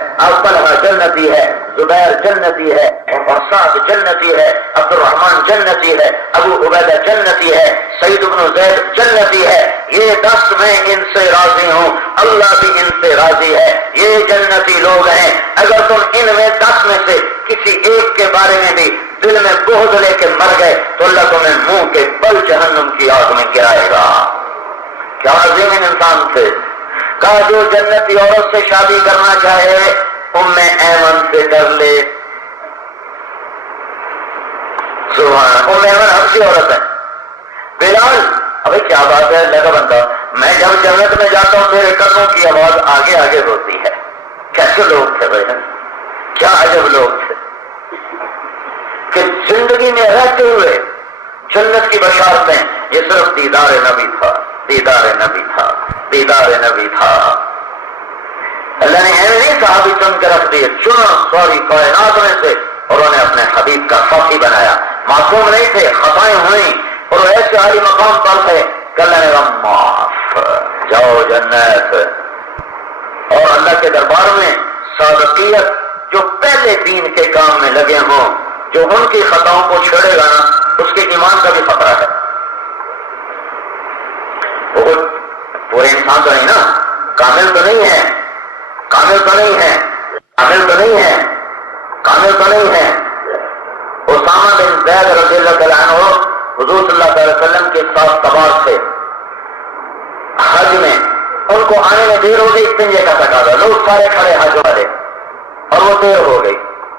طلحہ جنتی ہے, زبیر جنتی ہے, اور سعد جنتی ہے, عبد الرحمن جنتی ہے, ابو عبیدہ جنتی ہے, سعید بن زید جنتی ہے. یہ 10 میں ان سے راضی ہوں, اللہ بھی ان سے راضی ہے. یہ جنتی لوگ ہیں. اگر تم ان میں 10 میں سے کسی ایک کے بارے میں بھی دل میں بغض لے کے مر گئے تو اللہ تمہیں منہ کے بل جہنم کی آگ میں گرائے گا. کیا عظیم انسان تھے. کہا جو جنتی عورت سے شادی کرنا چاہے ام ایمن سے کر لے. سبحان, ام ایمن حبشی عورت ہے. بلال, ابھی کیا بات ہے, اللہ کا بندہ, میں جب جنت میں جاتا ہوں میرے قدموں کی آواز آگے آگے ہوتی ہے. کیسے لوگ تھے بھائی, کیا عجب لوگ تھے کہ زندگی میں رہتے ہوئے جنت کی بشارتیں. یہ صرف دیدار نبی تھا, دیدار نبی تھا, دیدار نبی تھا. اللہ نے ایسے نہیں صحابی چن کے رکھ دیے, چنا ساری کائنات میں سے, اور انہوں نے اپنے حبیب کا ساتھی بنایا. معصوم نہیں تھے, خطائیں ہوئیں, اور ایسے عالی مقام پر تھے کہ اللہ نے کہا معاف, جاؤ جنت. اور اللہ کے دربار میں صادقیت, جو پہلے دین کے کام میں لگے ہوں, جو ان کی خطاؤں کو چھیڑے گا نا, اس کے ایمان کا بھی خطرہ ہے. وہ پورے انسان تو نہیں نا, کامل تو نہیں ہے, کامل تو نہیں ہے, کامل تو نہیں ہے, کامل تو نہیں ہے. اسامہ بن زید رضی اللہ تعالیٰ عنہ حضور صلی اللہ علیہ وسلم کے ساتھ سوار تھے حج میں. ان کو آنے میں دیر ہو گئی, استنجے کا تقاضا, لوگ سارے کھڑے حج والے, اور وہ دیر ہو گئی.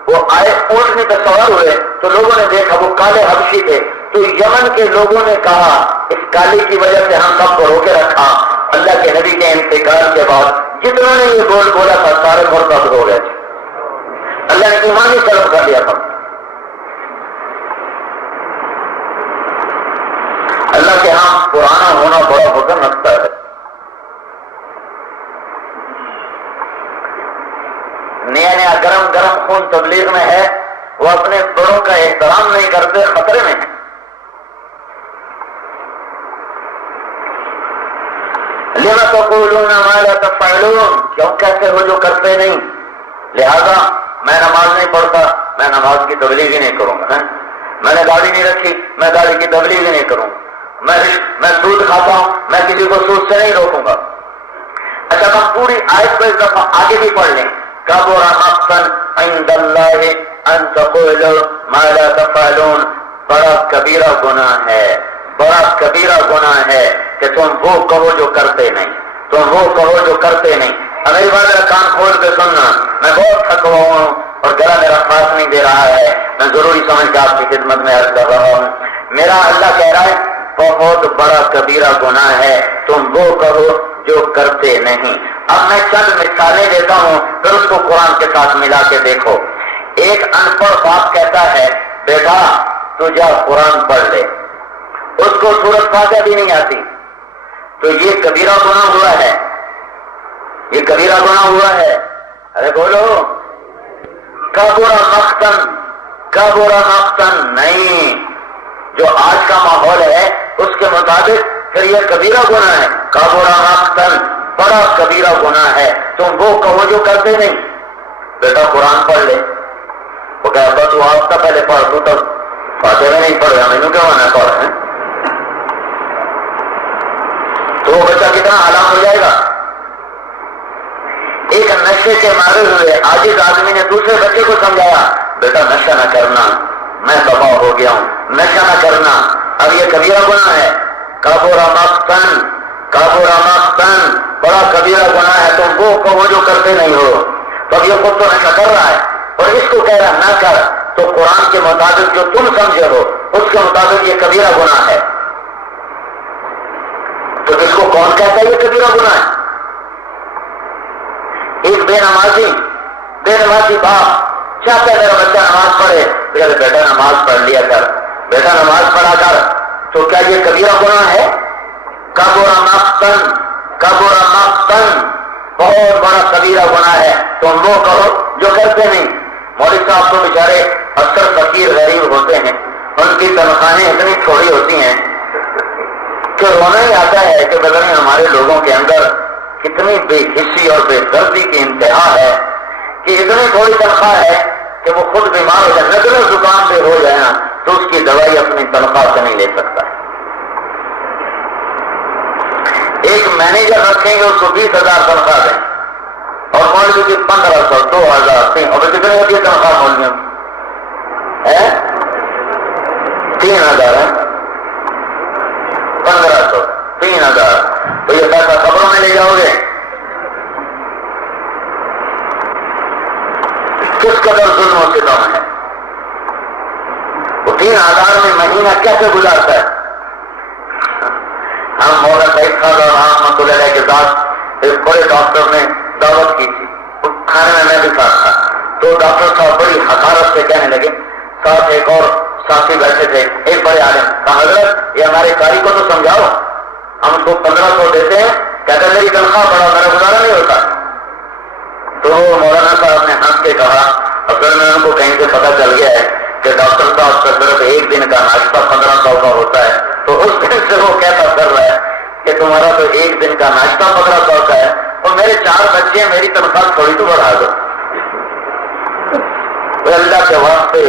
وہ آئے, اونٹنے پہ سوار ہوئے تو لوگوں نے دیکھا وہ کالے حبشی تھے. تو یمن کے لوگوں نے کہا اس کالی کی وجہ سے ہم سب کو روکے رکھا. اللہ کے نبی کے انتقال کے بعد جتنوں نے یہ بول بولا تھا سارے مرتد ہو گئے تھے. اللہ نے ایمانی طلب کر لیا تھا. اللہ کے ہاں پرانا ہونا بڑا حکم رکھتا ہے. نیا نیا گرم گرم خون تبلیغ میں ہے, وہ اپنے بڑوں کا احترام نہیں کرتے, خطرے میں ہیں. لما تقولون ما لا تفعلون, کیوں کہتے ہو جو کرتے نہیں. لہذا میں نماز نہیں پڑھتا, میں نماز کی تبلیغ ہی نہیں کروں گا. میں نے گاڑی نہیں رکھی, میں گاڑی کی تبلیغ ہی نہیں کروں. میں سود کھاتا ہوں, میں کسی کو سود سے نہیں روکوں گا. اچھا, ہم پوری آیت کو ایک دفعہ آگے بھی پڑھ لیں. کبر مقتا عند اللہ ان تقولوا ما لا تفعلون, بڑا کبیرہ گناہ ہے, بڑا کبیرہ گناہ ہے کہ تم وہ کہو جو کرتے نہیں, تم وہ کہو جو کرتے نہیں. میری بات کان کھول کے سننا, میں بہت تھکا ہوا ہوں اور گلا میرا ساتھ نہیں دے رہا ہے, میں ضروری سمجھ کے آپ کی خدمت میں عرض کر رہا ہوں. میرا اللہ کہہ رہا ہے بہت بڑا کبیرہ گناہ ہے تم وہ کہو جو کرتے نہیں. اب میں چند مثالیں دیتا ہوں, پھر اس کو قرآن کے ساتھ ملا کے دیکھو. ایک ان پڑھ باپ کہتا ہے بیٹا تو جا قرآن پڑھ لے, اس کو سورۃ فاتحہ بھی نہیں آتی, تو یہ کبیرہ گناہ ہوا ہے, یہ کبیرہ گناہ ہوا ہے. ارے بولو, کبر مقتن, کبر مقتن نہیں. جو آج کا ماحول ہے اس کے مطابق پھر یہ کبیرہ گناہ ہے. کبر مقتن, بڑا کبیرہ گناہ ہے تم وہ کہو جو کرتے نہیں. بیٹا قرآن پڑھ لے. وہ کہتا تو آپ کا پہلے پڑھ, تو تب فاتحہ میں نہیں پڑھ رہا, میں کیا ہونا پڑھ ہے. تو وہ بچہ کتنا ہلاک ہو جائے گا. ایک نشے کے مارے ہوئے عاجز آدمی نے دوسرے بچے کو سمجھایا, بیٹا نشہ نہ کرنا، میں تباہ ہو گیا ہوں، نشہ نہ کرنا، اب یہ کبیرہ گناہ ہے، کبیرہ مقتن، کبیرہ مقتن، بڑا کبیرہ گناہ ہے، تم وہ کہو جو کرتے نہیں ہو۔ تو اب یہ خود تو نشہ کر رہا ہے اور اس کو کہہ رہا نہ کر، تو قرآن کے مطابق جو تم سمجھے ہو اس کے مطابق یہ کبیرہ گناہ ہے، تو اس کو کون کہتا ہے یہ کبیرہ گناہ ہے؟ ایک بے نمازی باپ چاہتا ہے میرا بچہ نماز پڑھے، بیٹا نماز پڑھ لیا کر، بیٹا نماز پڑھا کر، تو کیا یہ کبیرہ گناہ ہے؟ کبیرہ مقتن، کبیرہ مقتن، بہت بڑا کبیرہ گناہ ہے، تم وہ کرو جو کرتے نہیں۔ مولوی صاحب تو بیچارے اکثر فقیر غریب ہوتے ہیں، ان کی تنخواہیں اتنی تھوڑی ہوتی ہیں کہ رونا ہی آتا ہے کہ پتہ نہیں ہمارے لوگوں کے اندر کتنی بے حسی اور بے دردی کی انتہا ہے کہ اتنی تھوڑی تنخواہ ہے کہ وہ خود بیمار ہو جائے، نزلہ زکام پہ ہو جائے نا تو اس کی دوائی اپنی تنخواہ سے نہیں لے سکتا ہے۔ ایک مینیجر رکھیں گے اس کو 20,000 تنخواہ دیں اور مولوی کی 1,500 2,000 3، اور کتنے ہوتی ہے تنخواہ مولویوں ہے؟ 3,000 ہے، 1,500 3,000، تو یہ پیسہ خبروں میں لے جاؤ گے؟ کس قدر ظلم و ستم ہے؟ وہ 3,000 میں مہینہ کیسے گزارتا ہے؟ ہم مولانا سعید خان اور رحمۃ اللہ علیہ کے ساتھ ایک بڑے ڈاکٹر نے دعوت کی تھی، کھانے میں بھی ساتھ تھا، تو ڈاکٹر صاحب بڑی حقارت سے کہنے لگے، ساتھ ایک اور ساتھی بیٹھے تھے، ایک بڑے عالم، کہا حضرت یہ ہمارے قاری کو تو سمجھاؤ، ہم اس کو 1,500 دیتے ہیں، کہتے میری تنخواہ بڑا میرا گزارا نہیں ہوتا۔ تو مولانا صاحب نے ہنس کے کہا، اصل میں ان کو کہیں سے پتہ چل گیا ہے کہ ڈاکٹر صاحب کا صرف ایک دن کا ناشتہ 1,500 کا ہوتا ہے، تو اس دن سے وہ کہتا کر رہا ہے کہ تمہارا تو ایک دن کا ناشتہ 1,500 کا ہے اور میرے 4 بچے، میری تنخواہ تھوڑی تو بڑھا دو۔ اللہ کے واسطے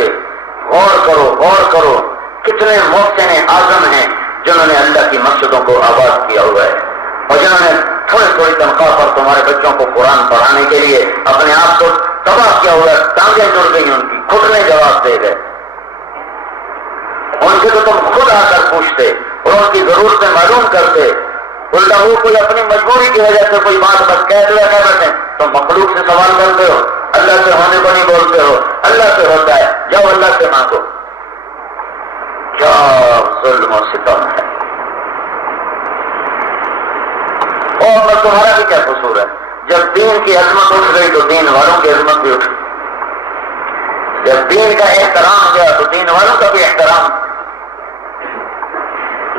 غور کرو، کتنے محسن اعظم ہیں جنہوں نے اللہ کی مسجدوں کو آباد کیا ہوا ہے اور جنہوں نے تھوڑی تنخواہ پر تمہارے بچوں کو قرآن پڑھانے کے لیے اپنے آپ کو تباہ کیا ہوا ہے، ٹانگیں جڑ گئی ان کی، گھٹنے جواب دے گئے۔ ان سے تو تم خود آ کر پوچھتے اور ان کی ضرورتیں معلوم کرتے، الٹا وہ کوئی اپنی مجبوری کی وجہ سے کوئی بات بس کہہ دیا کر بیٹھے، تو مخلوق سے سوال کرتے ہو، اللہ سے ہونے کو نہیں بولتے ہو، اللہ سے ہوتا ہے جاؤ اللہ سے مانگو۔ کیا ظلم و ستم ہے، اور تمہارا بھی کیا قصور ہے؟ جب دین کی عظمت اٹھ گئی تو دین والوں کی عظمت بھی اٹھ گئی، جب دین کا احترام گیا تو دین والوں کا بھی احترام۔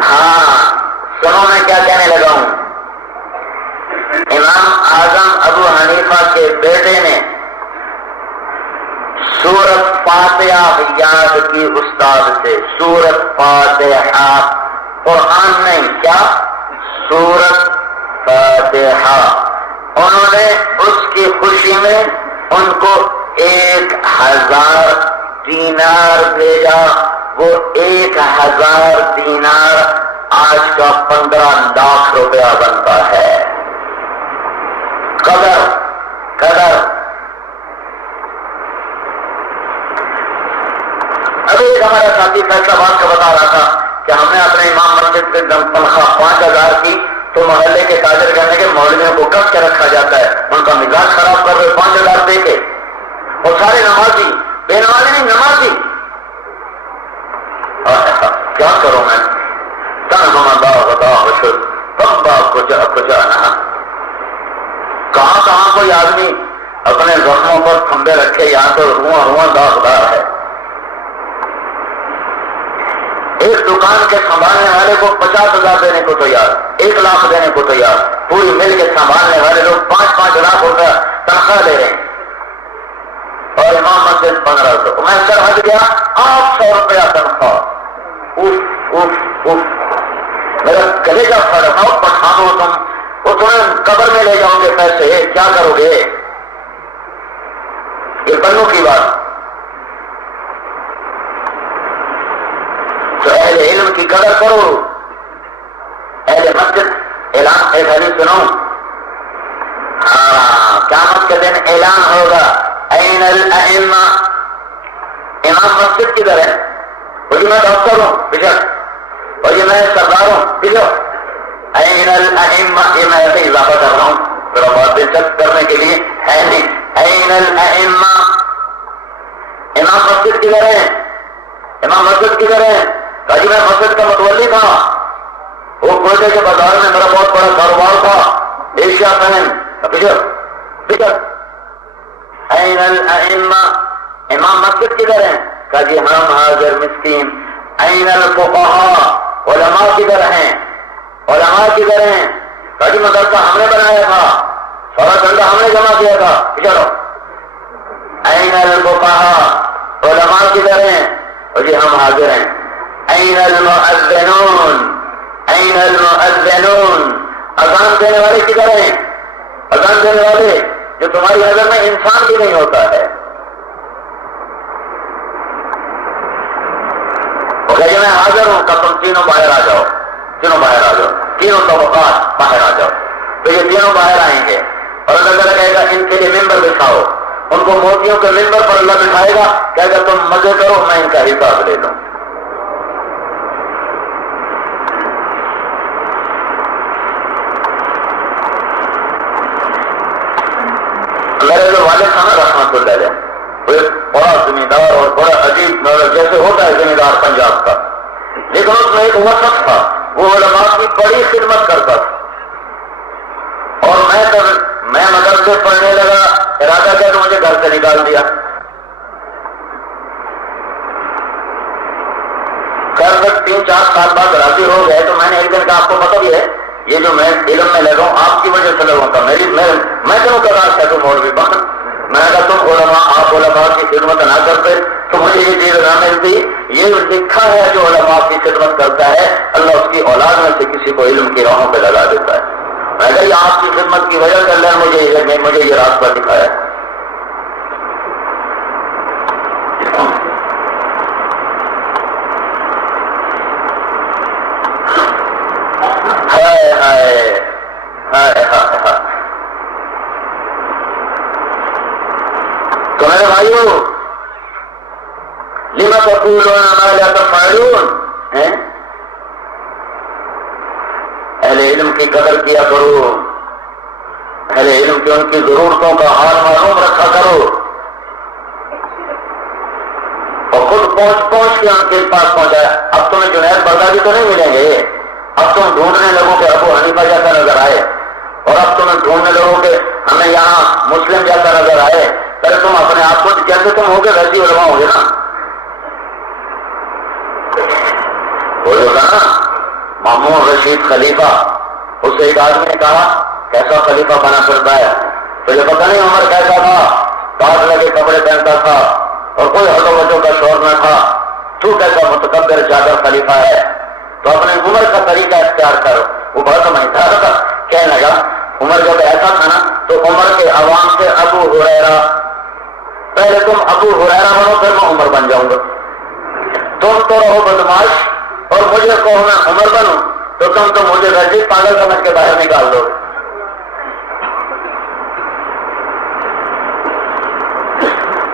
ہاں سنو میں کیا کہنے لگا ہوں، امام اعظم ابو حنیفہ کے بیٹے نے سورت فاتحہ یاد کی استاد سے، سورت فاتحہ، قرآن نہیں، کیا سورت فاتحہ، انہوں نے اس کی خوشی میں ان کو 1,000 دینار بھیجا۔ وہ 1,000 دینار آج کا 15 لاکھ روپیہ بنتا ہے۔ قدر ابھی ایک ہمارا ساتھی فیصلہ باد کا بتا رہا تھا کہ ہم نے اپنے امام مسجد سے تنخواہ 5,000 کی، تو محلے کے تاجر کہنے کے مولویوں کو کس کے رکھا جاتا ہے، ان کا مزاج خراب کر رہے 5,000 دے کے، اور سارے نمازی، بے نمازی نہیں نمازی۔ کیا کروں میں، کہاں کوئی آدمی اپنے زخموں پر کھمبے رکھے، یہاں تو رواں داغدار ہے۔ ایک دکان کے سنبھالنے والے کو 50,000 دینے کو تیار، 1 لاکھ دینے کو تیار، پوری مل کے سنبھالنے والے لوگ 5-5 لاکھ روپیہ تنخواہ لے رہے ہیں، اور امام مسجد 1,500۔ میں سرحد گیا 800 روپیہ تنخواہ، میرا کلیجہ پھٹ، پٹھانو تم، وہ تمہیں قبر میں لے جاؤ گے پیسے، کیا کرو گے؟ یہ بنوں کی بات۔ تو اہل علم کی قدر کرو، اہل مسجد اعلان، ایک حدیث سنو، قیامت کے دن اعلان ہوگا، این الائمہ، امام مسجد کدھر ہے؟ وہ جی میں ڈاکٹر ہوں بشک، اور یہ میں سردار ہوں بشک۔ این الائمہ، یہ میں ایسے اضافہ کر رہا ہوں ذرا بات دلچسپ کرنے کے لیے، ہے نہیں۔ این الائمہ، امام مسجد کدھر ہے؟ امام مسجد کدھر ہے؟ کہا جی میں مسجد کا متولی تھا، وہ کوئٹے کے بازار میں میرا بہت بڑا کاروبار تھا، ایشیا فین بشک بشک۔ این الائمہ، امام مسجد کدھر ہے؟ کہا جی ہم حاضر مسکین۔ این الفقہاء، علماء کدھر ہیں؟ علماء کدھر ہیں؟ کہا جی مدرسہ ہم نے بنایا تھا، سارا ڈنڈا ہم نے جمع کیا تھا، چلو۔ این الفقہاء، علماء کدھر ہیں؟ اور جی ہم حاضر ہیں۔ این المؤذنون، این المؤذنون، اذان دینے والے کدھر ہیں؟ اذان دینے والے جو تمہاری نظر میں انسان بھی نہیں ہوتا ہے۔ کہ میں حاضر ہوں، کہ تم تینوں باہر آ جاؤ، تینوں باہر آ جاؤ، تینوں طبقات باہر آ جاؤ۔ تو یہ تینوں باہر آئیں گے اور اللہ تعالیٰ کہے گا ان کے لیے ممبر بچھاؤ، ان کو موتیوں کے ممبر پر اللہ بٹھائے گا، کہے گا تم مزے کرو، میں ان کا حساب لے لوں۔ میرے جو والد تھا نا رحمت اللہ علیہ، وہ بڑا زمیندار اور بڑا عجیب جیسے ہوتا ہے زمیندار پنجاب کا، لیکن اس میں ایک وسط تھا، وہ علماء کی بڑی خدمت کرتا تھا۔ اور میں مدرسے پڑھنے لگا، ارادہ کیا کہ مجھے گھر سے نکال دیا۔ گھر تک 3-4 سال بعد راضی ہو گئے تو میں نے ایک دن کہا آپ کو پتہ بھی ہے یہ جو میں علم میں لگا ہوں آپ کی وجہ سے لگوں گا، میں کیوں کر رہا تھا تم مولوی بن، میں نے کہا تم علماء، آپ علماء کی خدمت نہ کرتے تو مجھے یہ چیز نہ ملتی۔ یہ لکھا ہے جو علماء کی خدمت کرتا ہے اللہ اس کی اولاد میں سے کسی کو علم کی راہوں پہ لگا دیتا ہے۔ میں نے کہا یہ آپ کی خدمت کی وجہ سے اللہ نے مجھے یہ راستہ دکھایا۔ تو میرے بھائیو لما تقولون ما لا تفعلون، اہل علم کی قدر کیا کرو، اہل علم کی ان کی ضرورتوں کا حال معلوم رکھا کرو، اور خود پہنچ کے ان کے پاس پہنچایا۔ اب تمہیں جنید بغدادی تو نہیں ملیں گے، اب تم ڈھونڈنے لگو کہ ابو حنیفہ جیسا نظر آئے، اور اب تمہیں ڈھونڈنے لگو کہ ہمیں یہاں مسلم جیسا نظر آئے، پہلے تم اپنے آپ کو جیسے تم ہوگے ویسی علماء ہوگے نا۔ وہ جو تھا نا مامون رشید خلیفہ، اس سے ایک آدمی نے کہا کیسا خلیفہ بنا کرتا ہے، تجھے پتہ نہیں عمر کیسا تھا، کاٹ لگے کپڑے پہنتا تھا اور کوئی ہٹو بچوں کا شور نہ تھا، تو کیسا متکبر جادر خلیفہ ہے، تو اپنے عمر کا طریقہ اختیار کر۔ وہ بڑا سمجھتا تھا، کہنے لگا عمر جب ایسا تھا نا تو عمر کے عوام سے ابو ہریرہ، پہلے تم ابو ہریرہ بنو پھر میں عمر بن جاؤں گا، تم تو رہو بدماش اور مجھے کہو میں عمر بنوں تو تم تو مجھے ویسے پاگل سمجھ کے باہر نکال دو۔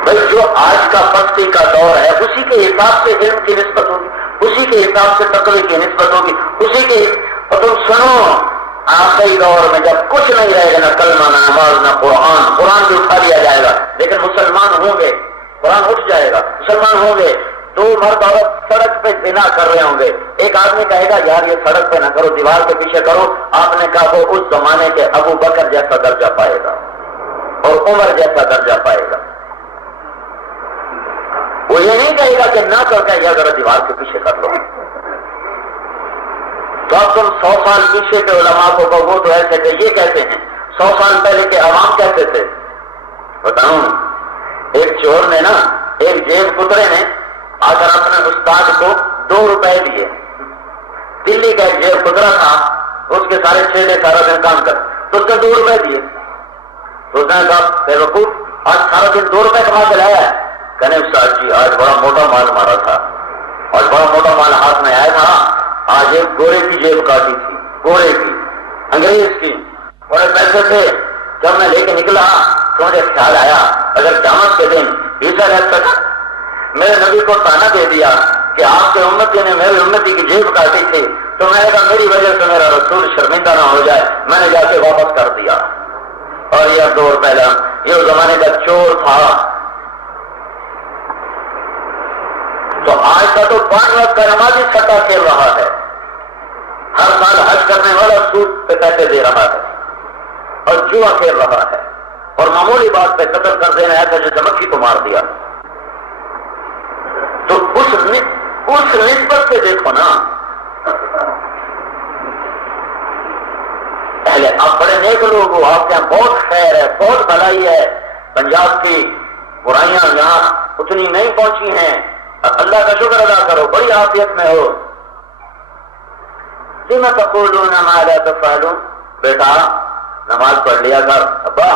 بھائی جو آج کا پستی کا دور ہے اسی کے حساب سے علم کی نسبت ہوگی، اسی کے حساب سے تقوی کی نسبت ہوگی، اسی کے اور تم سنو آخری دور میں جب کچھ نہیں رہے گا، نہ کلمہ نہ نماز نہ قرآن بھی اٹھا لیا جائے گا، لیکن مسلمان ہوں گے، قرآن اٹھ جائے گا، مسلمان ہوں گے، دو مرد عورت سڑک پہ زنا کر رہے ہوں گے، ایک آدمی کہے گا یار یہ سڑک پہ نہ کرو دیوار کے پیچھے کرو، آپ نے کہا وہ اس زمانے کے ابو بکر جیسا درجہ پائے گا اور عمر جیسا درجہ پائے گا، وہ یہ نہیں کہے گا کہ نہ کر کے یا ذرا دیوار کے پیچھے کر لو۔ تو اب تم 100 سال پیچھے کے علماء کو وہ تو ایسے کہ یہ کہتے ہیں، 100 سال پہلے کے عوام کہتے تھے۔ بتاؤں ایک چور نے نا، ایک جیب کترے نے آ کر اپنے استاد کو 2 روپے دیے، دلی کا ایک جیب کترا تھا، اس کے سارے چیلے سارا دن کام کر تو اس کو 2 روپے دیے، تو اس نے کہا بے وقوف آج سارا دن 2 روپے کما کے لایا ہے، کہنے استاد جی آج بڑا موٹا مال مارا تھا، آج بڑا موٹا مال ہاتھ میں آیا تھا، آج ایک گورے کی جیب کاٹی تھی، گورے کی انگریز کی، بڑے پیسے تھے، جب میں لے کے نکلا تو مجھے خیال آیا اگر قیامت کے دن عیسیٰ علیہ السلام میرے نبی کو تانا دے دیا کہ آپ کے امتی نے میری امتی کی جیب کاٹی تھی، تو میں نے کہا میری وجہ سے میرا رسول شرمندہ نہ ہو جائے، میں نے جا کے واپس کر دیا۔ اور یہ دور پہلا یہ زمانے کا چور تھا، تو آج کا تو 5 وقت کا نمازی سٹا کھیل رہا ہے، ہر سال حج کرنے والا سود پہ پیسے دے رہا ہے اور جوا کھیل رہا ہے، اور معمولی بات پہ قتل کر دینا ایسا جیسے مکھی کو مار دیا۔ تو اس نسبت سے دیکھو نا، پہلے آپ بڑے نیک لوگ ہو، آپ کے یہاں بہت خیر ہے، بہت بھلائی ہے، پنجاب کی برائیاں یہاں اتنی نہیں پہنچی ہیں، اللہ کا شکر ادا کرو، بڑی عافیت میں ہو۔ لِمَ تَقُولُونَ مَا لَا تَفْعَلُونَ، بیٹا نماز پڑھ لیا کر، ابا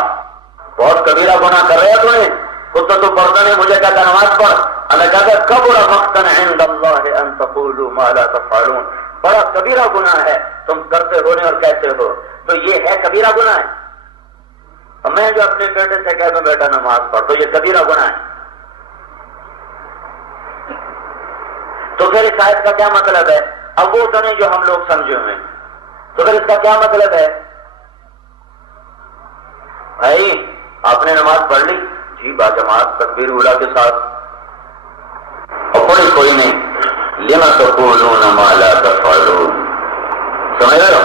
بہت کبیرہ گناہ کر رہا تو نے، خود تو پڑھتا نہیں، مجھے کہتا نماز پڑھ، اللہ کہتا کبر مقتا عند اللہ ان تقولوا ما لا تفعلون، بڑا کبیرہ گناہ ہے تم کرتے ہو نہیں اور کہتے ہو، تو یہ ہے کبیرہ گناہ ہے۔ اور میں جو اپنے بیٹے سے کہتا ہوں بیٹا نماز پڑھ، تو یہ کبیرہ گناہ ہے۔ تو پھر اس آیت کا کیا مطلب ہے؟ اب وہ تو نہیں جو ہم لوگ سمجھے ہوئے، تو پھر اس کا کیا مطلب ہے؟ بھائی آپ نے نماز پڑھ لی، جی باجماعت تکبیر اولیٰ کے ساتھ، اور پڑھی کوئی نہیں، لِمَ تَقُولُونَ مَا لَا تَفْعَلُونَ، سمجھ رہے ہو؟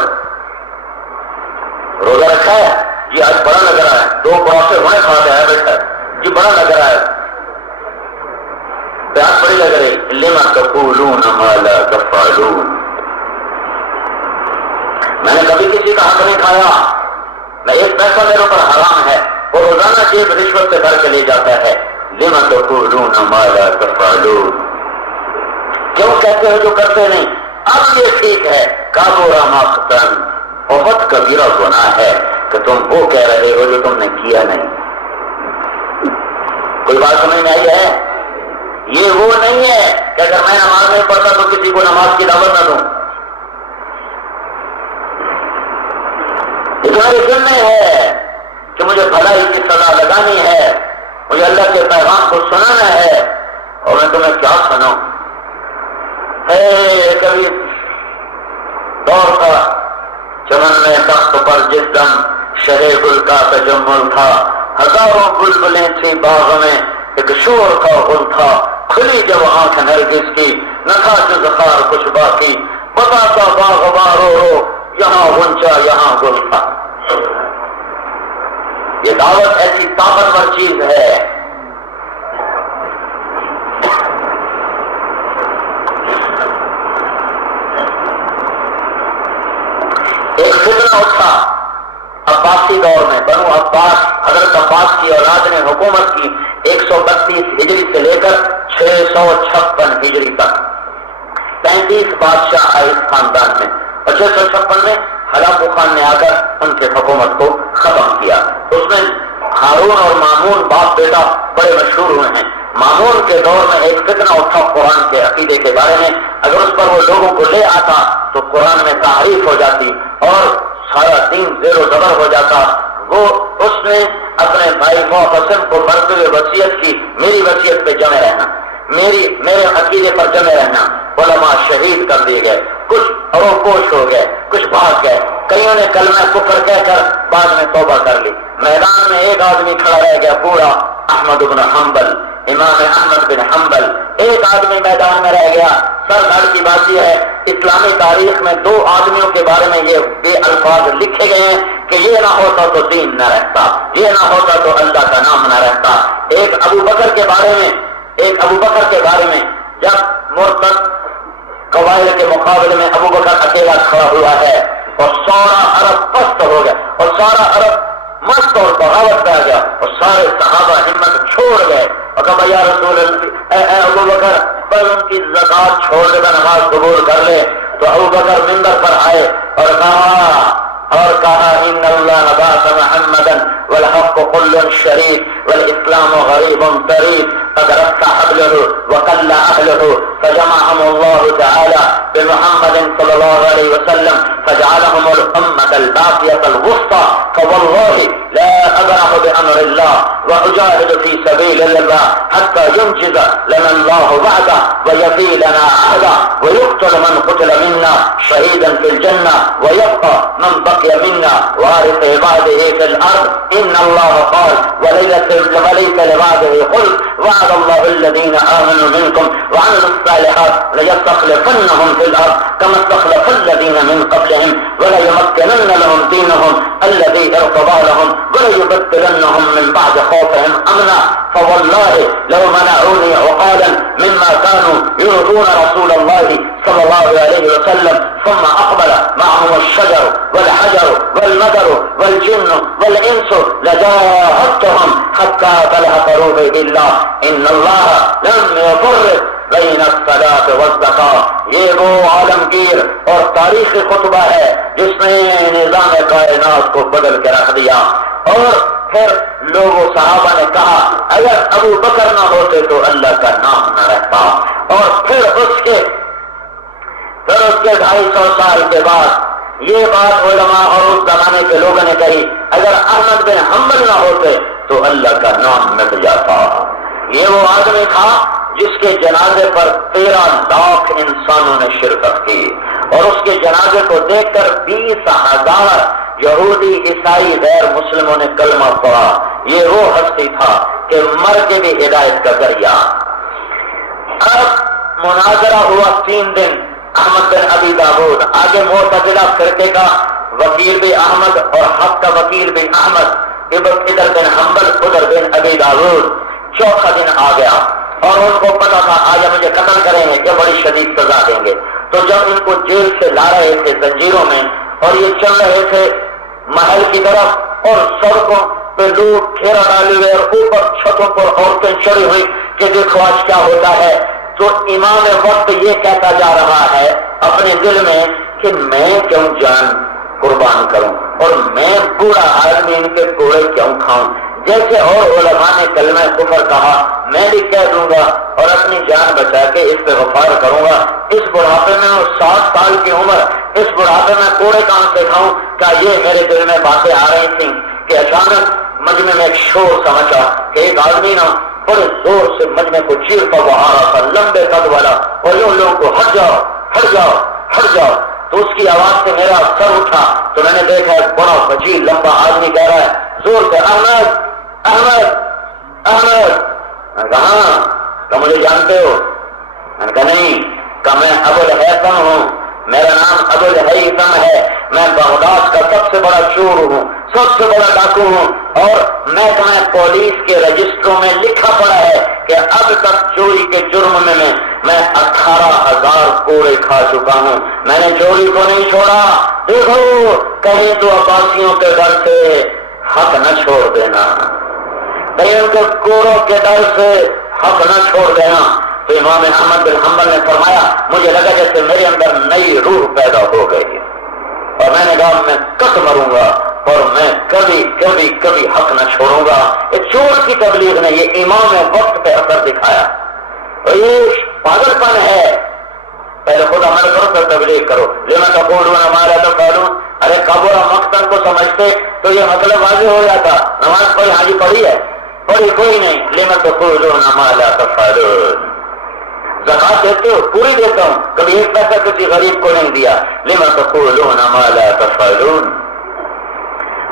روزہ رکھا ہے، جی آج بڑا لگ رہا ہے، 2 پراٹھے ہونے کھاتے ہیں بیٹا، جی بڑا لگ رہا ہے، پیاس بڑی لگ رہی، لِمَ تَقُولُونَ مَا لَا تَفْعَلُونَ۔ میں نے کبھی کسی کا حق نہیں کھایا، میں 1 پیسہ میرے اوپر حرام ہے، وہ روزانہ جیب رشوت سے بھر کے لے جاتا ہے، لِمَ تَقُولُونَ مَا لَا تَفْعَلُونَ، کیوں کہتے ہو جو کرتے نہیں؟ اب یہ ٹھیک ہے، کَبُرَ مَقْتًا، بہت کبیرہ گناہ ہے کہ تم وہ کہہ رہے ہو جو تم نے کیا نہیں۔ کوئی بات سمجھ میں آئی ہے؟ یہ وہ نہیں ہے کہ اگر میں نماز نہیں پڑھتا تو کسی کو نماز کی دعوت نہ دوں، یہ تمہارے دل میں ہے کہ مجھے بھلائی کی سزا لگانی ہے، مجھے اللہ کے پیغام کو سنانا ہے، اور میں تمہیں کیا سناؤں؟ کبھی دور تھا چمن میں تخت پر جس دم شہ گل کا تجمل تھا، ہزاروں بلبلیں تھی باغ میں، ایک شور کا غل تھا، کھلی جب آنکھ نرگس کی، نہ تھا جز خار کچھ باقی، بتاتا باغ رو رو، یہاں غنچہ یہاں گل تھا۔ یہ دعوت ایسی طاقتور چیز ہے، ایک فتنہ اٹھا عباسی دور میں، بنو عباس، حضرت عباس کی اولاد نے حکومت کی 132 ہجری سے لے کر 656 ہجری تک، 35 بادشاہ آئے اس خاندان میں، اور 656 میں ہلاکو خان نے آ کر ان کے حکومت کو ختم کیا۔ اس میں ہارون اور مامون باپ بیٹا بڑے مشہور ہوئے ہیں۔ مامون کے دور میں ایک فتنہ اٹھا قرآن کے عقیدے کے بارے میں، اگر اس پر وہ لوگوں کو لے آتا تو قرآن میں تحریف ہو جاتی اور سارا دین زیر و زبر ہو جاتا۔ وہ اس نے اپنے بھائی معتصم کو مرتے ہوئے وصیت کی، میری وصیت پہ جمے رہنا، میرے عقیدے پر جمے رہنا۔ علماء شہید کر دیے گئے، کچھ روپوش ہو گئے، کچھ بھاگ گئے، کئیوں نے کلمہ کفر کہہ کر بعد میں توبہ کر لی۔ میدان میں ایک آدمی کھڑا رہ گیا پورا، احمد بن حنبل، امام احمد بن حنبل، ایک آدمی میدان میں رہ گیا۔ سر دھڑ کی بات یہ ہے، اسلامی تاریخ میں 2 آدمیوں کے بارے میں یہ الفاظ لکھے گئے ہیں کہ یہ نہ ہوتا تو دین نہ رہتا، یہ نہ ہوتا تو اللہ کا نام نہ رہتا۔ ایک ابو بکر کے بارے میں جب مرتد قبائل کے مقابلے میں ابو بکر اکیلا کھڑا ہوا ہے اور سارا عرب پست ہو گیا اور سارا عرب مست اور بغاوت پہ آ گیا اور سارے صحابہ ہمت چھوڑ گئے اور کہا یا رسول اللہ، اے ابو بکر پر ان کی زکات چھوڑ دے کر نماز قبول کر لے۔ تو ابو بکر منبر پر آئے اور کہا ان اللہ بعث محمدا والحق كل شريك والاسلام غريب طريق قد رفع حبله وقل اهل وجاهده فجمعهم الله تعالى بمحمد صلى الله عليه وسلم فجعلهم الأمة الباقية الوسطى. فوالله لا أبرح بأمر الله وأجاهد في سبيل الله حتى ينجز لنا الله وعده ويفي لنا عهده ويقتل من قتل منا شهيدا في الجنة ويبقى من بقي منا وارث عباده في الأرض. إن الله قال وليس لعباده خلق وعد الله الذين آمنوا منكم وعملوا الصالحات ليستخلفنهم في الأرض كما استخلف الذين من قبلهم وليمكنن لهم دينهم الذي ارتضى لهم وليبدلنهم من بعد خوفهم أمنا. فوالله لو منعوني عقالا مما كانوا يرضون رسول الله صلى الله عليه وسلم ثم أقبل معهم الشجر والحجر والمدر والجن والإنس لجاهدتهم حتى بلغ روحي الله. إن الله لم يفرق بین الصلاۃ والزکاۃ. یہ وہ عالمگیر اور تاریخی خطبہ ہے جس نے نظام کائنات کو بدل کے رکھ دیا. اور پھر لوگوں صحابہ نے کہا اگر ابو بکر نہ ہوتے تو اللہ کا نام نہ رہتا. اور پھر اس کے 250 سال کے بعد یہ بات علماء اور اس زمانے کے لوگوں نے کہی اگر احمد بن حنبل نہ ہوتے تو اللہ کا نام مٹ جاتا. یہ وہ آدمی تھا جس کے جنازے پر 13 لاکھ انسانوں نے شرکت کی اور اس کے جنازے کو دیکھ کر 20,000 یہودی عیسائی غیر مسلموں نے کلمہ پڑھا. یہ وہ ہستی تھا کہ مر کے بھی ہدایت کا ذریعہ. اب مناظرہ ہوا 3 دن احمد بن ابی داؤد. آگے معتزلہ فرقے کا وکیل بھی احمد اور حق کا وکیل بھی احمد. ادھر بن حنبل ادھر بن ابی داؤد. چوتھا دن آ گیا اور ان کو پتا تھا آج مجھے قتل کریں گے کہ بڑی شدید سزا دیں گے. تو جب ان کو جیل سے لا رہے تھے زنجیروں میں اور یہ چل رہے تھے محل کی طرف اور سڑکوں پہ لوگ گھیرا ڈالے ہوئے اور اوپر چھتوں پر عورتیں چڑھی ہوئی کہ دیکھو آج کیا ہوتا ہے. تو امام وقت یہ کہتا جا رہا ہے اپنے دل میں کہ میں کیوں جان قربان کروں اور میں بوڑھا آدمی ان کے کوڑے کیوں کھاؤں. جیسے اور علماء نے کلمہ کفر کہا میں بھی کہہ دوں گا اور اپنی جان بچا کے استغفار کروں گا. اس بڑھاپے میں 60 سال کی عمر اس بڑھاپے میں کوڑے کام سے کھاؤں. کیا یہ میرے دل میں باتیں آ رہی تھیں کہ اچانک مجمع میں ایک شور سمجھا کہ ایک آدمی نا بڑے زور سے مجمع کو چیرتا ہوا آ رہا تھا لمبے قد والا اور ان لوگوں کو ہٹ جاؤ ہٹ جاؤ ہٹ جاؤ. تو اس کی آواز سے میرا سر اٹھا تو میں نے دیکھا ایک بڑا وجیل لمبا آدمی کہہ رہا ہے زور سے احمد احمد احمد. میں نے کہا ہاں تو مجھے جانتے ہو؟ میں نے کہا نہیں. کہ میں ابو الہیثم ہوں میرا نام ابو الہیثم ہے. میں بغداد کا سب سے بڑا چور ہوں سب سے بڑا ڈاکو ہوں اور محکمہ پولیس کے رجسٹروں میں لکھا پڑا ہے کہ اب تک چوری کے جرم میں 18,000 کوڑے کھا چکا ہوں. میں نے چوری کو نہیں چھوڑا. دیکھو کہیں تو عباسیوں کے گھر سے حق نہ چھوڑ دینا کہیں ان کے کوڑوں کے ڈر سے حق نہ چھوڑ دینا. تو امام احمد بن حنبل نے فرمایا مجھے لگا جیسے میرے اندر نئی روح پیدا ہو گئی اور میں نے کہا میں کٹ مروں گا اور میں کبھی کبھی کبھی حق نہ چھوڑوں گا. یہ چور کی تبلیغ نے یہ امام وقت پہ اثر دکھایا اور یہ پاگل پن ہے. پہلے خود عمل کرو پھر تبلیغ کرو. لما تقولون ما لا تفعلون. ارے قبر مقتن کو سمجھتے تو یہ مطلب واضح ہو جاتا. نماز پڑھی حاجی پڑھی ہے پڑھی کوئی نہیں. لما تقولون ما لا تفعلون. زکات دیتے ہو پوری دیتا ہوں کبھی ایک پیسہ کسی غریب کو نہیں دیا. لما تقولون ما لا تفعلون.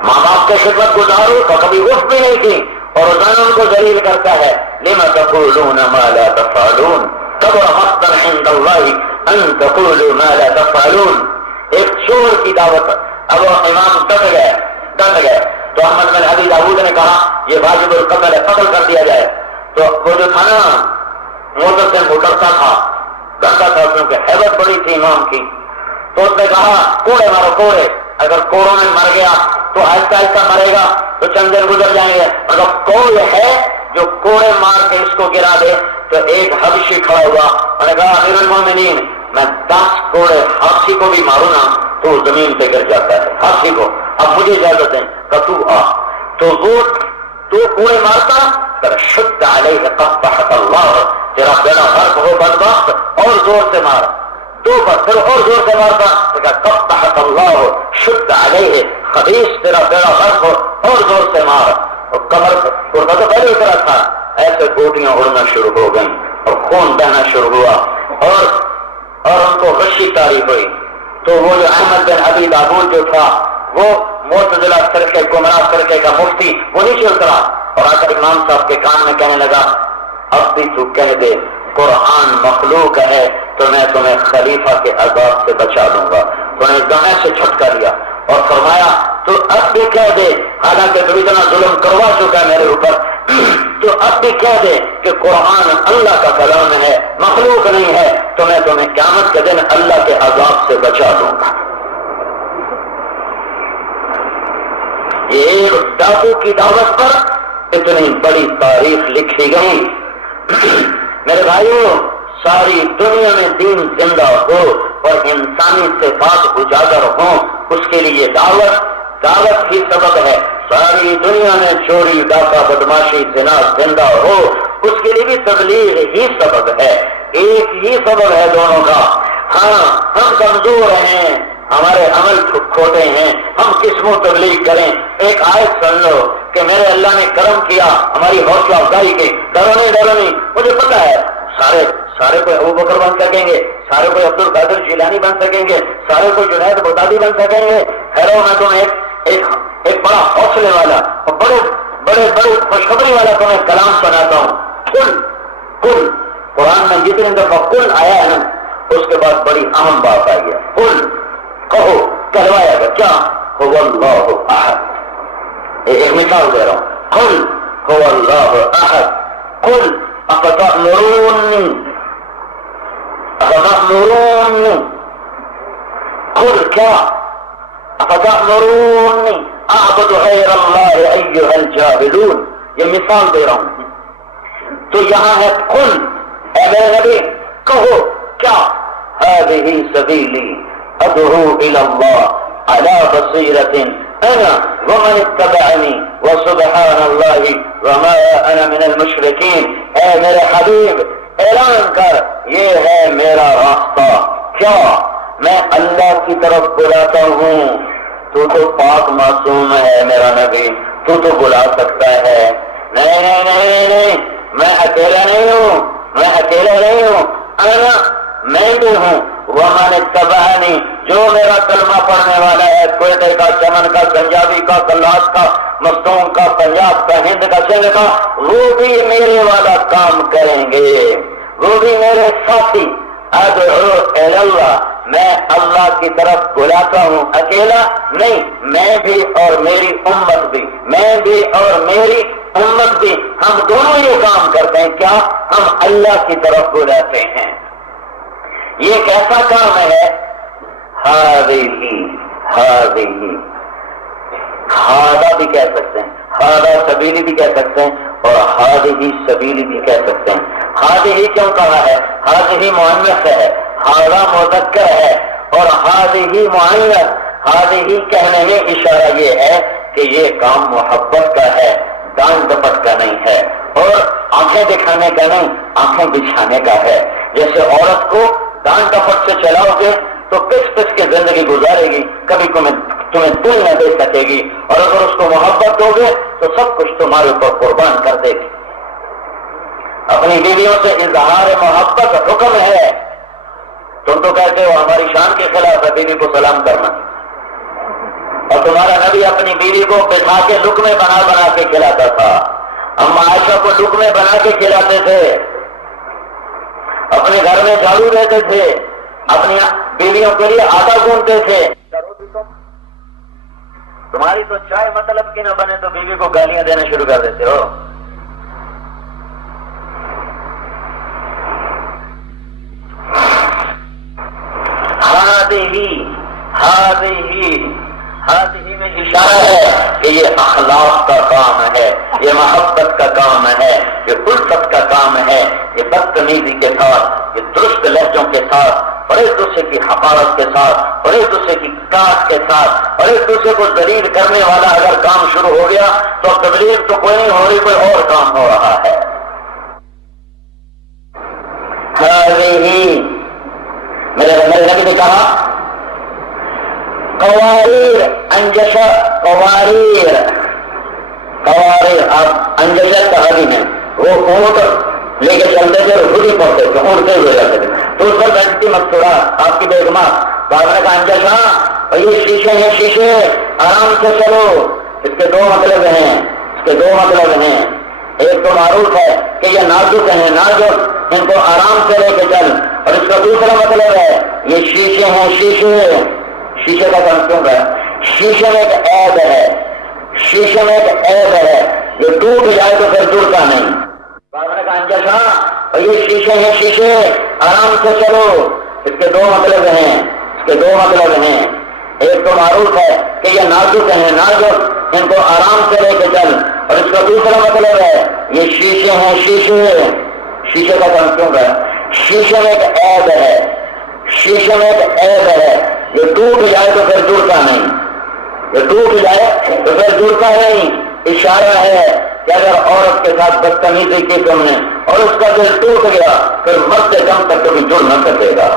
ماں باپ کے خدمت گزارو تو کبھی اف بھی نہیں کی اور روزانہ ان کو ذلیل کرتا ہے. لما تقولون ما لا تفعلون. کبر مقتا عند اللہ ان تقولوا ما لا تفعلون. ایک چور کی دعوت. اب امام ڈٹ گئے تو احمد بن ابی داؤد نے کہا یہ واجب القتل ہے قتل کر دیا جائے. تو وہ جو تھا نا موٹر سے ڈرتا تھا کیونکہ حیبت بڑی تھی امام کی. تو اس نے کہا کوڑے مارو کوڑے. اگر کوڑوں میں مر گیا تو آہستہ آہستہ مرے گا تو چند دن گزر جائیں گے. اگر کوئی ہے جو کوڑے مار کے اس کو گرا دے. تو ایک حبشی کھڑا ہوا اور نے کہا امیر المومنین میں 10 کوڑے ہاتھی کو بھی ماروں نا تو زمین پہ گر جاتا ہے ہاتھی کو. اب مجھے اجازت ہے کہ تو آ. تو وہ تو کوڑے مارتا شد علیہ قبحۃ اللہ تیرا بیڑا غرق ہو بدبخت، اور زور سے مار، دو پر پھر اور زور سے مارتا، کب تحت اللہ شد علیہ خبیث، تیرا بیڑا غرق ہو اور زور سے مار. اور کمر کرتا تو پہلے اترا تھا، ایسے گوٹیاں اڑنا شروع ہو گئیں اور خون بہنا شروع ہوا اور ان کو غشی طاری ہوئی. تو وہ جو احمد بن ابی داؤد جو تھا، وہ معتزلہ فرقے گمراہ فرقے کا مفتی، وہ نیچے اترا اور آ کر امام صاحب کے کان میں کہنے لگا اب بھی تو کہہ دے قرآن مخلوق ہے تو میں تمہیں خلیفہ کے عذاب سے بچا دوں گا. تو نے گانے سے چھٹکا لیا اور فرمایا تو اب بھی کہہ دے، حالانکہ تو اتنا ظلم کروا چکا ہے میرے اوپر، تو اب بھی کہہ دے کہ قرآن اللہ کا کلام ہے، مخلوق نہیں ہے، تو میں تمہیں قیامت کے دن اللہ کے عذاب سے بچا دوں گا. یہ ایک ڈاکو کی دعوت پر اتنی بڑی تاریخ لکھی گئی. میرے بھائیوں، ساری دنیا میں دین زندہ ہو اور انسانی صفات اجاگر ہوں، اس کے لیے دعوت ہی سبب ہے. ساری دنیا میں چوری ڈاکہ بدماشی زنا زندہ ہو، اس کے لیے بھی تبلیغ ہی سبب ہے. ایک ہی سبب ہے دونوں کا. ہاں ہم کمزور ہیں، ہمارے عمل کھوٹے ہیں، ہم کس منہ تبلیغ کریں. ایک آیت سن لو کہ میرے اللہ نے کرم کیا، ہماری حوصلہ افزائی کی، ڈرو نہیں، مجھے پتا ہے سارے کوئی ابو بکر بن سکیں گے، سارے کوئی عبد القادر جیلانی بن سکیں گے، سارے کوئی جنید بغدادی بن سکیں گے. خیرو میں تمہیں ایک بڑا حوصلے والا اور بڑے خوشخبری والا تمہیں کلام سناتا ہوں. کل قرآن میں جتنے دفعہ کل آیا ہے نا، اس کے بعد بڑی اہم بات آئی ہے. کل کہو، کہلوایا گا کیا؟ هو اللہ احد. ایک مثال دے رہا ہوں. قل هو اللہ احد. قل افتأمرونی قل کیا افتأمرونی اعبد غیر اللہ ایھا الجاہلون. یہ مثال دے رہا ہوں. تو یہاں ہے قل، اے میرے نبی کہو کیا، هذه سبیلی ادعو الی اللہ علی بصیرۃ انا ومن اتبعنی وسبحان اللہ وما انا من المشرکین. اے میرے حبیب اعلان کر یہ ہے میرا راستہ، کیا میں اللہ کی طرف بلاتا ہوں. تو پاک معصوم ہے میرا نبی، تو بلا سکتا ہے. نہیں، میں اکیلا نہیں ہوں، انا میں بھی ہوں، ومن اتبعنی جو میرا کلمہ پڑھنے والا ہے، کوئٹے کا، چمن کا، پنجابی کا، کلاس کا، مستون کا، پنجاب کا، ہند کا، سندھ کا، وہ بھی میرے والا کام کریں گے، وہ بھی میرے ساتھی. ادعو الی اللہ، میں اللہ کی طرف بلاتا ہوں، اکیلا نہیں، میں بھی اور میری امت بھی، میں بھی اور میری امت بھی، ہم دونوں یہ کام کرتے ہیں. کیا؟ ہم اللہ کی طرف بلاتے ہیں. یہ کیسا کام ہے؟ ہاذا بھی کہہ سکتے ہیں، ہاذا سبیلی بھی کہہ سکتے ہیں، اور ہذہ سبیلی بھی کہہ سکتے ہیں. ہذہ کیوں کہا ہے؟ ہذہ مؤنث ہے، ہاذا مذکر ہے، اور ہذہ مؤنث. ہذہ کہنے میں اشارہ یہ ہے کہ یہ کام محبت کا ہے، ڈانٹ ڈپٹ کا نہیں ہے، اور آنکھیں دکھانے کا نہیں، آنکھیں بچھانے کا ہے. جیسے عورت کو ڈانٹ ڈپٹ سے چلاؤ گے تو پس کے زندگی گزارے گی، کبھی تمہیں دل نہ دے سکے گی، اور اگر اس کو محبت دو گے تو سب کچھ تمہارے اوپر قربان کر دے گی. اپنی بیویوں سے اظہار محبت حکم ہے. تم تو کہتے ہو ہماری شان کے خلاف ہے بیوی کو سلام کرنا، اور تمہارا نبی اپنی بیوی کو بٹھا کے لقمے بنا کے کھلاتا تھا. ہم عائشہ کو لقمے بنا کے کھلاتے تھے، اپنے گھر میں جھاڑو دیتے تھے، اپنی بیویوں کے لیے آٹا گوندتے تھے. تمہاری تو چائے مطلب کی نہ بنے تو بیوی کو گالیاں دینا شروع کر دیتے ہو. ہذہ میں اشارہ ہے کہ یہ اخلاق کا کام ہے، یہ محبت کا کام ہے، یہ الفت کا کام ہے، یہ بدتمیزی کے ساتھ، یہ درست لہجوں کے ساتھ، اور ایک دوسرے کی حقارت کے ساتھ، اور ایک دوسرے کی کاٹ کے ساتھ، اور ایک دوسرے کو ذلیل کرنے والا اگر کام شروع ہو گیا تو تبلیغ تو کوئی نہیں ہو رہی، کوئی اور کام ہو رہا ہے. هذه میرے نبی نے کہا قواریر انجشہ قواریر آپ انجشہ کہانی ہے وہ اونٹ لے کے چلتے تھے اور خود ہی پڑھتے تھے اونٹتے ہوئے جاتے تھے تو اس پر بیٹھتی مقصورہ آپ کی بیگمہ بابا کا انجشہ اور یہ شیشے ہیں شیشے آرام سے چلو اس کے دو مطلب ہیں ایک تو معروف ہے کہ یہ نازک ہیں نازک ان کو آرام سے لے کے چل اور اس کا دوسرا مطلب ہے یہ شیشے ہیں شیشے کا کام کیوں ہے شیشے میں ایک عیب ہے یہ ٹوٹ جائے تو پھر جڑتا نہیں بابا کا انجشا اور یہ شیشے ہیں شیشے آرام سے چلو اس کے دو مطلب ہیں ایک تو معروف ہے کہ یہ نازک ہیں نازک ان کو آرام سے لے کے چل اور اس کا دوسرا مطلب ہے یہ شیشے ہیں شیشے کا کام کیوں ہے شیشے میں ایک عیب ہے یہ ٹوٹ جائے تو پھر جڑتا نہیں اشارہ ہے کہ اگر عورت کے ساتھ بدتمیزی کی تم نے اور اس کا دل ٹوٹ گیا پھر مرتے دم تک کبھی جڑ نہ سکے گا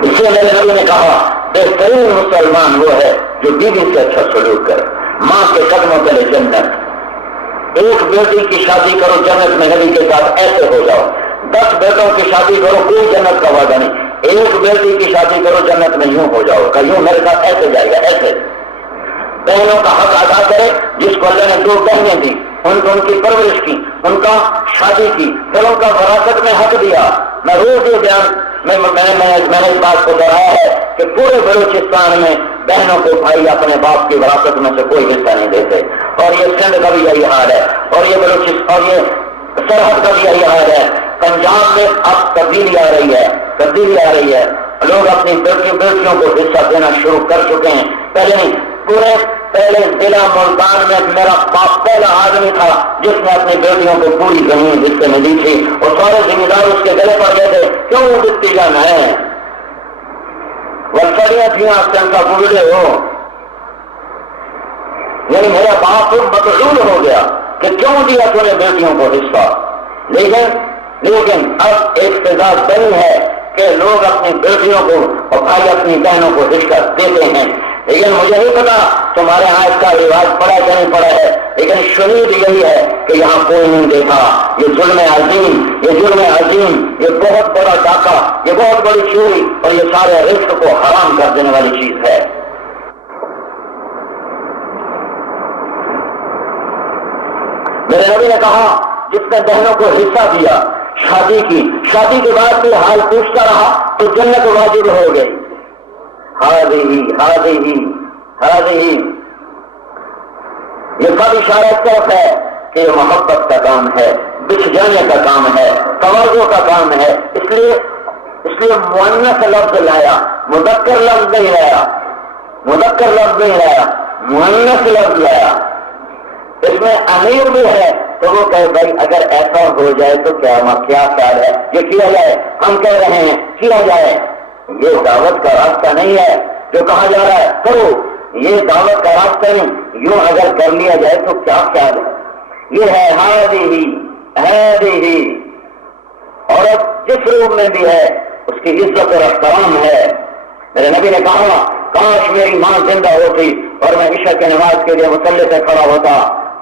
اس لیے میرے نبی نے کہا بہترین مسلمان وہ ہے جو بیوی سے اچھا سلوک کرے ماں کے قدموں تلے جنت ایک بیٹی کی شادی کرو جنت میں نبی کے ساتھ ایسے ہو جاؤ 10 بیٹوں کی شادی کرو کوئی جنت کا وعدہ نہیں ایک بیٹی کی شادی کرو جنت میں یوں ہو جاؤ کہ یوں میرے ساتھ ایسے جائے گا ایسے بہنوں کا حق ادا کرے جس کو اللہ نے 2 بہنیں دی ان کو ان کی پرورش کی ان کا شادی کی پھر ان کا وراثت میں حق دیا میں روز یہ بیان میں نے اس بات کو دہرایا ہے کہ پورے بلوچستان میں بہنوں کو بھائی اپنے باپ کی وراثت میں سے کوئی حصہ نہیں دیتے اور یہ سندھ کا بھی یہی حال ہے اور یہ بلوچستان اور یہ سرحد کا بھی یہی حال ہے پنجاب میں اب تبدیلی آ رہی ہے لوگ اپنی بیٹیوں کو حصہ دینا شروع کر چکے ہیں پہلے نہیں پہلے ضلع ملتان میں میرا باپ پہلا آدمی تھا جس نے اپنی بیٹیوں کو پوری زمین حصے میں دی تھی اور سارے ذمہ دار اس کے گلے پڑ گئے تھے کیوں وہ دکھتی جانا ہے ورسڑیاں تھیں آپ سے کا بگڑے ہو یعنی میرا باپ مطلوب ہو گیا کہ کیوں دیا تو نے بیٹیوں کو حصہ لیکن اب ایک سزا بنی ہے کہ لوگ اپنی بیٹیوں کو اور بھائی اپنی بہنوں کو حصہ دیتے ہیں لیکن مجھے نہیں پتا تمہارے ہاں اس کا رواج پڑا کہ نہیں پڑا ہے لیکن شنید یہی ہے کہ یہاں کوئی نہیں دیکھا یہ ظلم عظیم یہ بہت بڑا ڈاکہ یہ بہت بڑی چوری اور یہ سارے رزق کو حرام کر دینے والی چیز ہے میرے نبی نے کہا جس نے بہنوں کو حصہ دیا شادی کے بعد بھی حال پوچھتا رہا تو جنت واجب ہو گئی ہی یہ کب اشارہ طرف ہے کہ یہ محبت کا کام ہے بچھ جانے کا کام ہے توازو کا کام ہے اس لیے مؤنث لفظ لایا مذکر لفظ نہیں لایا مؤنث لفظ لایا اس میں امیر بھی ہے تو وہ کہے بھائی اگر ایسا ہو جائے تو کیا خیال ہے یہ کیا جائے ہم کہہ رہے ہیں کیا جائے یہ دعوت کا راستہ نہیں ہے جو کہا جا رہا ہے کرو یہ دعوت کا راستہ نہیں یوں اگر کر لیا جائے تو کیا خیال ہے یہ ہے ہی عورت جس روپ میں بھی ہے اس کی عزت اور احترام ہے میرے نبی نے کہا کاش میری ماں زندہ ہوتی اور میں عشاء کی نماز کے لیے مصلی پہ کھڑا ہوتا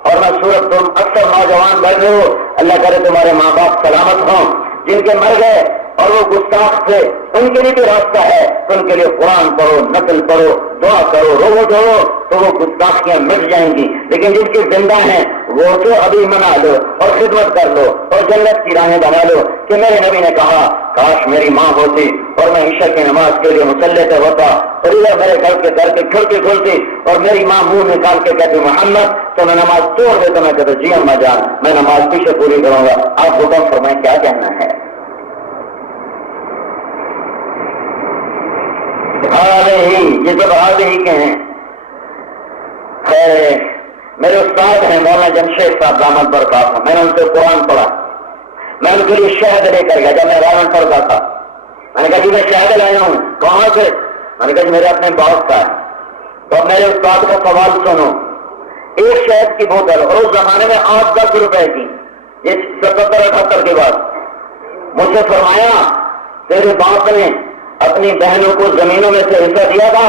اور میں سورت تم اکثر نوجوان بیٹھے ہو اللہ کرے تمہارے ماں باپ سلامت ہوں جن کے مر گئے اور وہ گستاخ تھے ان کے لیے بھی راستہ ہے تو ان کے لیے قرآن پڑھو نقل پڑھو دعا کرو رو دھو تو وہ گستاخیاں مٹ جائیں گی لیکن جن کی زندہ ہیں وہ تو ابھی منا لو اور خدمت کر لو اور جنت کی راہیں بنا لو کہ میرے نبی نے کہا کاش میری ماں ہوتی اور میں عشاء کی نماز کے لیے مصلی پہ ہوتا اور ادھر میرے گھر کے در کے کھلتی اور میری ماں منہ نکال کے کہتی محمد تو میں نماز توڑ دے تو میں کہتا جی اما جان میں نماز پیچھے پوری کروں گا آپ حکم فرمائیں کیا کہنا ہے یہ سب ہی کے ہیں میرے استاد ہیں مولانا جمشید صاحب دامت برکات میں نے ان سے قرآن پڑھا میں ان کے لیے شہد لے کر گیا جب میں رامن پڑھتا تھا میں نے کہا جی میں شہد لایا ہوں کہاں سے میں نے کہا جی میرے اپنے باپ کا ہے تو میرے استاد کا سوال سنو ایک شہد کی بوتل اور اس زمانے میں 8-10 روپے کی یہ 77-78 کے بعد مجھ سے فرمایا تیرے باپ نے اپنی بہنوں کو زمینوں میں سے حصہ دیا تھا.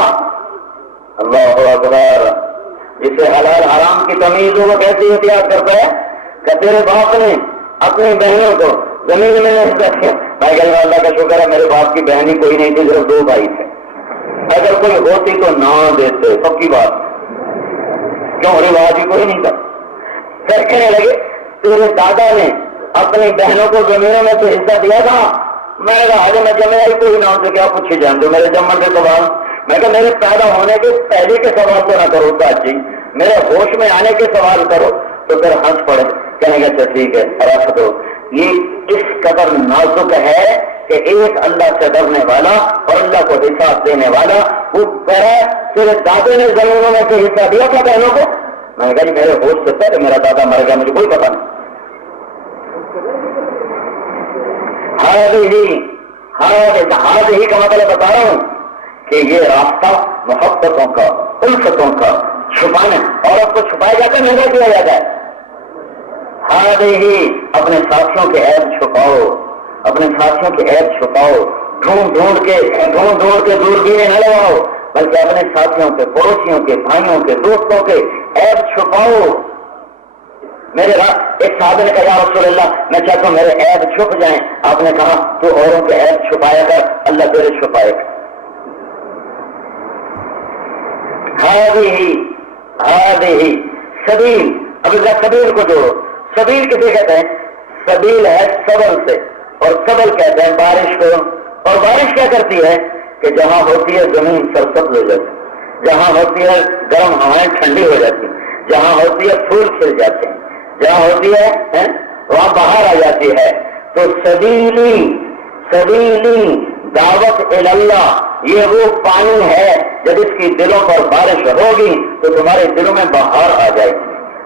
اللہ اکبر. جسے حلال حرام کی تمیز ہو وہ کیسی احتیاط کرتا ہے کہ تیرے باپ نے اپنی بہنوں کو زمین میں حصہ دیا. میں کہوں گا اللہ کا شکر ہے میرے باپ کی بہن ہی کوئی نہیں تھی, صرف 2 بھائی تھے. اگر کوئی ہوتی تو نہ دیتے, سب کی بات کیوں, رواج ہی کوئی نہیں تھا. پھر کہنے لگے تیرے دادا نے اپنی بہنوں کو زمینوں میں سے حصہ دیا تھا. میں نے کہا حاجی میں جمع ہی کوئی نہ ہو سکے, آپ پوچھے جان دو میرے جمن کے سوال. میں کہا میرے پیدا ہونے کے پہلے کے سوال تو نہ کرو چاچی, میرے ہوش میں آنے کے سوال کرو. تو پھر ہنس پڑے, کہنے گا اچھا ٹھیک ہے رکھ دو. یہ اس قدر نازک ہے کہ ایک اللہ سے ڈرنے والا اور اللہ کو حساب دینے والا وہ کہہ رہا ہے تیرے دادے نے زمینوں میں سے حصہ دیا تھا بہنوں کو. میں نے کہا جی میرے ہوش سے پہلے میرا دادا مر گیا, مجھے کوئی پتا نہیں. ہاتھ ہی کا مطلب بتا رہا ہوں کہ یہ راستہ محبتوں کا, الفتوں کا, چھپانے عورت کو چھپایا جاتا ہے, مہنگا کیا جاتا ہے. ہاتھ ہی اپنے ساتھیوں کے عیب چھپاؤ, اپنے ساتھیوں کے عیب چھپاؤ, ڈھونڈ ڈھونڈ کے دوربینیں نہ لگاؤ, بلکہ اپنے ساتھیوں کے, پڑوسیوں کے, بھائیوں کے, دوستوں کے عیب چھپاؤ. میرے ایک صحابی نے کہا یا رسول اللہ میں چاہتا ہوں میرے عیب چھپ جائیں. آپ نے کہا تو اوروں کے عیب چھپایا کر, اللہ تیرے چھپائے گا. ہی سبیل. اب اس سبیل کو جوڑو. سبیل کسے کہتے ہیں؟ سبیل ہے سبل سے, اور سبل کہتے ہیں بارش کو. اور بارش کیا کرتی ہے کہ جہاں ہوتی ہے زمین سرسبز ہو جاتی, جہاں ہوتی ہے گرم ہوائیں ٹھنڈی ہو جاتی, جہاں ہوتی ہے پھول کھل جاتے ہیں, جہاں ہوتی ہے وہاں باہر آ جاتی ہے. تو سبیلی دعوت اللہ یہ وہ پانی ہے جب اس کی دلوں پر بارش ہوگی تو تمہارے دلوں میں بہار آ جائے گی,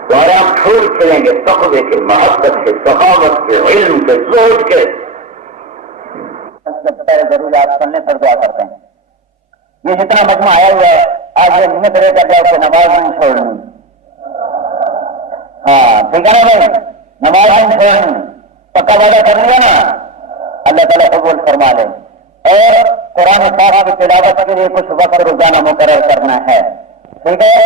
تمہارے آپ پھول کھلیں گے تقوی کے, محبت کے, سخاوت کے, علم کے, زہد کے. ضروریات سننے پر دعا کرتے ہیں. یہ جتنا مجمع آیا ہوا ہے آج یہ محنت رہے کر جاؤ کہ نماز نہیں چھوڑنی. ہاں ٹھیک ہے نا بھائی, نماز نہیں چھوڑنی, پکا وعدہ کر لیا نا, اللہ تعالیٰ قبول فرما لے. اور قرآن پاک کی تلاوت کے لیے کچھ وقت روزانہ مقرر کرنا ہے. ٹھیک ہے,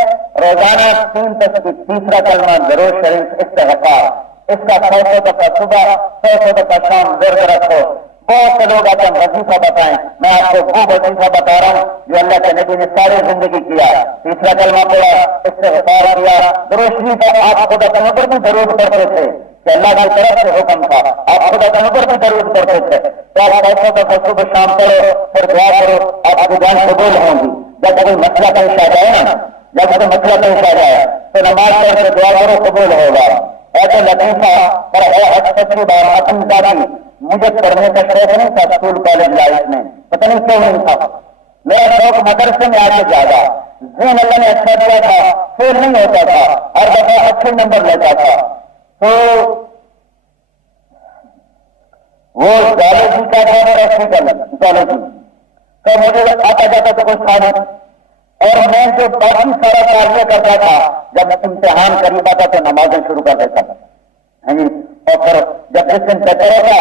روزانہ 3 تسبیح, تیسرا کلمہ, درود شریف, استغفار, اس کا 100 دفعہ صبح, 100 دفعہ شام ضرور رکھو. بہت سے لوگ آتے ہیں وظیفہ بتائیں, میں آپ کو وہ وظیفہ بتا رہا ہوں جو اللہ کے نبی نے ساری زندگی کیا. تیسرا کلمہ پڑھا, استغفار کیا, درود شریف. آپ خود اپنے اوپر بھی درود پڑھتے تھے کہ اللہ کی طرف سے حکم تھا, آپ خود اپنے اوپر بھی درود پڑھتے تھے. تو آپ 100 دفعہ صبح شام پڑھو, پھر دعا کرو, آپ کی جان قبول ہوں گی. جب کوئی مسئلہ پیش آ جائے نا, جب کوئی مسئلہ پیش آ جائے تو نماز پڑھ کے دعا کرو, قبول ہوگا. ایسا لطیفہ پر اچھی بات اپنی دادی, مجھے پڑھنے کا شوق نہیں تھا اسکول کالج لائف میں, پتہ نہیں کیوں نہیں تھا. میرا شوق مدرسے میں آگے زیادہ, ذہن اللہ نے اچھا دیا تھا, فیل نہیں ہوتا تھا, ہر دفعہ اچھے نمبر لیتا تھا. تو وہ کالج کا کالج تو مجھے آتا جاتا تو کچھ تھا نہیں. اور میں جو باقی سارا کاریہ کرتا تھا, جب امتحان قریب آتا تو نمازیں شروع کر دیتا تھا. اور پھر جب جس دن پیپر ہوتا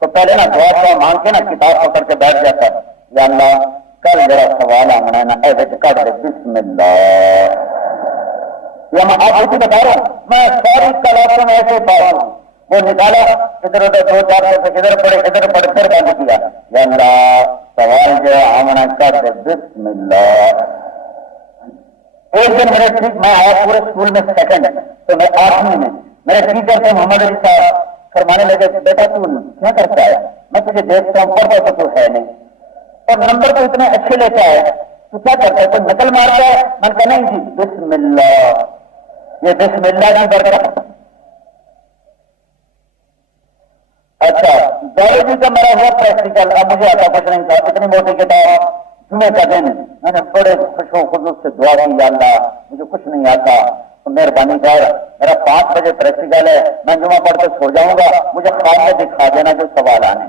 تو پہلے نا دعا مانگ کے نا کتاب پکڑ کے بیٹھ جاتا, یا اللہ کل ذرا سوال آنا ہے نا ایسے کر دے, بسم اللہ. یا میں آپ کو بتا رہا ہوں, میں ساری کلاسوں میں ایسے پڑھا ہوں, وہ نکالا ادھر ادھر 2-4 ادھر پڑے پھر بند کیا, یا اللہ سوال جو آمنا کر دے, بسم اللہ. ایک دن میں آیا پورے اسکول میں سیکنڈ, تو میں 8ویں میں میرے ٹیچر تھے محمد علی صاحب, فرمانے لگے بیٹا تو کیا کرتا ہے, میں تجھے دیکھتا ہوں پڑھتا تو ہے نہیں, اور نمبر تو اتنے اچھے لیتا ہے, تو کیا کرتا ہے, تو نقل مارتا ہے. میں نے کہا نہیں جی بسم اللہ, یہ بسم اللہ کی برکت. اچھا بایولوجی کا میرا ہوا پریکٹیکل, اب مجھے آتا کچھ نہیں تھا, اتنی موٹی کتاب, جمعے کا دن میں نے بڑے خوش و خصوص سے دعا کی, یا اللہ مجھے کچھ نہیں آتا, مہربانی کر, میرا 5 بجے پریکٹیکل ہے, میں جمعہ پڑھ کے سو جاؤں گا, مجھے خواب میں دکھا دینا جو سوال آنے.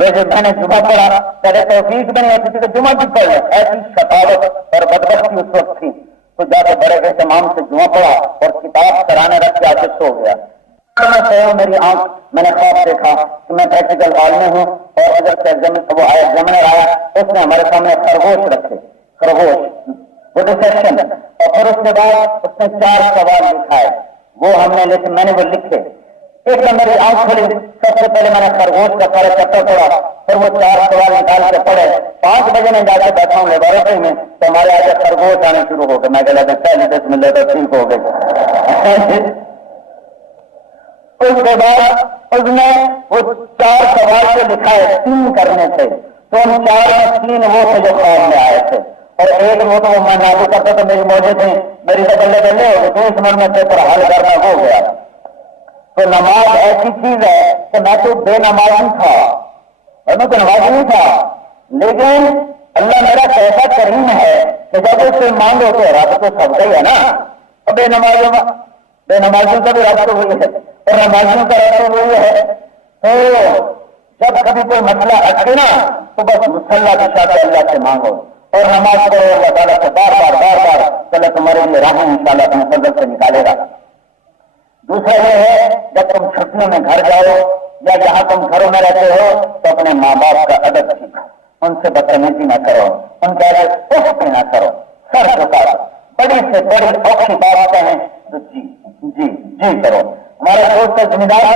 ویسے میں نے جمعہ پڑھا, پہلے توفیق بھی نہیں ہوتی تھی کہ جمعہ بھی پڑھ لیں, ایسی شقاوت اور بدبختی اس وقت تھی. تو جا کے بڑے اہتمام سے جمعہ پڑھا اور کتاب کرانے رکھ کے آ کے سو گیا. میں سویا, میری آنکھ میں نے خواب دیکھا کہ میں پریکٹیکل ہال میں ہوں اور ادھر سے وہ ایگزامنر آیا، اس نے ہمارے سامنے خرگوش رکھے، خرگوش وہ ڈسیکشن، اور پھر اس کے بعد اس نے 4 سوال لکھائے، وہ ہم نے لکھے، میں نے وہ لکھے۔ ایک دم میری آنکھ کھلی، سب سے پہلے میں نے خرگوش کا سارا چیپٹر پڑھا، پھر وہ 4 سوال نکال کے پڑھے۔ 5 بجے میں جا کے بیٹھا ہوں لیبوریٹری میں، تو ہمارے آگے خرگوش آنے شروع ہو گئے۔ میں کہا پہلے 10 منٹ تو ٹھیک ہو گئی۔ اس کے بعد اس نے وہ 4 سوال جو لکھائے 3 کرنے تھے، تو ان 4 میں 3 وہ تھے جو خواب میں آئے تھے، اور ایک وہ تو میں لاگو کرتا تو میری موجے تھی، میری تو بلے بلے ہو گئی، 20 منٹ میں پیپر حل کرنا ہو گیا۔ تو نماز ایسی چیز ہے کہ میں تو بے نمازی تھا اور میں تو نمازی نہیں تھا، لیکن اللہ میرا کیسا کریم ہے کہ جب اس سے مانگو تو رب تو سب کا ہی ہے نا، اور بے نمازیوں کا بھی رب ہوئی ہے اور نمازیوں کا رب ہوئی ہے۔ تو جب کبھی کوئی مسئلہ اٹکے نا تو بس مسلح کے ساتھ اللہ سے مانگو اور نماز کرو، اللہ تعالیٰ سے بار بار اللہ تمہارے لیے راہیں انشاءاللہ اپنے فضل سے نکالے گا۔ دوسرا یہ ہے جب تم چھٹیوں میں گھر جاؤ یا جہاں تم گھروں میں رہتے ہو تو اپنے ماں باپ کا ادب سیکھو، ان سے بدتمیزی نہ کرو، ان کے آگے اف نہ کرو، سر جھکا دو، بڑی سے بڑی اوکھی بات کہیں تو جی جی جی کرو۔ ہمارا دوست ہے ذمہ دار،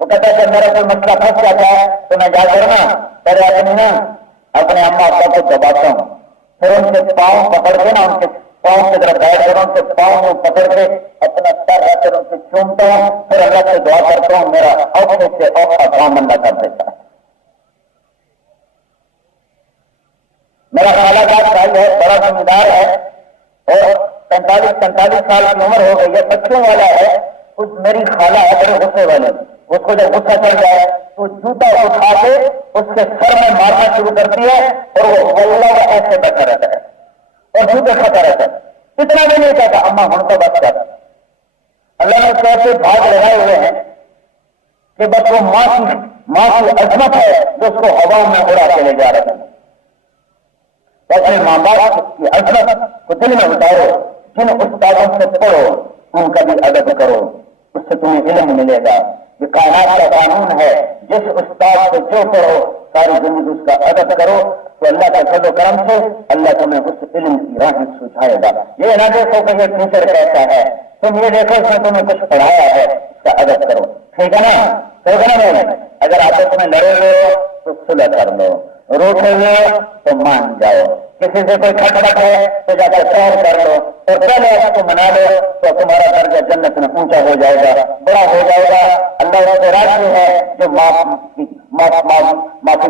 وہ کہتا ہے کہ میرا کوئی مسئلہ پھنس جاتا ہے تو میں جا کر نا پہلے اپنے اما ابا کو دباتا ہوں، پھر ان کے پاؤں پکڑ کے نا ان کے پاؤں کی طرف بیٹھ کر ان کے پاؤں کو پکڑ کے اپنا سر رکھ کر ان سے چومتا ہوں، پھر اللہ سے دعا کرتا ہوں میرا اوکھے سے اوکھا کام اللہ کر دیتا ہے۔ میرا خالہ کا بھائی ہے، بڑا ذمہ دار ہے اور 45 سال کی عمر ہو گئی ہے، بچوں والا ہے۔ میری خالہ ہے بڑے غصے والی، اس کو جب غصہ چڑھ جائے تو جوتا اٹھا کے اس کے سر میں مارنا شروع کرتی ہے اور وہ اللہ ایسے بیٹھا رہتا ہے اور جوتے کھاتا رہتا ہے، اتنا بھی نہیں کہتا اما ہم تو بچ جاتا۔ اللہ نے کیسے بھاگ لگائے ہوئے ہیں کہ بس وہ ماں کی عظمت ہے جو اس کو ہوا میں اڑا کے لے جا رہے ہیں۔ اپنے ماں باپ کی عظمت کو دل میں اتارو، جن استادوں سے پڑھو ان کا بھی ادب کرو، اس سے تمہیں علم ملے گا۔ یہ کائنات کا قانون ہے، جس استاد سے جو پڑھو ساری زندگی اس کا ادب کرو تو اللہ کے فضل و کرم سے اللہ تمہیں اس علم کی راہ سجھائے گا۔ یہ نہ دیکھو کہ یہ ٹیچر کیسا ہے، تم یہ دیکھو اس نے تمہیں کچھ پڑھایا ہے، اس کا ادب کرو، ٹھیک ہے نا؟ ٹھیک ہے نا؟ اگر آپس میں لڑے ہوئے ہو تو صلح کر لو، روکے ہوئے ہو تو مان جاؤ، کسی سے کوئی کھٹپٹ ہے تو جا کر سیر کر لو اور پہلے اس کو منا لو تو تمہارا درجہ جنت میں اونچا ہو جائے گا، بڑا ہو جائے گا۔ اللہ سے راضی ہے جو معافی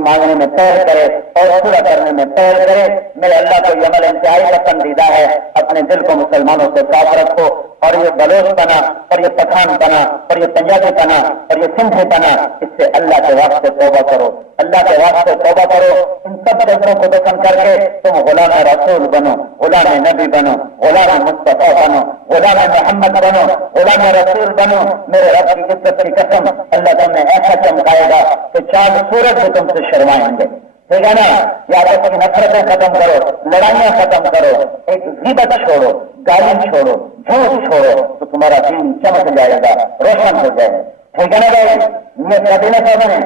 مانگنے میں پہل کرے اور صلح کرنے میں پہل کرے۔ میرے اللہ کو یہ عمل انتہائی پسندیدہ ہے۔ اپنے دل کو مسلمانوں سے صاف رکھو اور یہ بلوچ بنا اور یہ پٹھان بنا اور یہ پنجابی بنا اور یہ سندھی بنا، اس سے اللہ کے واسطے توبہ کرو، اللہ کے واسطے توبہ کرو۔ ان سب چیزوں کو دفن کر کے تم غلام رسول بنو، غلام نبی بنو، غلام مصطفیٰ بنو، غلام محمد بنو، غلام رسول بنو۔ میرے رب کی عزت کی قسم اللہ تمہیں ایسا چمکائے گا کہ چاند سورج بھی تم سے شرمائیں گے، ٹھیک ہے نا؟ یا تو اپنی نفرتیں ختم کرو، لڑائیاں ختم کرو، ایک غیبت چھوڑو، گالی چھوڑو، جھوٹ چھوڑو تو تمہارا دین چمک جائے گا، روشن ہو جائے گا، ٹھیک ہے نا بھائی؟ یہ کبھی نہ بنے،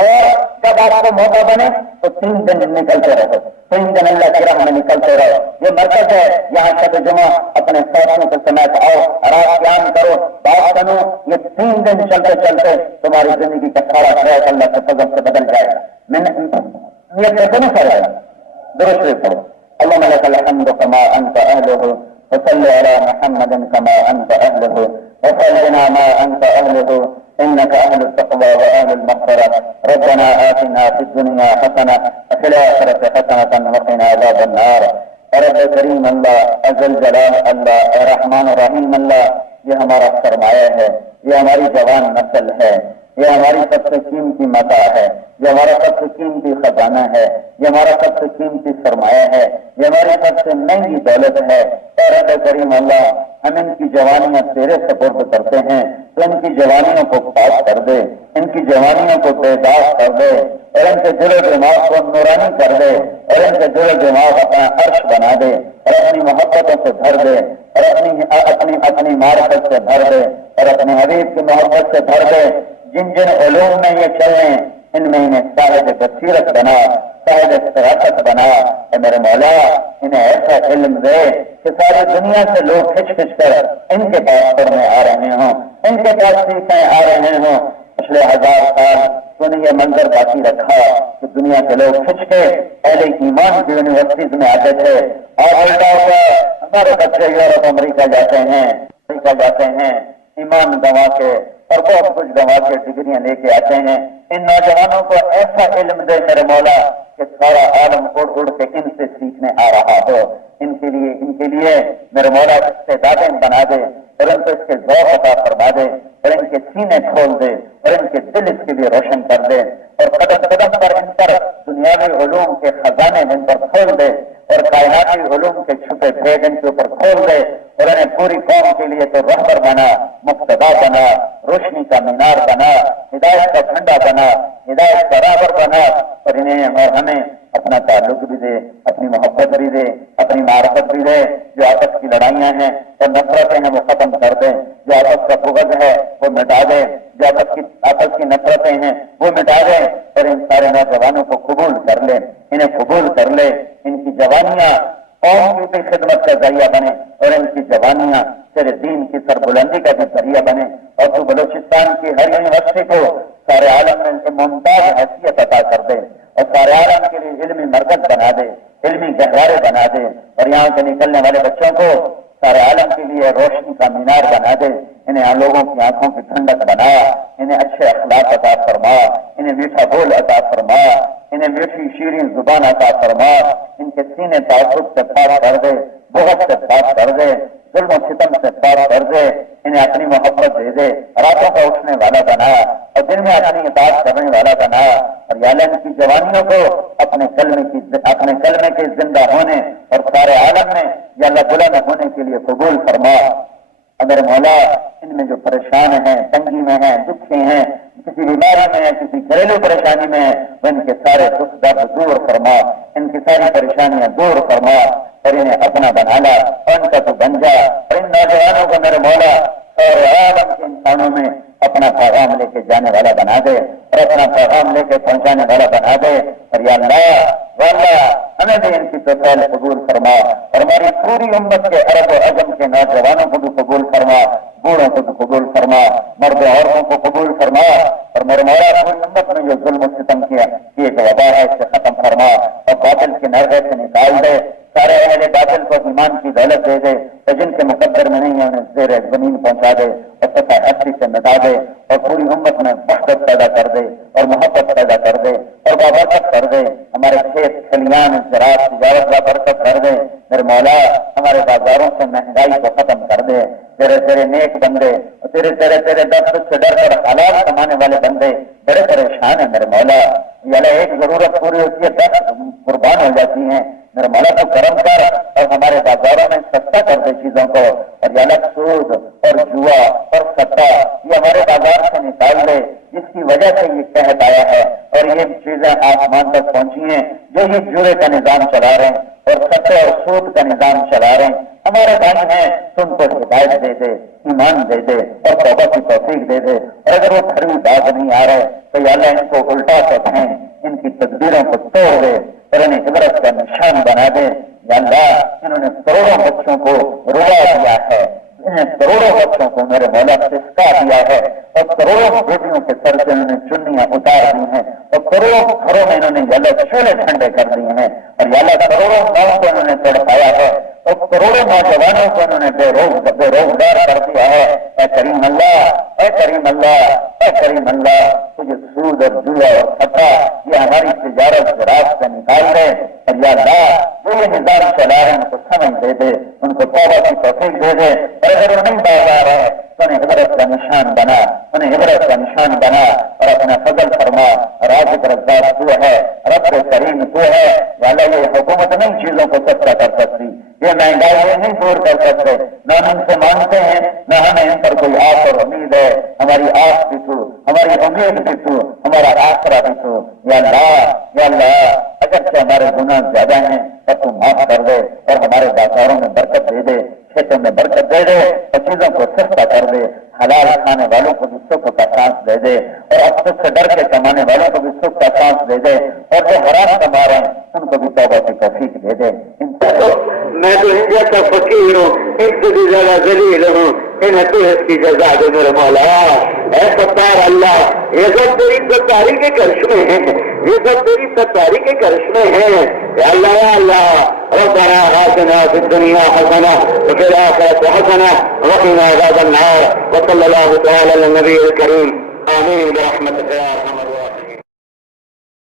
اور جب آپ کو موقع بنے تو 3 دن نکلتے رہو، 3 دن اللہ کی راہ میں نکلتے رہو۔ یہ مرکز ہے، یہاں شب جمعہ اپنے ساتھیوں کے سمیت آؤ، رات قیام کرو، بات بنو۔ یہ 3 دن چلتے چلتے تمہاری زندگی کا سارا خیال اللہ کے فضل سے بدل جائے گا۔ میں نے یہ کیسے نہیں کرا درست شریف پڑھو، اللہم لک الحمد کما انت اہلہ وصلی علی محمد کما انت اہلہ وصلنا ما انت اہلہ انك اهل التقوى واهل المغفرة ربنا آتنا في الدنيا حسنة وفي الآخرة حسنة وقنا عذاب النار۔ رب کریم اللہ، عزل جلال اللہ، رحمان الرحیم اللہ، یہ ہمارا سرمایہ ہے، یہ ہماری جوان نسل ہے، یہ ہماری سب سے قیمتی متاع ہے، یہ ہمارا سب سے قیمتی خزانہ ہے، یہ ہمارا سب سے قیمتی سرمایہ ہے، یہ ہماری سب سے مہنگی دولت ہے۔ اے رب کریم اللہ، ہم ان کی جوانیاں تیرے سپرد کرتے ہیں، تو ان کی جوانیوں کو پاک کر دے، ان کی جوانیوں کو بیدار کر دے اور ان کے دل و دماغ کو نورانی کر دے اور ان کے دل و دماغ اپنا عرش بنا دے اور اپنی محبتوں سے بھر دے اور اپنی معرفت سے بھر دے اور اپنے حبیب کی محبت سے بھر دے۔ جن جن علوم میں یہ چلیں ان میں انہیں صاحب بصیرت بنا، صاحب صراحت بنا، اے میرے مولا انہیں ایسا علم دے کہ ساری دنیا سے لوگ کھچ کھچ کر ان کے پاس پڑھنے آ رہے ہوں، ان کے پاس سیکھنے آ رہے ہوں۔ پچھلے 1000 سال تو نے یہ منظر باقی رکھا کہ دنیا کے لوگ کھچ کے اہل ایمان کی یونیورسٹیز میں آتے تھے، اور الٹا ہوا ہمارے بچے یورپ امریکہ جاتے ہیں ایمان گنوا کے اور بہت کچھ گنوا کے ڈگریاں لے کے آتے ہیں۔ ان نوجوانوں کو ایسا علم دے میرے مولا کہ سارا عالم اڑ اڑ کے ان سے سیکھنے آ رہا ہو۔ ان کے لیے میرے مولا استعدادیں بنا دے اور ان کو اس کے ذوق عطا فرما دے اور ان کے سینے کھول دے اور ان کے دل اس کے لیے روشن کر دے، اور قدم قدم پر ان پر دنیاوی علوم کے خزانے ان پر کھول دے اور کائناتی علوم کے چھپے بھید ان کے اوپر کھول دے، اور انہیں پوری قوم کے لیے تو رہبر بنا، مقتدا بنا، روشنی کا مینار بنا، ہدایت کا جھنڈا بنا، ہدایت کا راہبر بنا، اور انہیں اور ہمیں اپنا تعلق بھی دے، اپنی محبت بھی دے، اپنی معرفت بھی دے۔ جو آپس کی لڑائیاں ہیں اور نفرتیں ہیں وہ ختم کر دے، جو آپس کا بغض ہے وہ مٹا دے، جو آپس کی نفرتیں ہیں وہ مٹا دے، اور ان سارے نوجوانوں کو قبول کر لے، انہیں قبول کر لے۔ ان کی جوانیاں قوم کی بھی خدمت کا ذریعہ بنے اور ان کی جوانیاں تیرے دین کی سربلندی کا بھی ذریعہ بنے، اور تو بلوچستان کی ہر یونیورسٹی کو سارے عالم میں ان کے ممتاز حیثیت عطا کر دے اور سارے عالم کے لیے علمی مرکز بنا دے، علمی گہوارے بنا دے، اور یہاں سے نکلنے والے بچوں کو سارے عالم کے لیے روشنی کا مینار بنا دے۔ انہیں لوگوں کی آنکھوں کی ٹھنڈک بنا، انہیں اچھے اخلاق عطا فرما، انہیں میٹھا بول عطا فرما، انہیں میٹھی شیریں زبان عطا فرما، ان کے سینے تعصب سے پاک کر دے، بغض سے پاک کر دے، ظلم و ستم سے پاک کر دے، انہیں اپنی محبت دے دے، راتوں کا اٹھنے والا بنا اور دن میں اپنی اطاعت کرنے والا بنا، اور یا اللہ ان کی جوانیوں کو اپنے کلمے کے زندہ ہونے اور سارے عالم میں یا اللہ بلند ہونے کے لیے قبول فرما۔ اگر مولا ان میں جو پریشان ہیں، تنگی میں ہیں، دکھی ہیں، کسی بیماری میں ہے، کسی گھریلو پریشانی میں ہے، وہ ان کے سارے دکھ درد دور فرما، ان کی ساری پریشانیاں دور فرما، اور انہیں اپنا بنا لا، اور ان کا تو بن جا، اور ان نوجوانوں کو میرے مولا اور عالم کے انسانوں میں اپنا پیغام لے کے جانے والا بنا دے اور اپنا پیغام لے کے پہنچانے والا بنا دے۔ اور یا اللہ ہمیں بھی ان کی توفیل قبول فرما، اور ہماری پوری امت کے عرب و عجم کے نوجوانوں کو بھی قبول فرما، بوڑھوں کو بھی قبول فرما، مرد و عورتوں کو قبول فرما، اور میرے مولا پوری امت میں جو ظلم و ستم کیا یہ ایک وبا ہے اسے ختم فرما، اور باطل کے نرغے سے نکال دے، سارے اہل باطل کو ایمان کی دولت دے دے، اور جن کے مقدر میں نہیں ہے انہیں زیر زمین پہنچا دے اور سفا ہستی سے مٹا دے، اور پوری امت میں وحدت پیدا کر دے اور محبت پیدا کر دے اور بابرکت کر دے، ہمارے کھیت کھلیان زراعت تجارت کا برکت کر دے، میرے مولا ہمارے بازاروں سے مہنگائی کو ختم کر دے، تیرے نیک بندے تیرے درد سے ڈر کر حلال کمانے والے بندے بڑے پریشان ہیں میرے مولا، یا ایک ضرورت پوری ہوتی ہے 10 قربان ہو جاتی ہیں، میرے مولا تو کرم کر اور ہمارے بازاروں میں سستا کر دے چیزوں کو، اور یا اللہ سود اور جوا اور سٹا یہ ہمارے بازار سے نکال دے، جس کی وجہ سے یہ قحط آیا ہے اور یہ چیزیں آسمان تک پہنچی ہیں، جو یہ جوئے کا نظام چلا رہے ہیں اور سٹے اور سود کا نظام چلا رہے ہیں، ہمارے بھائی ہیں تم کو ہدایت دے دے، ایمان دے دے اور توبہ کی توفیق دے دے، اور اگر وہ کھڑی باز نہیں آ رہے تو یا اللہ ان کو الٹا سکھیں، ان کی تدبیروں کو توڑ دے اور انہیں عبرت کا نشان بنا دے، یا اللہ انہوں نے کروڑوں بچوں کو روا دیا ہے، انہیں کروڑوں بچوں کو میرے مولا سسکا دیا ہے، اور کروڑوں بیٹیوں کے سر سے انہوں نے چنیاں اتار دی ہیں، اور کروڑوں گھروں میں انہوں نے یا اللہ چولہے ٹھنڈے کر دیے ہیں، اور یا اللہ کروڑوں گاؤں کو انہوں نے تڑپایا ہے، اور کروڑوں نوجوانوں کو انہوں نے بے روزگار کر دیا ہے۔ اے کریم اللہ، اے کریم اللہ، اے کریم اللہ، تجھے سود اور جوا اور سٹا یہ ہماری تجارت زراعت سے نکال دے، اور یا اللہ جو یہ نظام چلا رہے ہیں ان کو سمجھ دے دے، ان کو توبہ کی توفیق دے دے، اور اگر وہ نہیں باز آ رہے تو انہیں عبرت کا نشان بنا، انہیں عبرت کا نشان بنا، اور اپنا فضل فرما، رازق رزاق تو ہے، رب کریم تو ہے، یا اللہ یہ حکومت نہیں چیزوں کو سستا کر سکتی، یہ مہنگائی نہیں دور کر سکتے، نہ ہم ان سے مانگتے ہیں نہ ہمیں ان پر کوئی آس اور امید ہے، ہماری آس بھی تو، ہماری امید بھی تو، ہمارا آسرا بھی تو، یا اللہ اگرچہ ہمارے گناہ زیادہ ہیں تو تم معاف کر دے اور ہمارے بازاروں میں برکت دے دے، کھیتوں میں برکت دے دے اور چیزوں کو سستا کر دے، حلال کھانے والوں کو بھی سکھ کا سانس دے دے، والوں کو بھی سکھ کا سانس دے دے اور جو حرام کما رہے ہیں ان کو بھی توبہ کی توفیق دے دے. میں تو ان جیسا فقیر ہوں، ان سے بھی زیادہ ذلیل ہوں، انہیں تو اس کی جزا دے میرے مولا. اے ستار اللہ، یہ سب تیری ستاری کے کرشمے ہیں، یہ سب تیری ستاری کے کرشمے ہیں. یا اللہ ربنا آتنا فی الدنیا حسنہ وفی الآخرۃ حسنہ وقنا عذاب النار. وصلی اللہ تعالی علی النبی الکریم. آمین برحمتک یا ارحم